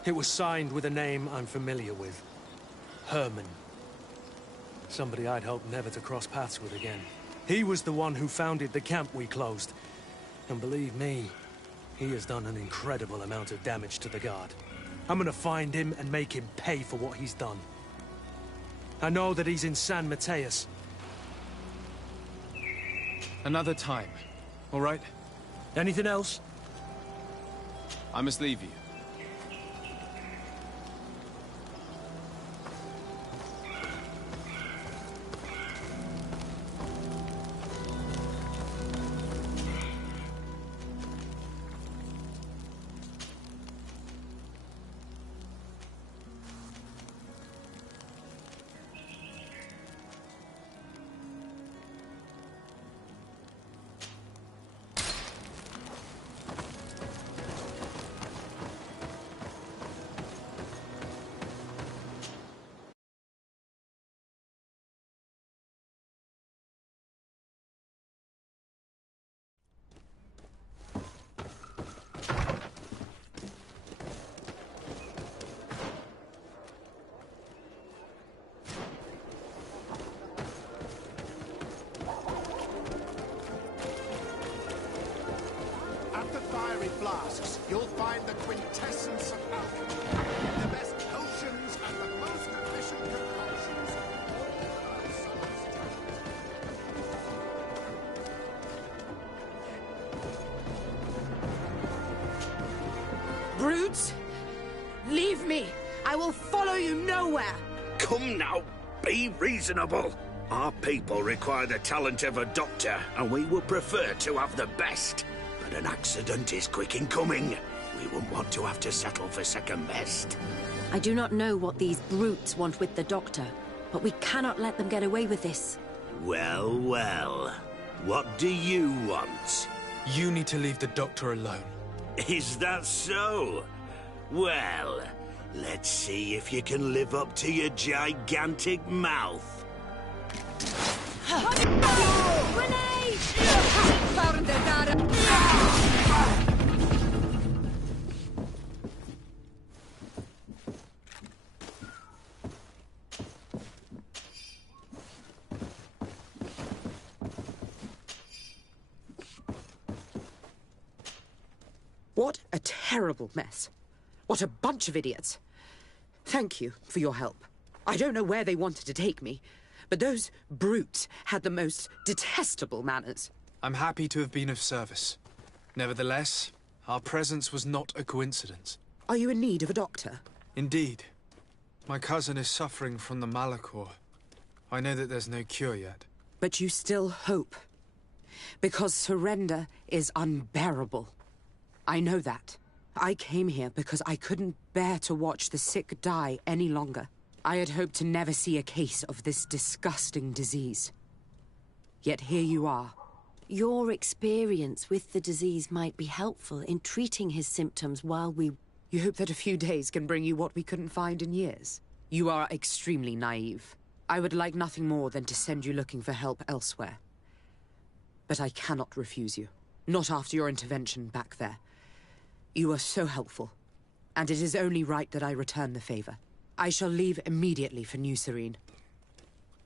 It was signed with a name I'm familiar with. Herman. Somebody I'd hoped never to cross paths with again. He was the one who founded the camp we closed. And believe me, he has done an incredible amount of damage to the Guard. I'm gonna find him and make him pay for what he's done. I know that he's in San Mateus. Another time, all right? Anything else? I must leave you. Flasks, you'll find the quintessence of alchemy. The best potions and the most efficient concoctions. Brutes! Leave me! I will follow you nowhere! Come now, be reasonable. Our people require the talent of a doctor, and we would prefer to have the best. But an accident is quick in coming. We wouldn't want to have to settle for second best. I do not know what these brutes want with the doctor, but we cannot let them get away with this. Well, well. What do you want? You need to leave the doctor alone. Is that so? Well, let's see if you can live up to your gigantic mouth. What a terrible mess. What a bunch of idiots. Thank you for your help. I don't know where they wanted to take me, but those brutes had the most detestable manners. I'm happy to have been of service. Nevertheless, our presence was not a coincidence. Are you in need of a doctor? Indeed. My cousin is suffering from the Malachor. I know that there's no cure yet. But you still hope. Because surrender is unbearable. I know that. I came here because I couldn't bear to watch the sick die any longer. I had hoped to never see a case of this disgusting disease. Yet here you are. Your experience with the disease might be helpful in treating his symptoms while we... You hope that a few days can bring you what we couldn't find in years? You are extremely naive. I would like nothing more than to send you looking for help elsewhere. But I cannot refuse you. Not after your intervention back there. You are so helpful, and it is only right that I return the favor. I shall leave immediately for New Serene.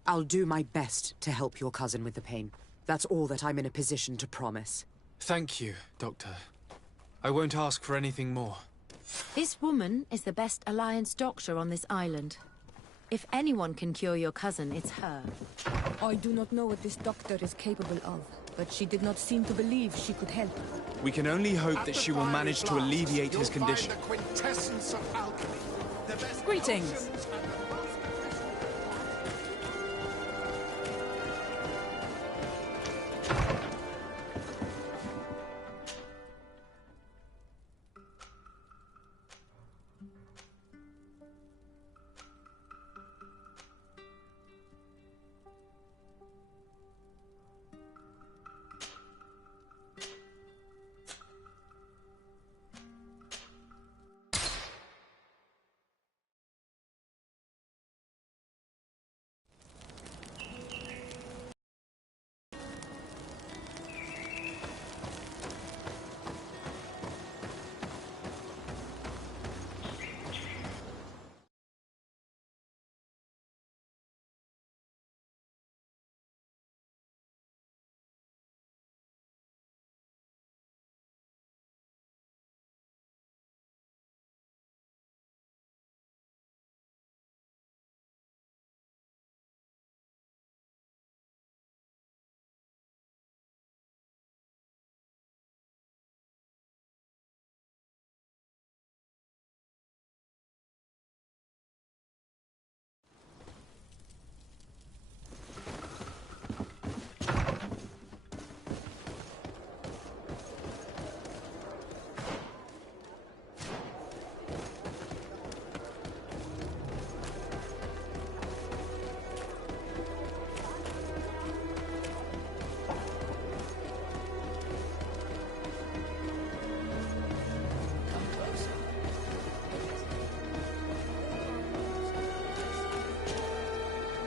I'll do my best to help your cousin with the pain. That's all that I'm in a position to promise. Thank you, Doctor. I won't ask for anything more. This woman is the best Alliance doctor on this island. If anyone can cure your cousin, it's her. I do not know what this doctor is capable of, but she did not seem to believe she could help. We can only hope that she will manage to alleviate his condition. Greetings.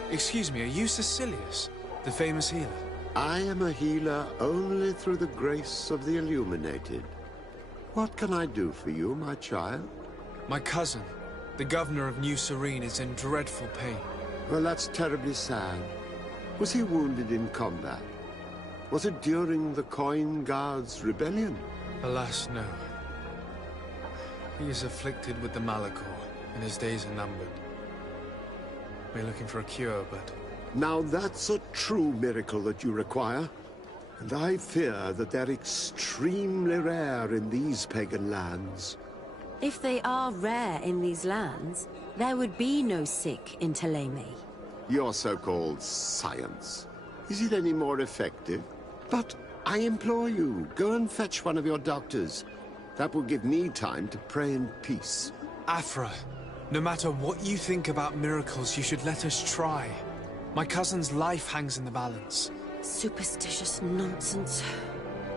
Excuse me, are you Cecilius, the famous healer? I am a healer only through the grace of the illuminated. What can I do for you, my child? My cousin, the governor of New Serene, is in dreadful pain. Well, that's terribly sad. Was he wounded in combat? Was it during the Coin Guards' rebellion? Alas, no. He is afflicted with the Malachor, and his days are numbered. We're looking for a cure, but... Now that's a true miracle that you require. And I fear that they're extremely rare in these pagan lands. If they are rare in these lands, there would be no sick in Ptolemy. Your so-called science. Is it any more effective? But I implore you, go and fetch one of your doctors. That will give me time to pray in peace. Afra, no matter what you think about miracles, you should let us try. My cousin's life hangs in the balance. Superstitious nonsense.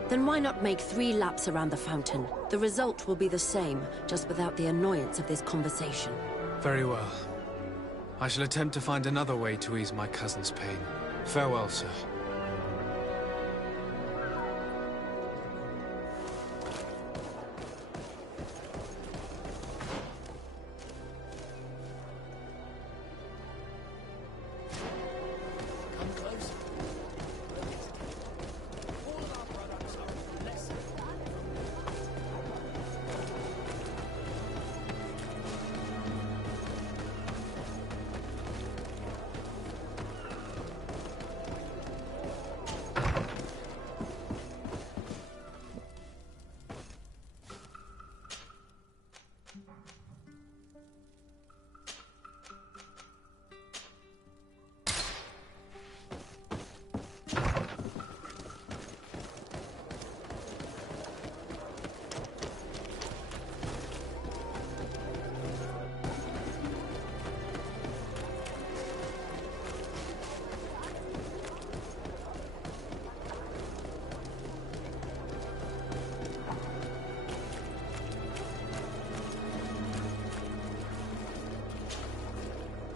Then why not make 3 laps around the fountain? The result will be the same, just without the annoyance of this conversation. Very well. I shall attempt to find another way to ease my cousin's pain. Farewell, sir.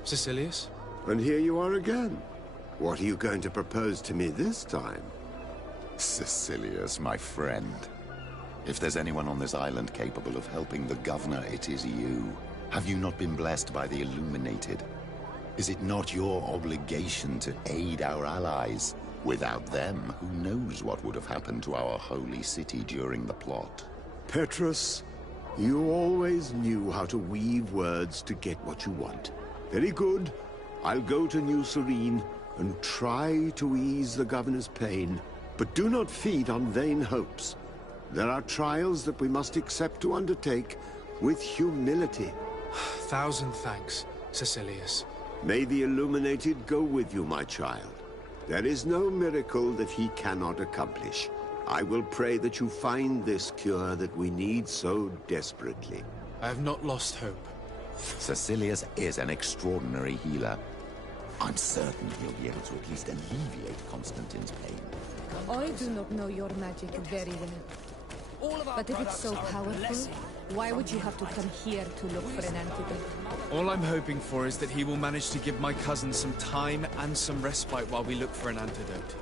Cecilius? And here you are again. What are you going to propose to me this time? Cecilius, my friend. If there's anyone on this island capable of helping the governor, it is you. Have you not been blessed by the Illuminated? Is it not your obligation to aid our allies? Without them, who knows what would have happened to our holy city during the plot? Petrus, you always knew how to weave words to get what you want. Very good. I'll go to New Serene and try to ease the governor's pain. But do not feed on vain hopes. There are trials that we must accept to undertake with humility. Thousand thanks, Cecilius. May the Illuminated go with you, my child. There is no miracle that he cannot accomplish. I will pray that you find this cure that we need so desperately. I have not lost hope. Cecilius is an extraordinary healer. I'm certain he'll be able to at least alleviate Constantine's pain. I do not know your magic very well. But if it's so powerful, why would you have to come here to look for an antidote? All I'm hoping for is that he will manage to give my cousin some time and some respite while we look for an antidote.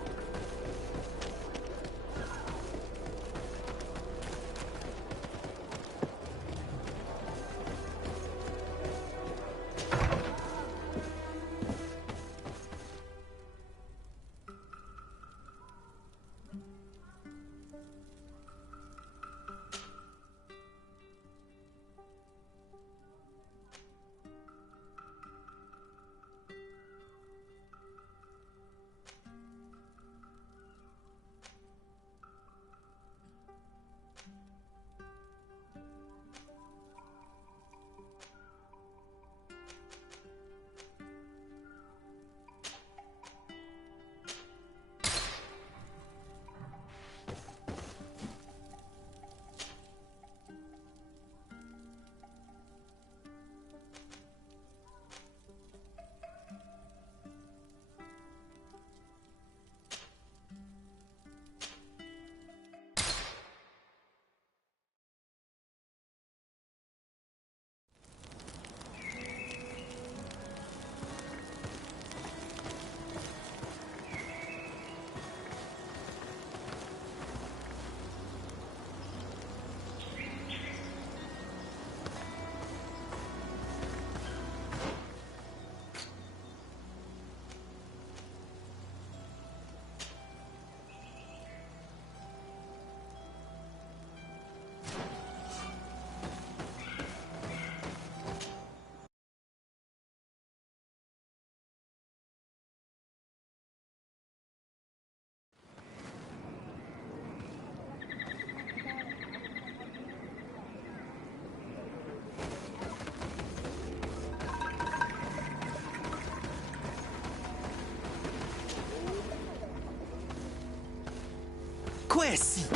Quesi!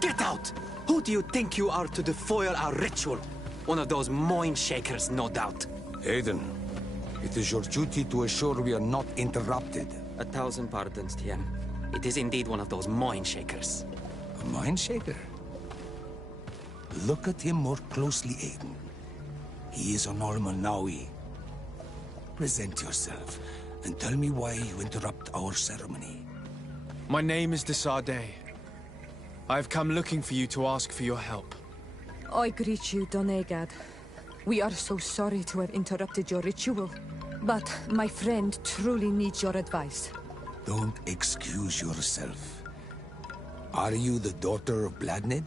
Get out! Who do you think you are to defoil our ritual? One of those mind shakers, no doubt. Aiden, it is your duty to assure we are not interrupted. 1,000 pardons, Tien. It is indeed one of those mind shakers. A mind shaker? Look at him more closely, Aiden. He is an Almanawi. Present yourself, and tell me why you interrupt our ceremony. My name is Desarde. I have come looking for you to ask for your help. I greet you, Donegad. We are so sorry to have interrupted your ritual. But my friend truly needs your advice. Don't excuse yourself. Are you the daughter of Bladnid?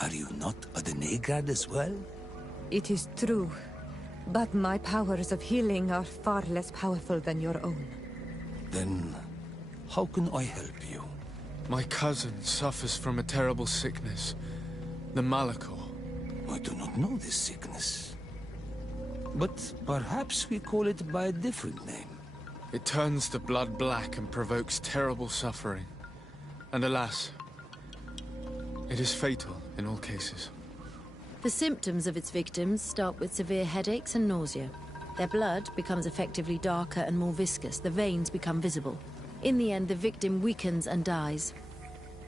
Are you not a Donegad as well? It is true. But my powers of healing are far less powerful than your own. Then, how can I help you? My cousin suffers from a terrible sickness. The Malachor. I do not know this sickness. But perhaps we call it by a different name. It turns the blood black and provokes terrible suffering. And alas, it is fatal in all cases. The symptoms of its victims start with severe headaches and nausea. Their blood becomes effectively darker and more viscous. The veins become visible. In the end, the victim weakens and dies.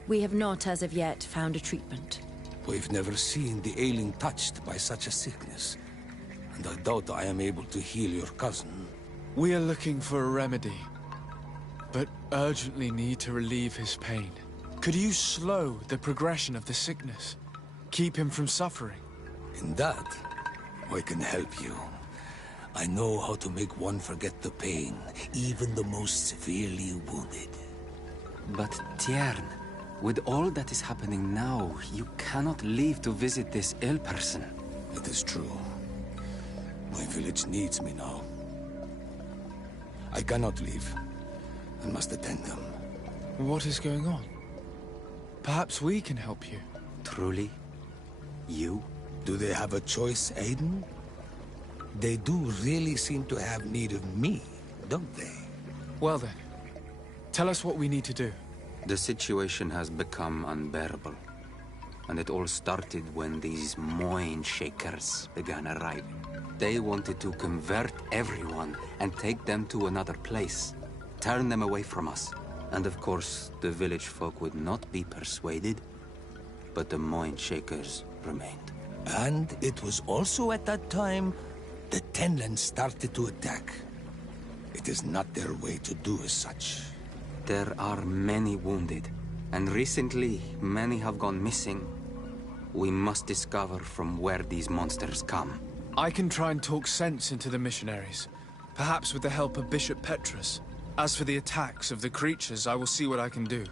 We have not, as of yet, found a treatment. We've never seen the ailing touched by such a sickness. and I doubt I am able to heal your cousin. We are looking for a remedy, but urgently need to relieve his pain. Could you slow the progression of the sickness? Keep him from suffering? In that, I can help you. I know how to make one forget the pain, even the most severely wounded. But Tiern, with all that is happening now, you cannot leave to visit this ill person. It is true. My village needs me now. I cannot leave. I must attend them. What is going on? Perhaps we can help you. Truly? You? Do they have a choice, Aiden? They do really seem to have need of me, don't they? Well then, tell us what we need to do. The situation has become unbearable. And it all started when these Moin Shakers began arriving. They wanted to convert everyone and take them to another place. Turn them away from us. And of course, the village folk would not be persuaded. But the Moin Shakers remained. And it was also at that time the Tenlands started to attack. It is not their way to do as such. There are many wounded, and recently many have gone missing. We must discover from where these monsters come. I can try and talk sense into the missionaries, perhaps with the help of Bishop Petrus. As for the attacks of the creatures, I will see what I can do.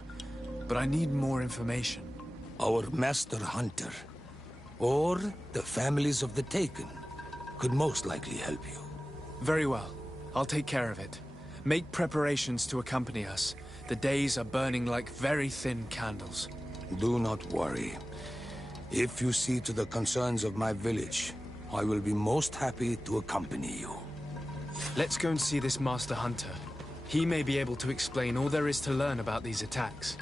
But I need more information. Our master hunter, or the families of the Taken, could most likely help you. Very well. I'll take care of it. Make preparations to accompany us. The days are burning like very thin candles. Do not worry. If you see to the concerns of my village, I will be most happy to accompany you. Let's go and see this Master Hunter. He may be able to explain all there is to learn about these attacks.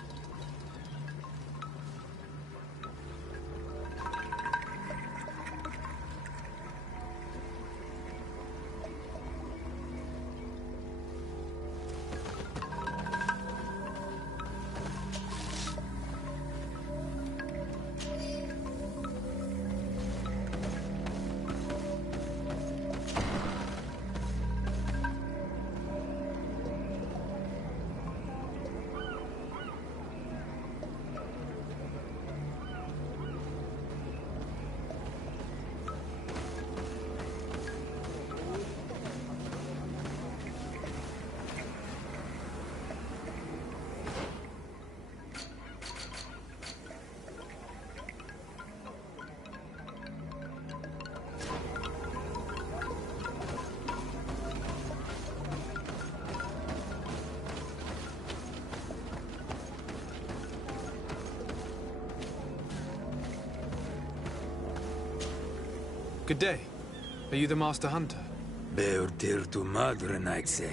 Good day. Are you the Master Hunter? Beortir tu madre, Naixe.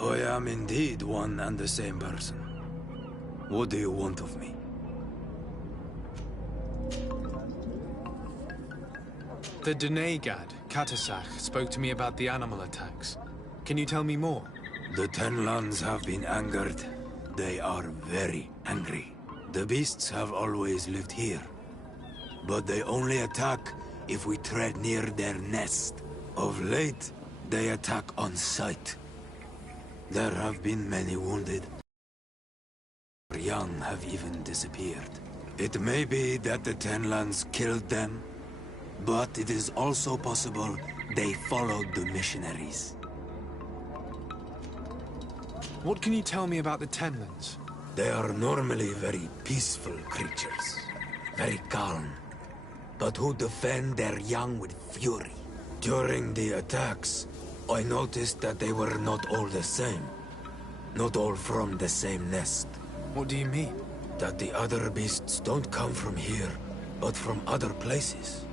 I am indeed one and the same person. What do you want of me? The Denegad, Katasach, spoke to me about the animal attacks. Can you tell me more? The Tenlands have been angered. They are very angry. The beasts have always lived here. But they only attack if we tread near their nest. Of late, they attack on sight. There have been many wounded. Young have even disappeared. It may be that the Tenlands killed them, but it is also possible they followed the missionaries. What can you tell me about the Tenlands? They are normally very peaceful creatures, very calm, but who defend their young with fury. During the attacks, I noticed that they were not all the same. Not all from the same nest. What do you mean? That the other beasts don't come from here, but from other places.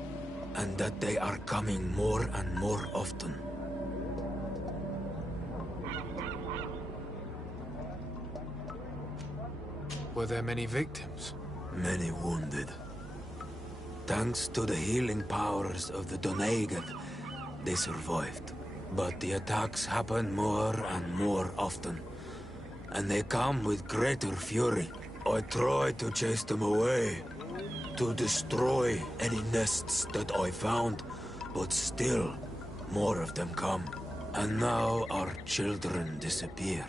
And that they are coming more and more often. Were there many victims? Many wounded. Thanks to the healing powers of the Donegad, they survived. But the attacks happen more and more often. And they come with greater fury. I try to chase them away, to destroy any nests that I found, But still, more of them come. And now our children disappear.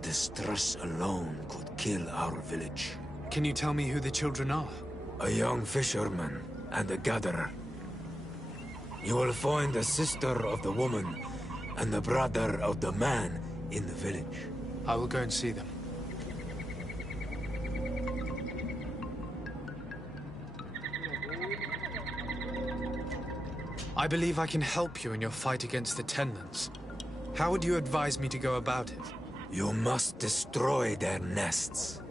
The stress alone could kill our village. Can you tell me who the children are? A young fisherman and a gatherer. You will find the sister of the woman and the brother of the man in the village. I will go and see them. I believe I can help you in your fight against the Tenlands. How would you advise me to go about it? You must destroy their nests.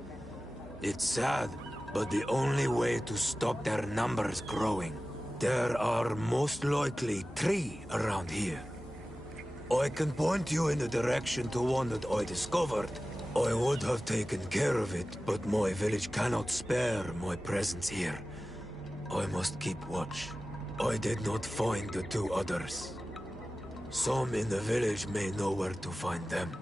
It's sad, but the only way to stop their numbers growing. There are most likely 3 around here. I can point you in the direction to one that I discovered. I would have taken care of it, but my village cannot spare my presence here. I must keep watch. I did not find the 2 others. Some in the village may know where to find them.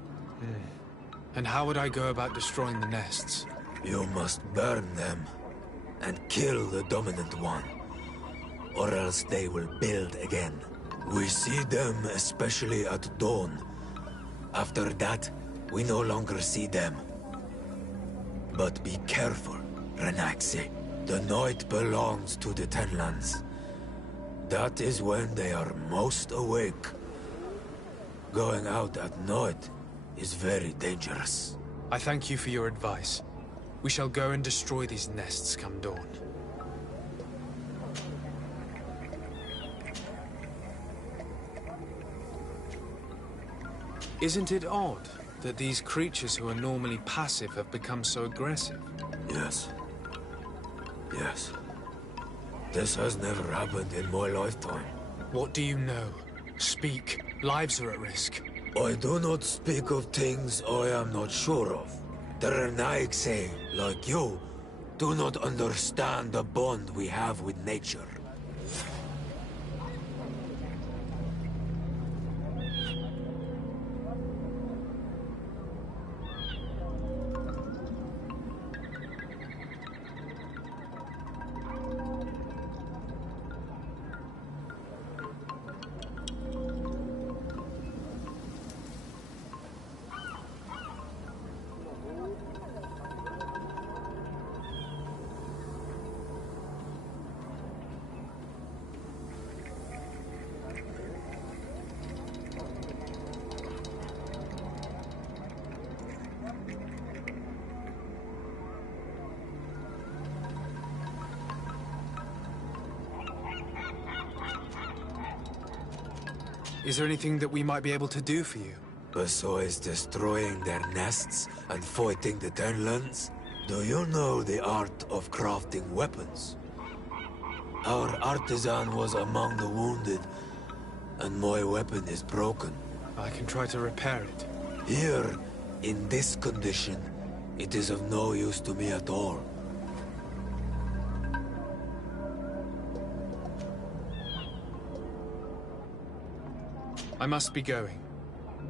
And how would I go about destroying the nests? You must burn them and kill the dominant one, or else they will build again. We see them especially at dawn. After that, we no longer see them. But be careful, Renaxi. The night belongs to the Tenlands. That is when they are most awake. Going out at night is very dangerous. I thank you for your advice. We shall go and destroy these nests come dawn. Isn't it odd that these creatures who are normally passive have become so aggressive? Yes. Yes. This has never happened in my lifetime. What do you know? Speak. Lives are at risk. I do not speak of things I am not sure of. The Renaigse, like you, do not understand the bond we have with nature. Is there anything that we might be able to do for you? Besides destroying their nests and fighting the Tenlands, do you know the art of crafting weapons? Our artisan was among the wounded, and my weapon is broken. I can try to repair it. Here, in this condition, it is of no use to me at all. I must be going.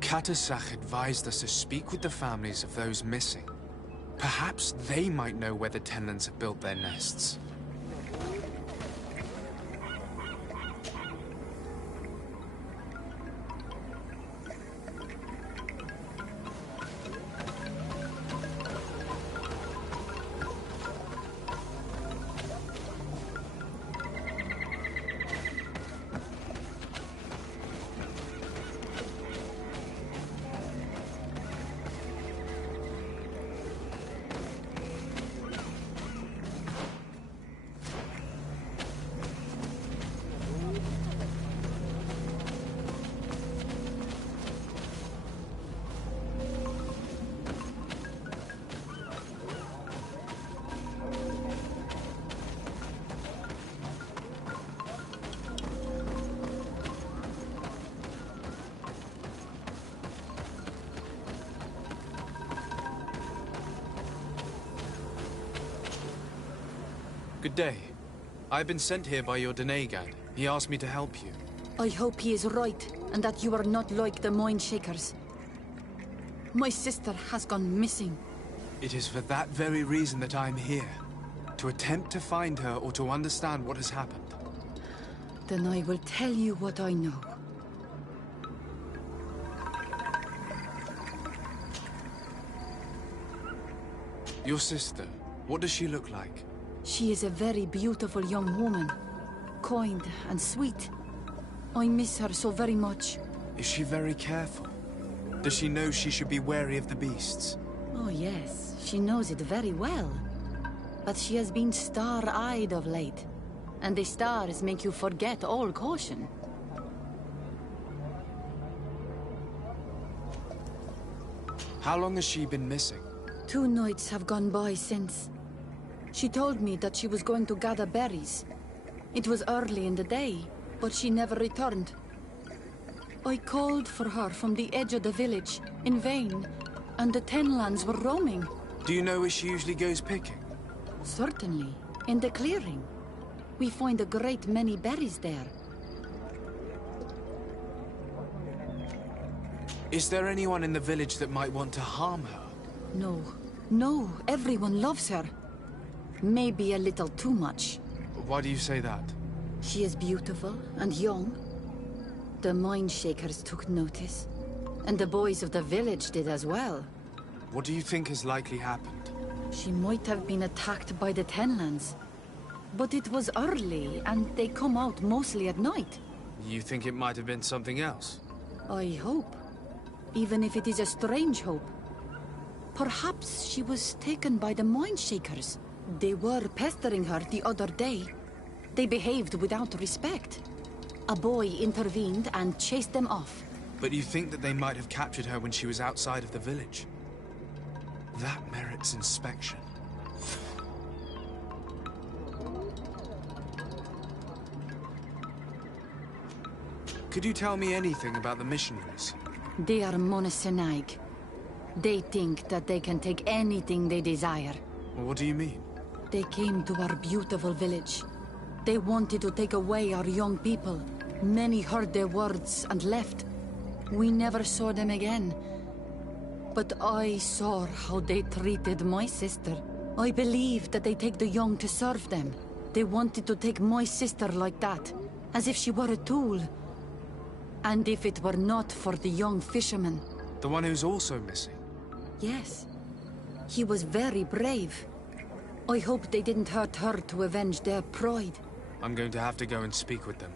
Katasach advised us to speak with the families of those missing. Perhaps they might know where the Tenlands have built their nests. Good day. I've been sent here by your Denegad. He asked me to help you. I hope he is right, and that you are not like the Mind Shakers. My sister has gone missing. It is for that very reason that I'm here. To attempt to find her or to understand what has happened. Then I will tell you what I know. Your sister, what does she look like? She is a very beautiful young woman. Kind and sweet. I miss her so very much. Is she very careful? Does she know she should be wary of the beasts? Oh yes, she knows it very well. But she has been star-eyed of late. And the stars make you forget all caution. How long has she been missing? 2 nights have gone by since. She told me that she was going to gather berries. It was early in the day, but she never returned. I called for her from the edge of the village, in vain, and the Tenlands were roaming. Do you know where she usually goes picking? Certainly, in the clearing. We find a great many berries there. Is there anyone in the village that might want to harm her? No. No, everyone loves her. Maybe a little too much. Why do you say that? She is beautiful and young. The Mindshakers took notice. And the boys of the village did as well. What do you think has likely happened? She might have been attacked by the Tenlands. But it was early, and they come out mostly at night. You think it might have been something else? I hope. Even if it is a strange hope. Perhaps she was taken by the Mindshakers. They were pestering her the other day. They behaved without respect. A boy intervened and chased them off. But you think that they might have captured her when she was outside of the village? That merits inspection. Could you tell me anything about the missionaries? They are monosynaig. They think that they can take anything they desire. What do you mean? They came to our beautiful village. They wanted to take away our young people. Many heard their words and left. We never saw them again. But I saw how they treated my sister. I believe that they take the young to serve them. They wanted to take my sister like that, as if she were a tool. And if it were not for the young fisherman... The one who's also missing? Yes. He was very brave. I hope they didn't hurt her to avenge their pride. I'm going to have to go and speak with them.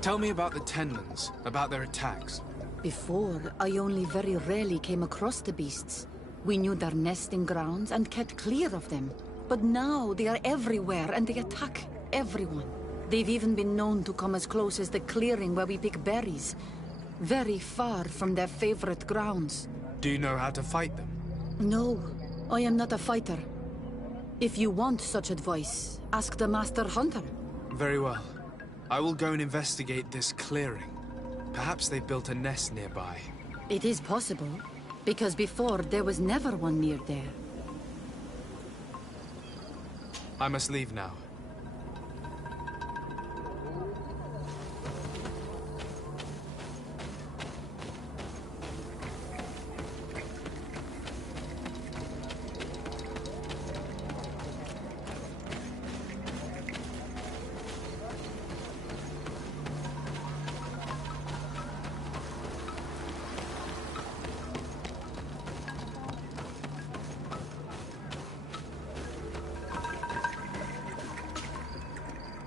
Tell me about the Tenlands, about their attacks. Before, I only very rarely came across the beasts. We knew their nesting grounds and kept clear of them. But now they are everywhere and they attack everyone. They've even been known to come as close as the clearing where we pick berries. Very far from their favorite grounds. Do you know how to fight them? No, I am not a fighter. If you want such advice, ask the Master Hunter. Very well. I will go and investigate this clearing. Perhaps they built a nest nearby. It is possible, because before there was never one near there. I must leave now.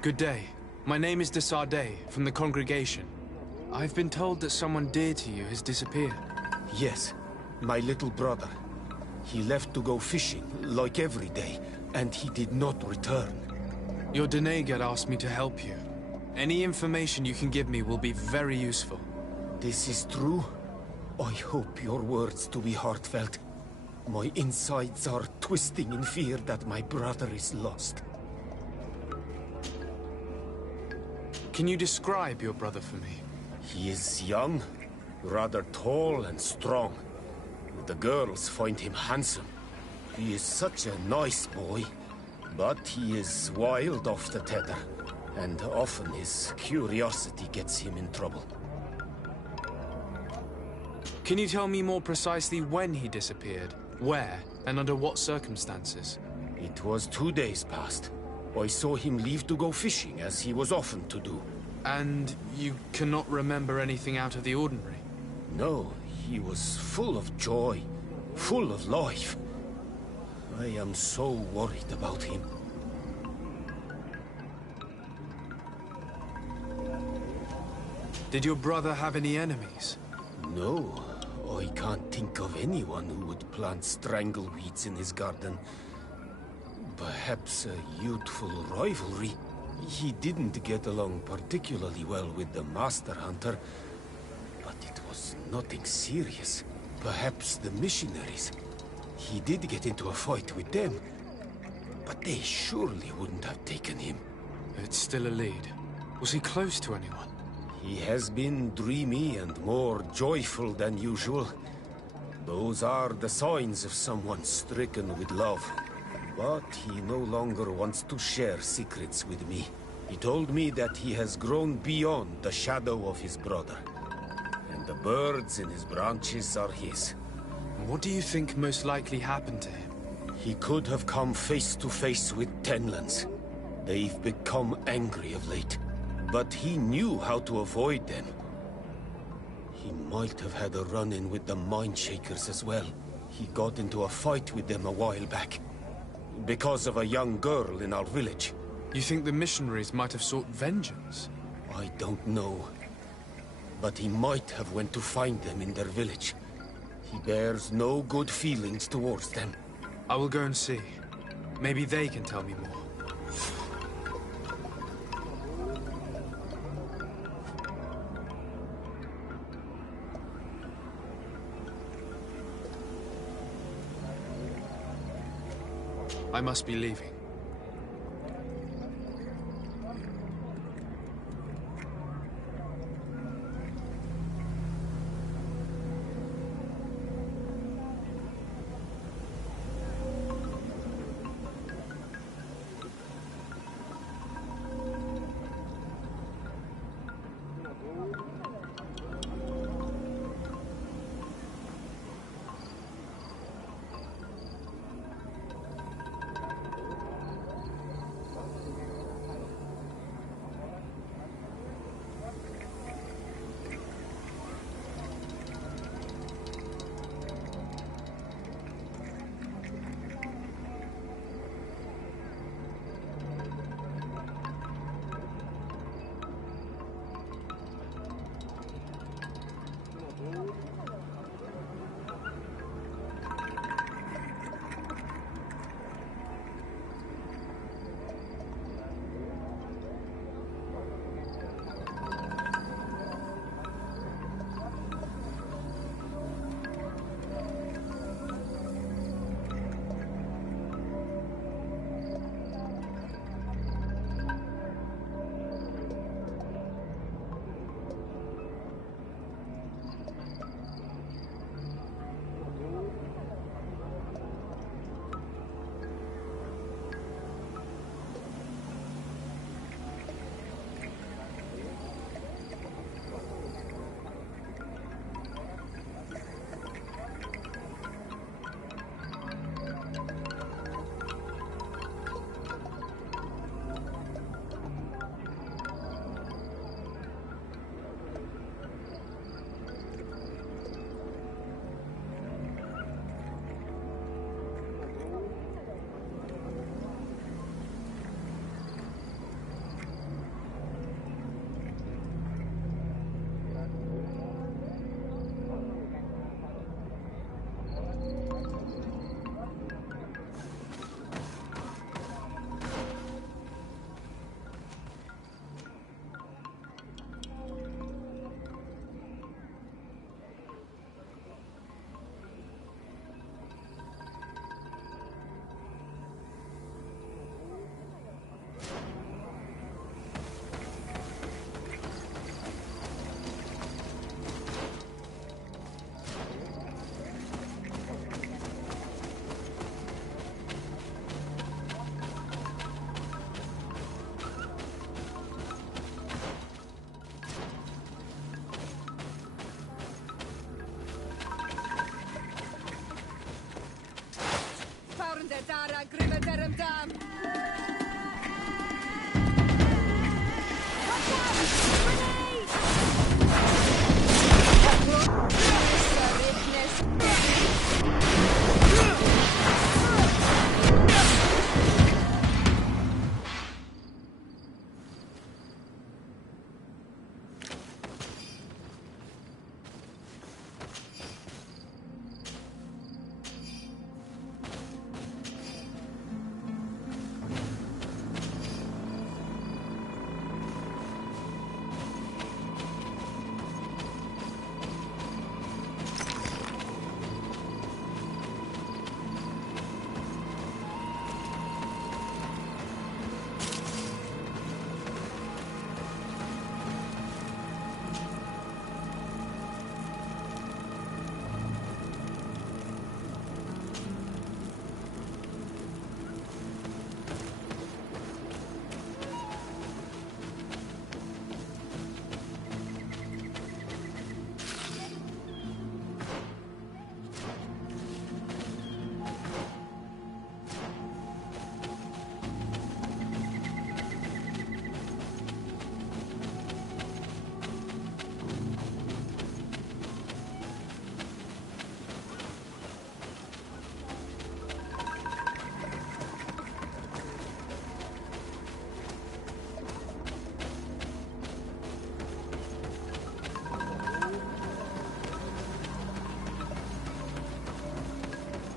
Good day. My name is de Sardet, from the congregation. I've been told that someone dear to you has disappeared. Yes, my little brother. He left to go fishing, like every day, and he did not return. Your Denegad asked me to help you. Any information you can give me will be very useful. This is true. I hope your words to be heartfelt. My insides are twisting in fear that my brother is lost. Can you describe your brother for me? He is young, rather tall and strong. The girls find him handsome. He is such a nice boy, but he is wild off the tether, and often his curiosity gets him in trouble. Can you tell me more precisely when he disappeared, where, and under what circumstances? It was 2 days past. I saw him leave to go fishing, as he was often to do. And you cannot remember anything out of the ordinary? No, he was full of joy, full of life. I am so worried about him. Did your brother have any enemies? No, I can't think of anyone who would plant strangleweeds in his garden. Perhaps a youthful rivalry. He didn't get along particularly well with the Master Hunter, but it was nothing serious. Perhaps the missionaries. He did get into a fight with them, but they surely wouldn't have taken him. It's still a lead. Was he close to anyone? He has been dreamy and more joyful than usual. Those are the signs of someone stricken with love. But he no longer wants to share secrets with me. He told me that he has grown beyond the shadow of his brother. And the birds in his branches are his. What do you think most likely happened to him? He could have come face to face with Tenlands. They've become angry of late. But he knew how to avoid them. He might have had a run-in with the Mindshakers as well. He got into a fight with them a while back. Because of a young girl in our village. You think the missionaries might have sought vengeance? I don't know. But he might have went to find them in their village. He bears no good feelings towards them. I will go and see. Maybe they can tell me more. I must be leaving.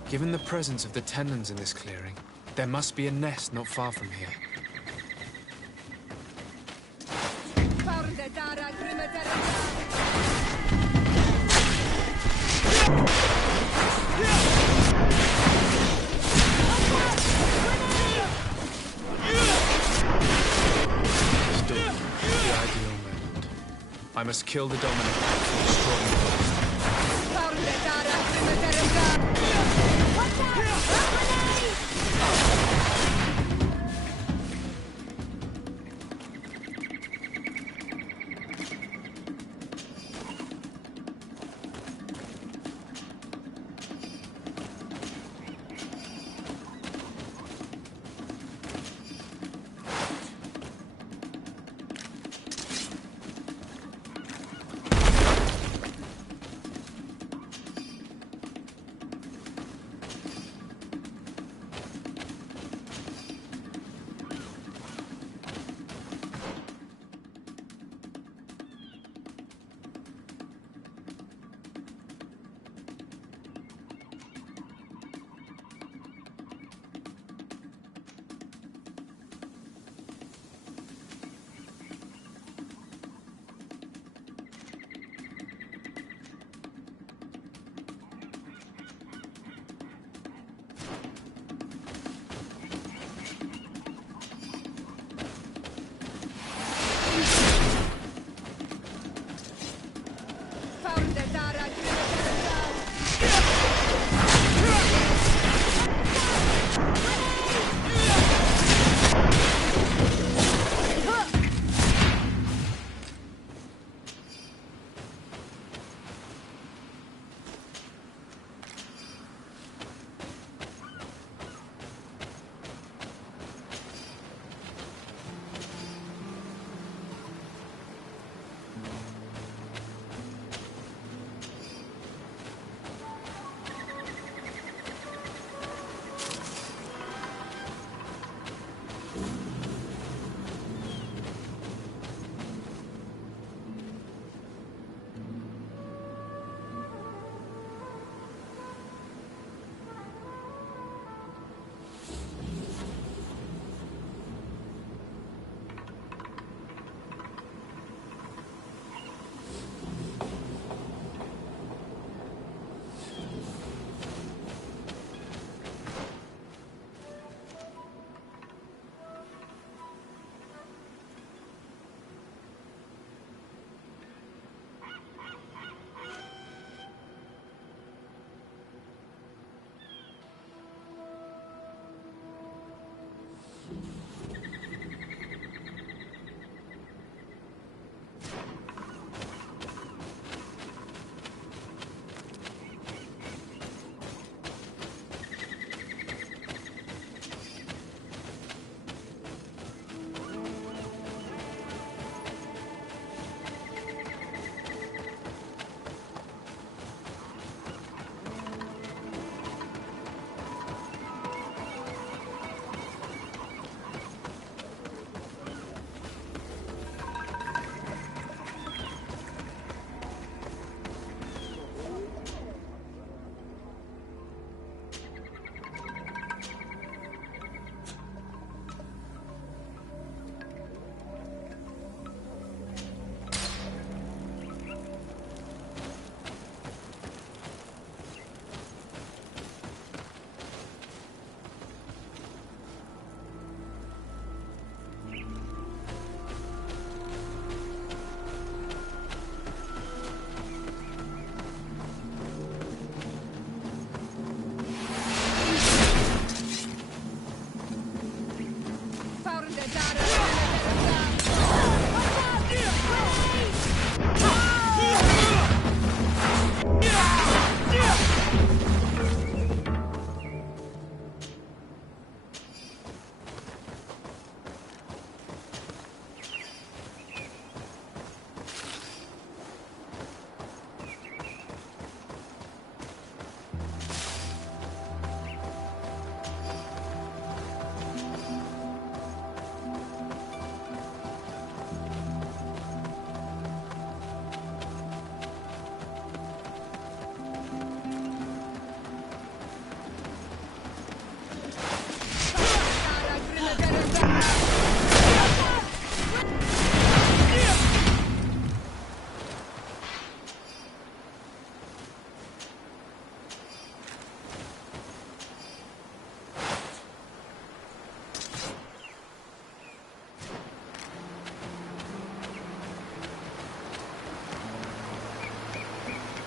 Given the presence of the tenons in this clearing, there must be a nest not far from here. Still, the ideal moment. I must kill the dominant to destroy the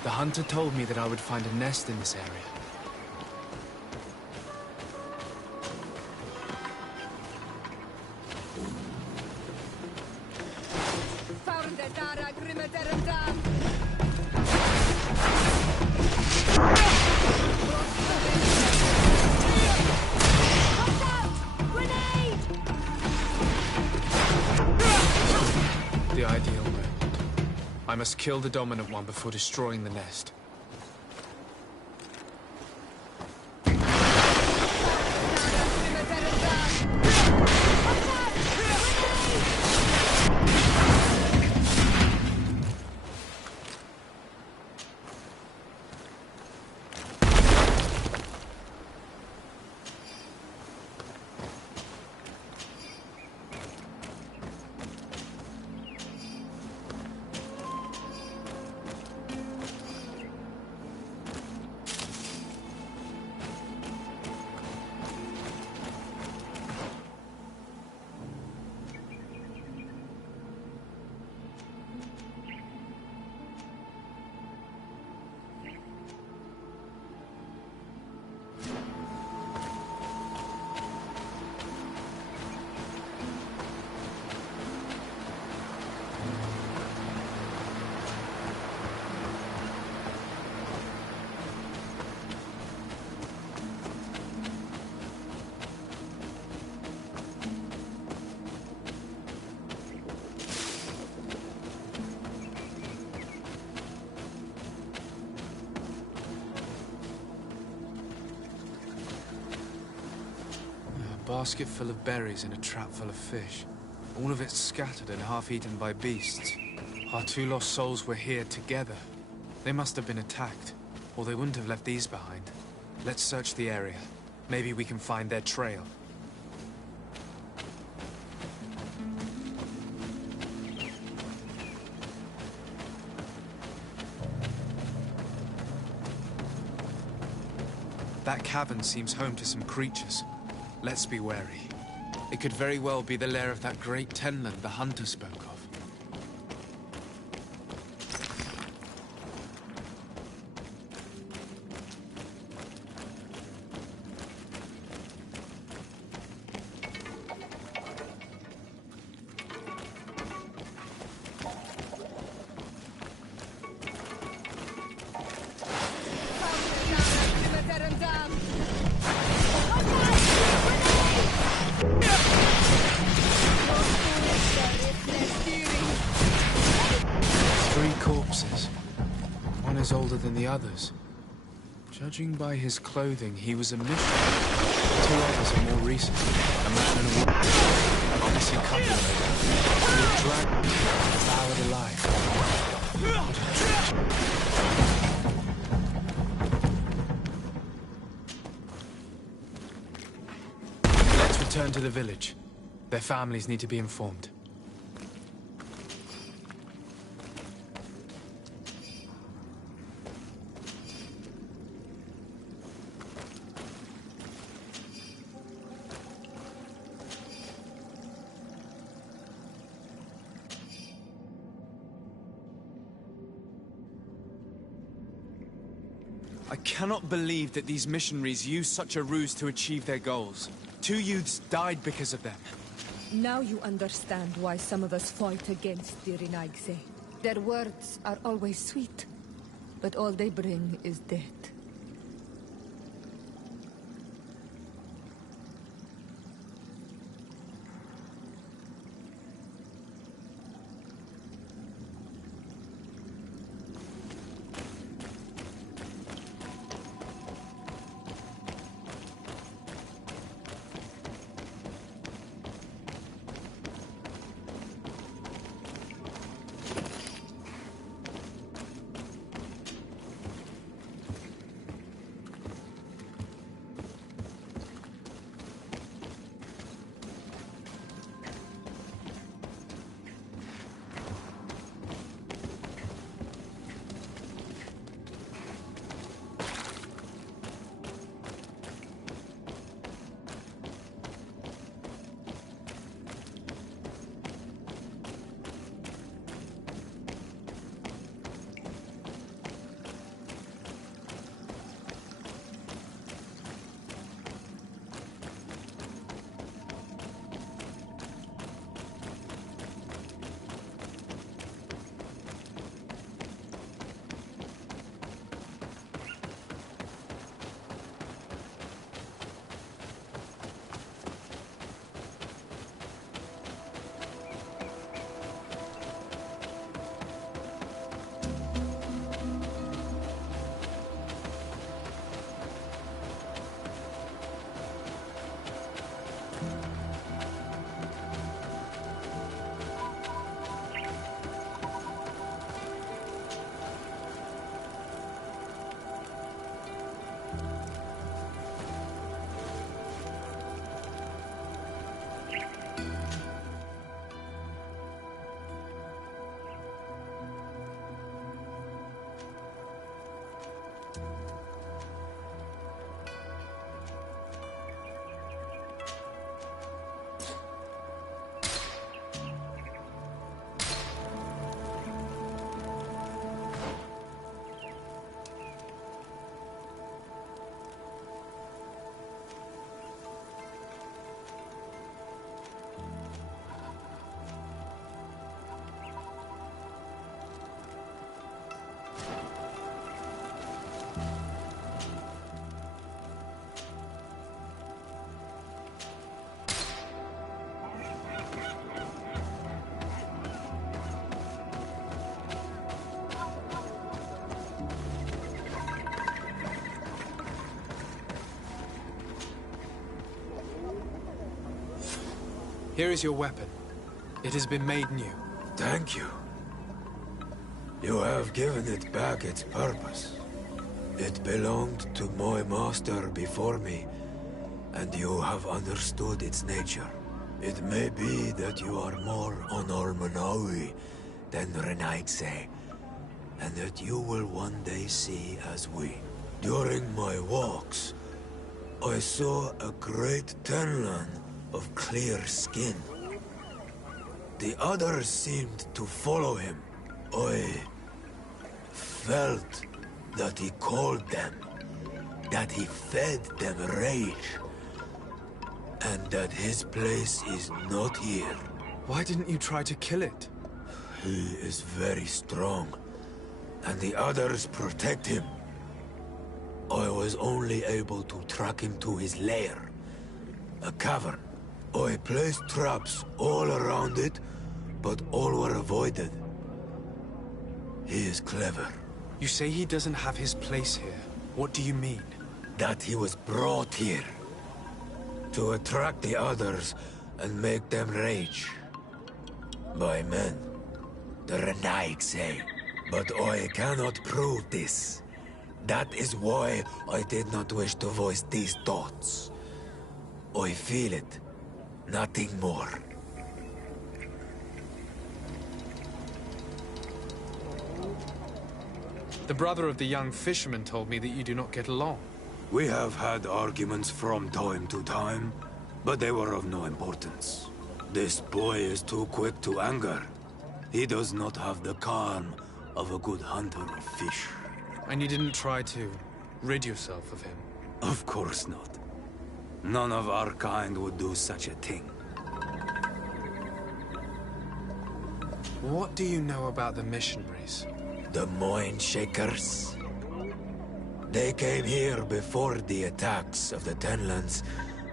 The hunter told me that I would find a nest in this area. The ideal way. I must kill the dominant one before destroying the nest. Basket full of berries and a trap full of fish. All of it scattered and half-eaten by beasts. Our two lost souls were here together. They must have been attacked, or they wouldn't have left these behind. Let's search the area. Maybe we can find their trail. That cavern seems home to some creatures. Let's be wary. It could very well be the lair of that great tenland the hunter spoke of. Others. Judging by his clothing, he was a missionary. Two others are more recent. A man and a woman. A missing couple, no doubt. They were dragged and devoured alive. Let's return to the village. Their families need to be informed. I cannot believe that these missionaries used such a ruse to achieve their goals. 2 youths died because of them. Now you understand why some of us fight against the Renaigse. Their words are always sweet, but all they bring is death. Here is your weapon. It has been made new. Thank you. You have given it back its purpose. It belonged to my master before me, and you have understood its nature. It may be that you are more on Almanawi than Renaigse, and that you will one day see as we. During my walks, I saw a great Tenlan of clear skin. The others seemed to follow him. I felt that he called them, that he fed them rage, and that his place is not here. Why didn't you try to kill it? He is very strong, and the others protect him. I was only able to track him to his lair, a cavern. I placed traps all around it, but all were avoided. He is clever. You say he doesn't have his place here. What do you mean? That he was brought here to attract the others and make them rage. By men, the Renaigse. But I cannot prove this. That is why I did not wish to voice these thoughts. I feel it. Nothing more. The brother of the young fisherman told me that you do not get along. We have had arguments from time to time, but they were of no importance. This boy is too quick to anger. He does not have the calm of a good hunter of fish. And you didn't try to rid yourself of him? Of course not. None of our kind would do such a thing. What do you know about the missionaries? The Moin Shakers. They came here before the attacks of the Tenlands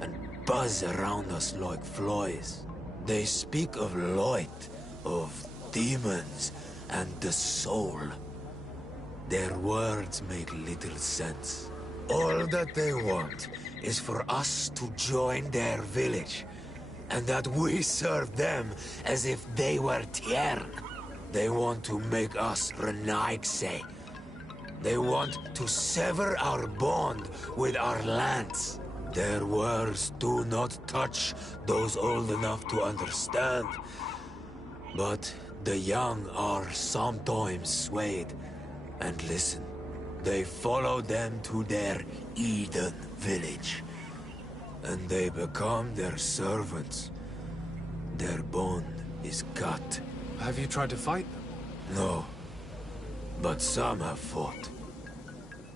and buzz around us like flies. They speak of light, of demons, and the soul. Their words make little sense. All that they want is for us to join their village, and that we serve them as if they were Tiern. They want to make us Renaigse. They want to sever our bond with our lands. Their words do not touch those old enough to understand. But the young are sometimes swayed. And listen, they follow them to their Eden village. And they become their servants. Their bond is cut. Have you tried to fight them? No. But some have fought.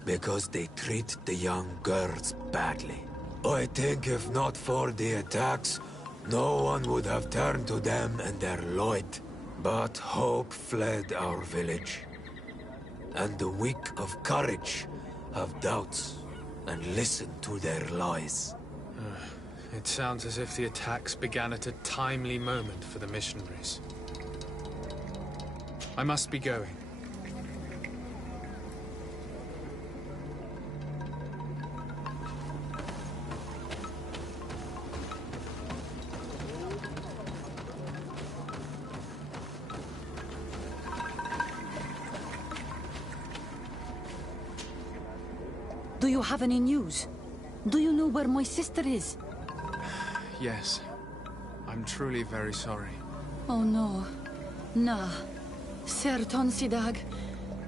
Because they treat the young girls badly. I think if not for the attacks, no one would have turned to them and their light. But hope fled our village. And the weak of courage have doubts and listen to their lies. It sounds as if the attacks began at a timely moment for the missionaries. I must be going. Do you have any news? Do you know where my sister is? Yes. I'm truly very sorry. Oh no. Nah. Ser Tonsidag,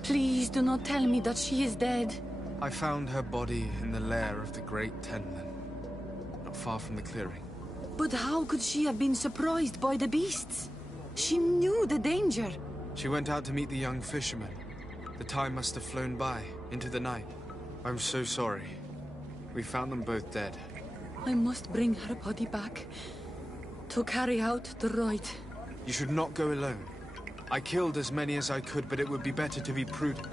please do not tell me that she is dead. I found her body in the lair of the Great Tenman, not far from the clearing. But how could she have been surprised by the beasts? She knew the danger. She went out to meet the young fisherman. The time must have flown by, into the night. I'm so sorry. We found them both dead. I must bring her body back to carry out the rite. You should not go alone. I killed as many as I could, but it would be better to be prudent.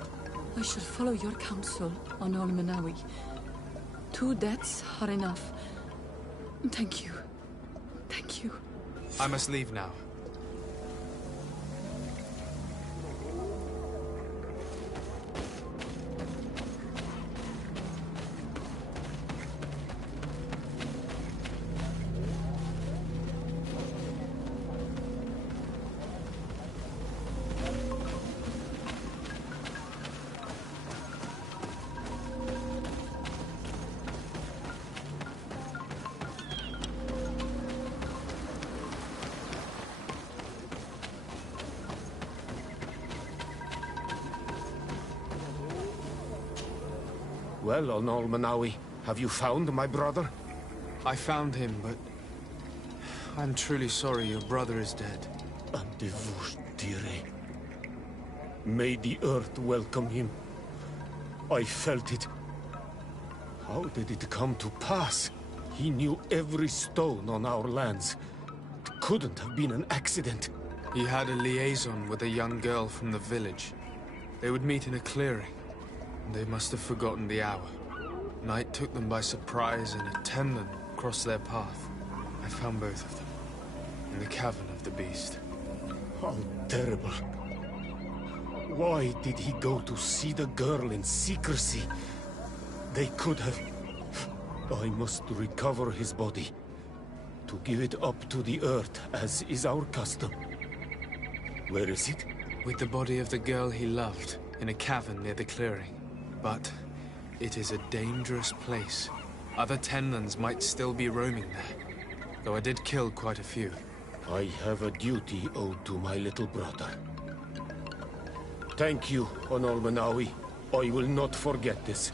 I shall follow your counsel on Olmenawi. 2 deaths are enough. Thank you. Thank you. I must leave now. Well, on Olmenawi, have you found my brother? I found him, but I'm truly sorry your brother is dead. May the earth welcome him. I felt it. How did it come to pass? He knew every stone on our lands. It couldn't have been an accident. He had a liaison with a young girl from the village. They would meet in a clearing. They must have forgotten the hour. Night took them by surprise, and a Tenlan crossed their path. I found both of them in the cavern of the beast. How terrible. Why did he go to see the girl in secrecy? They could have... I must recover his body. To give it up to the earth, as is our custom. Where is it? With the body of the girl he loved, in a cavern near the clearing. But it is a dangerous place. Other Tenlans might still be roaming there, though I did kill quite a few. I have a duty owed to my little brother. Thank you, on Olmenawi. I will not forget this.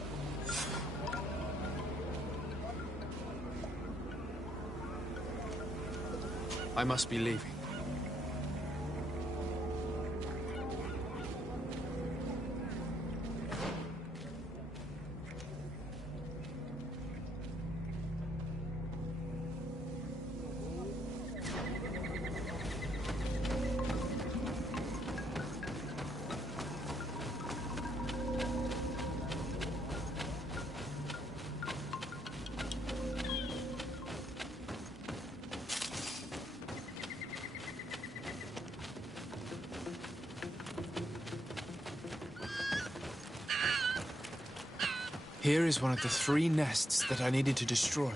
I must be leaving. Here is one of the 3 nests that I needed to destroy.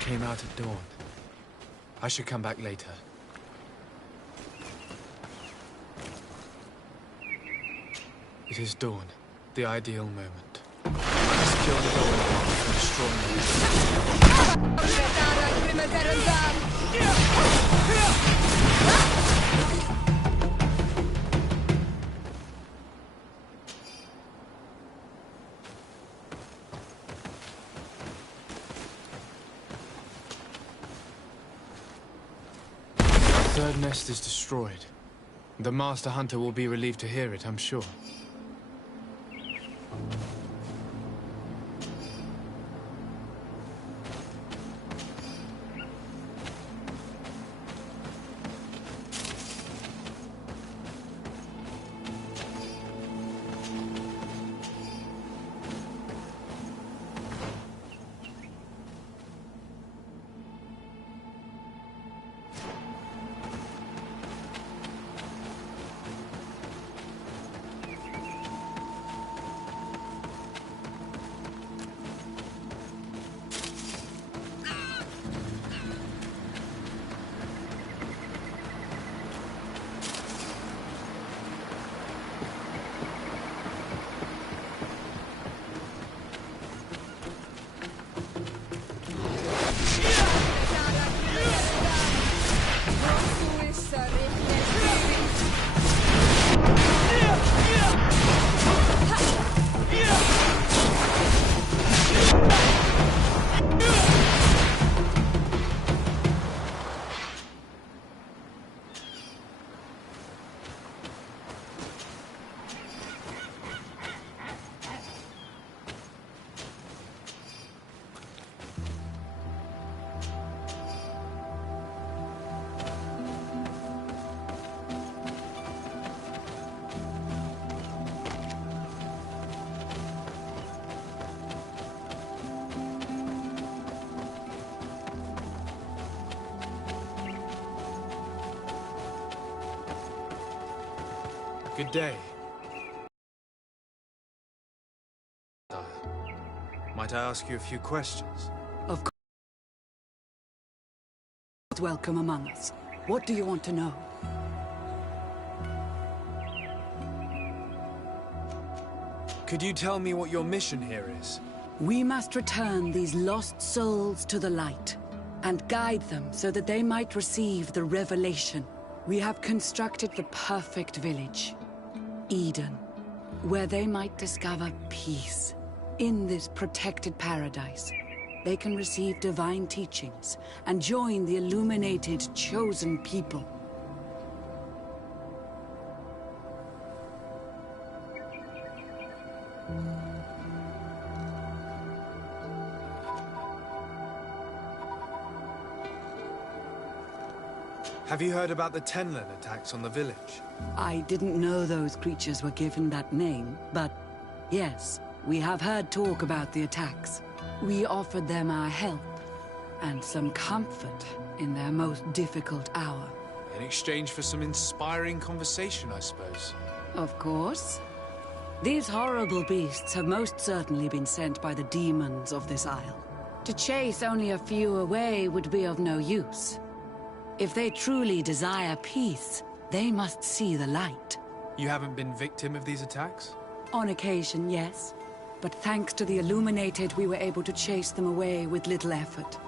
Came out at dawn. I should come back later. It is dawn, the ideal moment. I must kill the golem and destroy The 3rd nest is destroyed. The Master Hunter will be relieved to hear it, I'm sure. Good day. Might I ask you a few questions? Of course. Welcome among us. What do you want to know? Could you tell me what your mission here is? We must return these lost souls to the light and guide them so that they might receive the revelation. We have constructed the perfect village, Eden, where they might discover peace. In this protected paradise, they can receive divine teachings and join the illuminated, chosen people. Have you heard about the Tenlin attacks on the village? I didn't know those creatures were given that name, but yes, we have heard talk about the attacks. We offered them our help and some comfort in their most difficult hour. In exchange for some inspiring conversation, I suppose. Of course. These horrible beasts have most certainly been sent by the demons of this isle. To chase only a few away would be of no use. If they truly desire peace, they must see the light. You haven't been victim of these attacks? On occasion, yes. But thanks to the Illuminated, we were able to chase them away with little effort.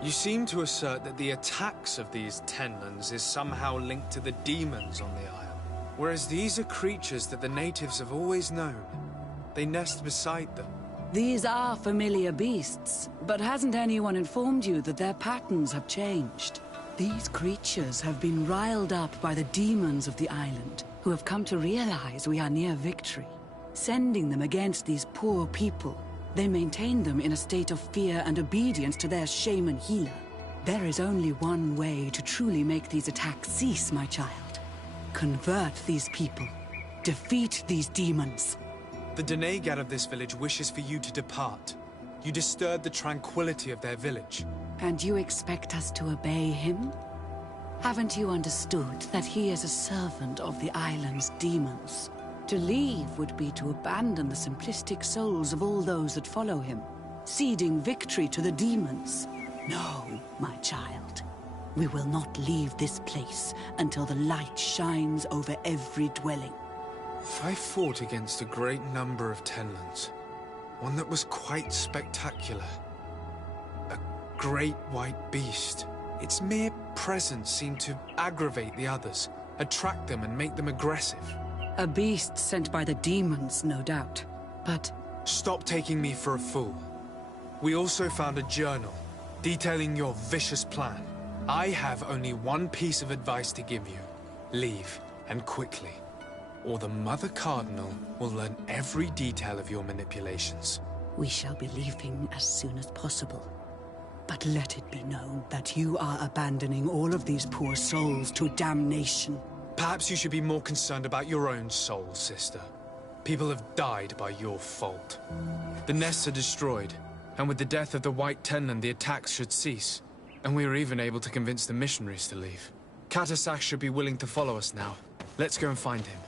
You seem to assert that the attacks of these Tenlins is somehow linked to the demons on the isle. Whereas these are creatures that the natives have always known. They nest beside them. These are familiar beasts, but hasn't anyone informed you that their patterns have changed? These creatures have been riled up by the demons of the island, who have come to realize we are near victory. Sending them against these poor people, they maintain them in a state of fear and obedience to their shaman healer. There is only one way to truly make these attacks cease, my child. Convert these people. Defeat these demons. The Donegad of this village wishes for you to depart. You disturb the tranquility of their village. And you expect us to obey him? Haven't you understood that he is a servant of the island's demons? To leave would be to abandon the simplistic souls of all those that follow him, ceding victory to the demons. No, my child. We will not leave this place until the light shines over every dwelling. I fought against a great number of Tenlands. One that was quite spectacular. A great white beast. Its mere presence seemed to aggravate the others, attract them and make them aggressive. A beast sent by the demons, no doubt. But... Stop taking me for a fool. We also found a journal detailing your vicious plan. I have only one piece of advice to give you. Leave, and quickly. Or the Mother Cardinal will learn every detail of your manipulations. We shall be leaving as soon as possible. But let it be known that you are abandoning all of these poor souls to damnation. Perhaps you should be more concerned about your own soul, sister. People have died by your fault. The nests are destroyed, and with the death of the White Tenland, the attacks should cease. And we were even able to convince the missionaries to leave. Katasak should be willing to follow us now. Let's go and find him.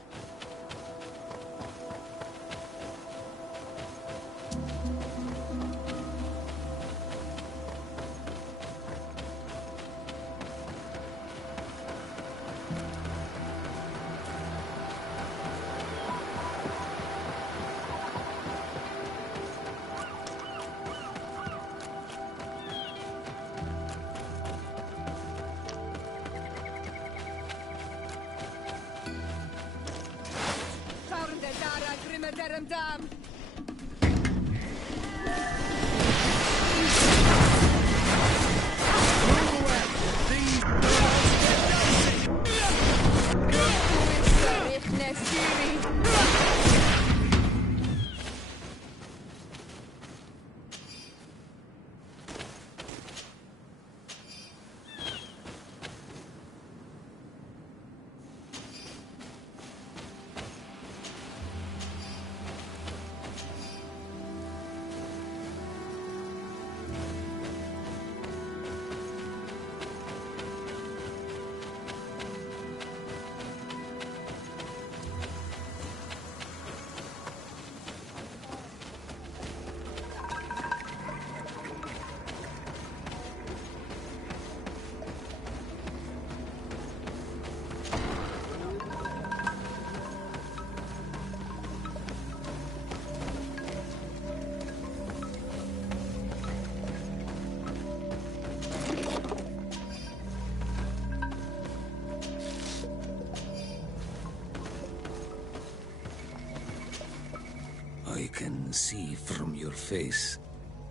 I can see from your face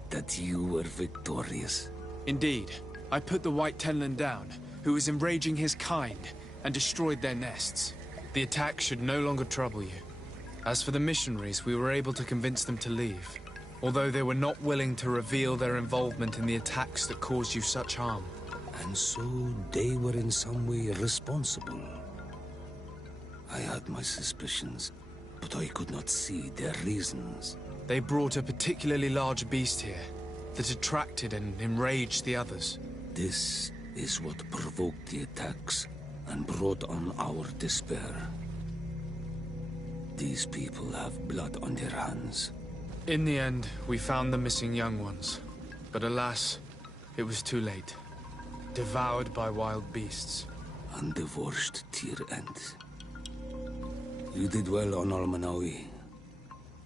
that you were victorious. Indeed. I put the White Tenland down, who was enraging his kind, and destroyed their nests. The attack should no longer trouble you. As for the missionaries, we were able to convince them to leave, although they were not willing to reveal their involvement in the attacks that caused you such harm. And so they were in some way responsible. I had my suspicions, but I could not see their reasons. They brought a particularly large beast here that attracted and enraged the others. This is what provoked the attacks and brought on our despair. These people have blood on their hands. In the end, we found the missing young ones. But alas, it was too late. Devoured by wild beasts. And the worst tear end. You did well on Almanawi.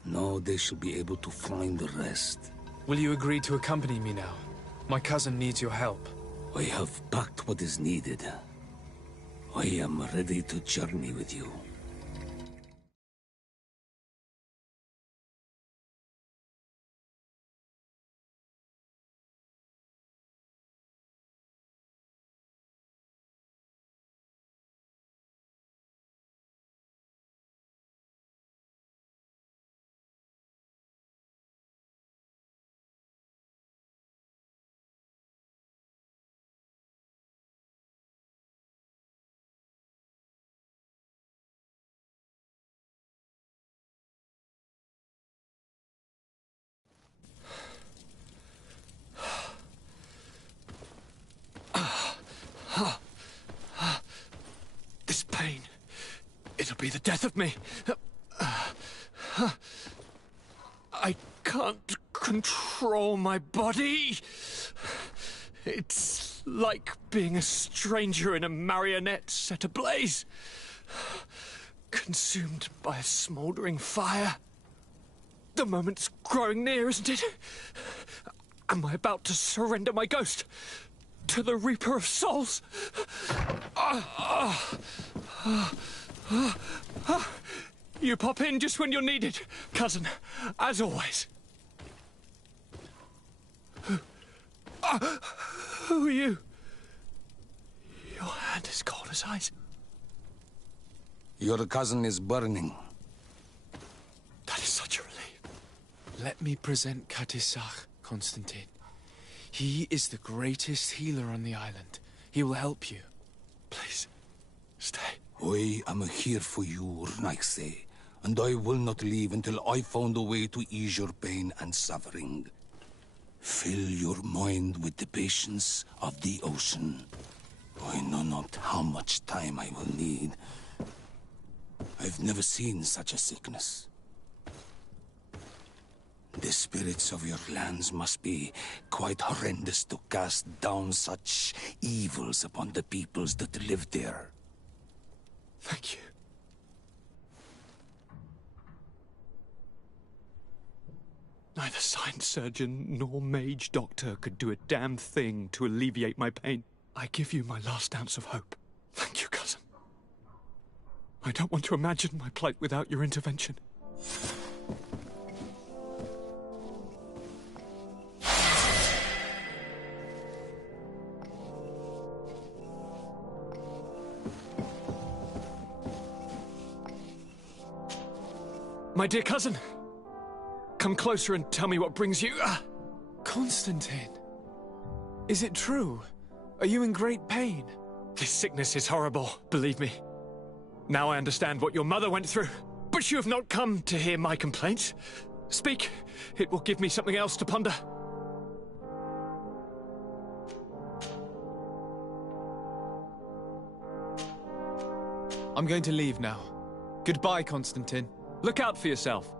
Now they should be able to find the rest. Will you agree to accompany me now? My cousin needs your help. I have packed what is needed. I am ready to journey with you. be the death of me. I can't control my body. It's like being a stranger in a marionette set ablaze. Consumed by a smouldering fire. The moment's growing near, isn't it? Am I about to surrender my ghost to the Reaper of Souls? You pop in just when you're needed, cousin, as always. Who are you? Your hand is cold as ice. Your cousin is burning. That is such a relief. Let me present Katisach, Constantine. He is the greatest healer on the island. He will help you. Please, stay. I am here for you, Rnaise, and I will not leave until I found a way to ease your pain and suffering. Fill your mind with the patience of the ocean. I know not how much time I will need. I've never seen such a sickness. The spirits of your lands must be quite horrendous to cast down such evils upon the peoples that live there. Thank you. Neither sign surgeon nor mage doctor could do a damn thing to alleviate my pain. I give you my last ounce of hope. Thank you, cousin. I don't want to imagine my plight without your intervention. My dear cousin, come closer and tell me what brings you. Constantine, is it true? Are you in great pain? This sickness is horrible, believe me. Now I understand what your mother went through. But you have not come to hear my complaints. Speak, it will give me something else to ponder. I'm going to leave now. Goodbye, Constantine. Look out for yourself.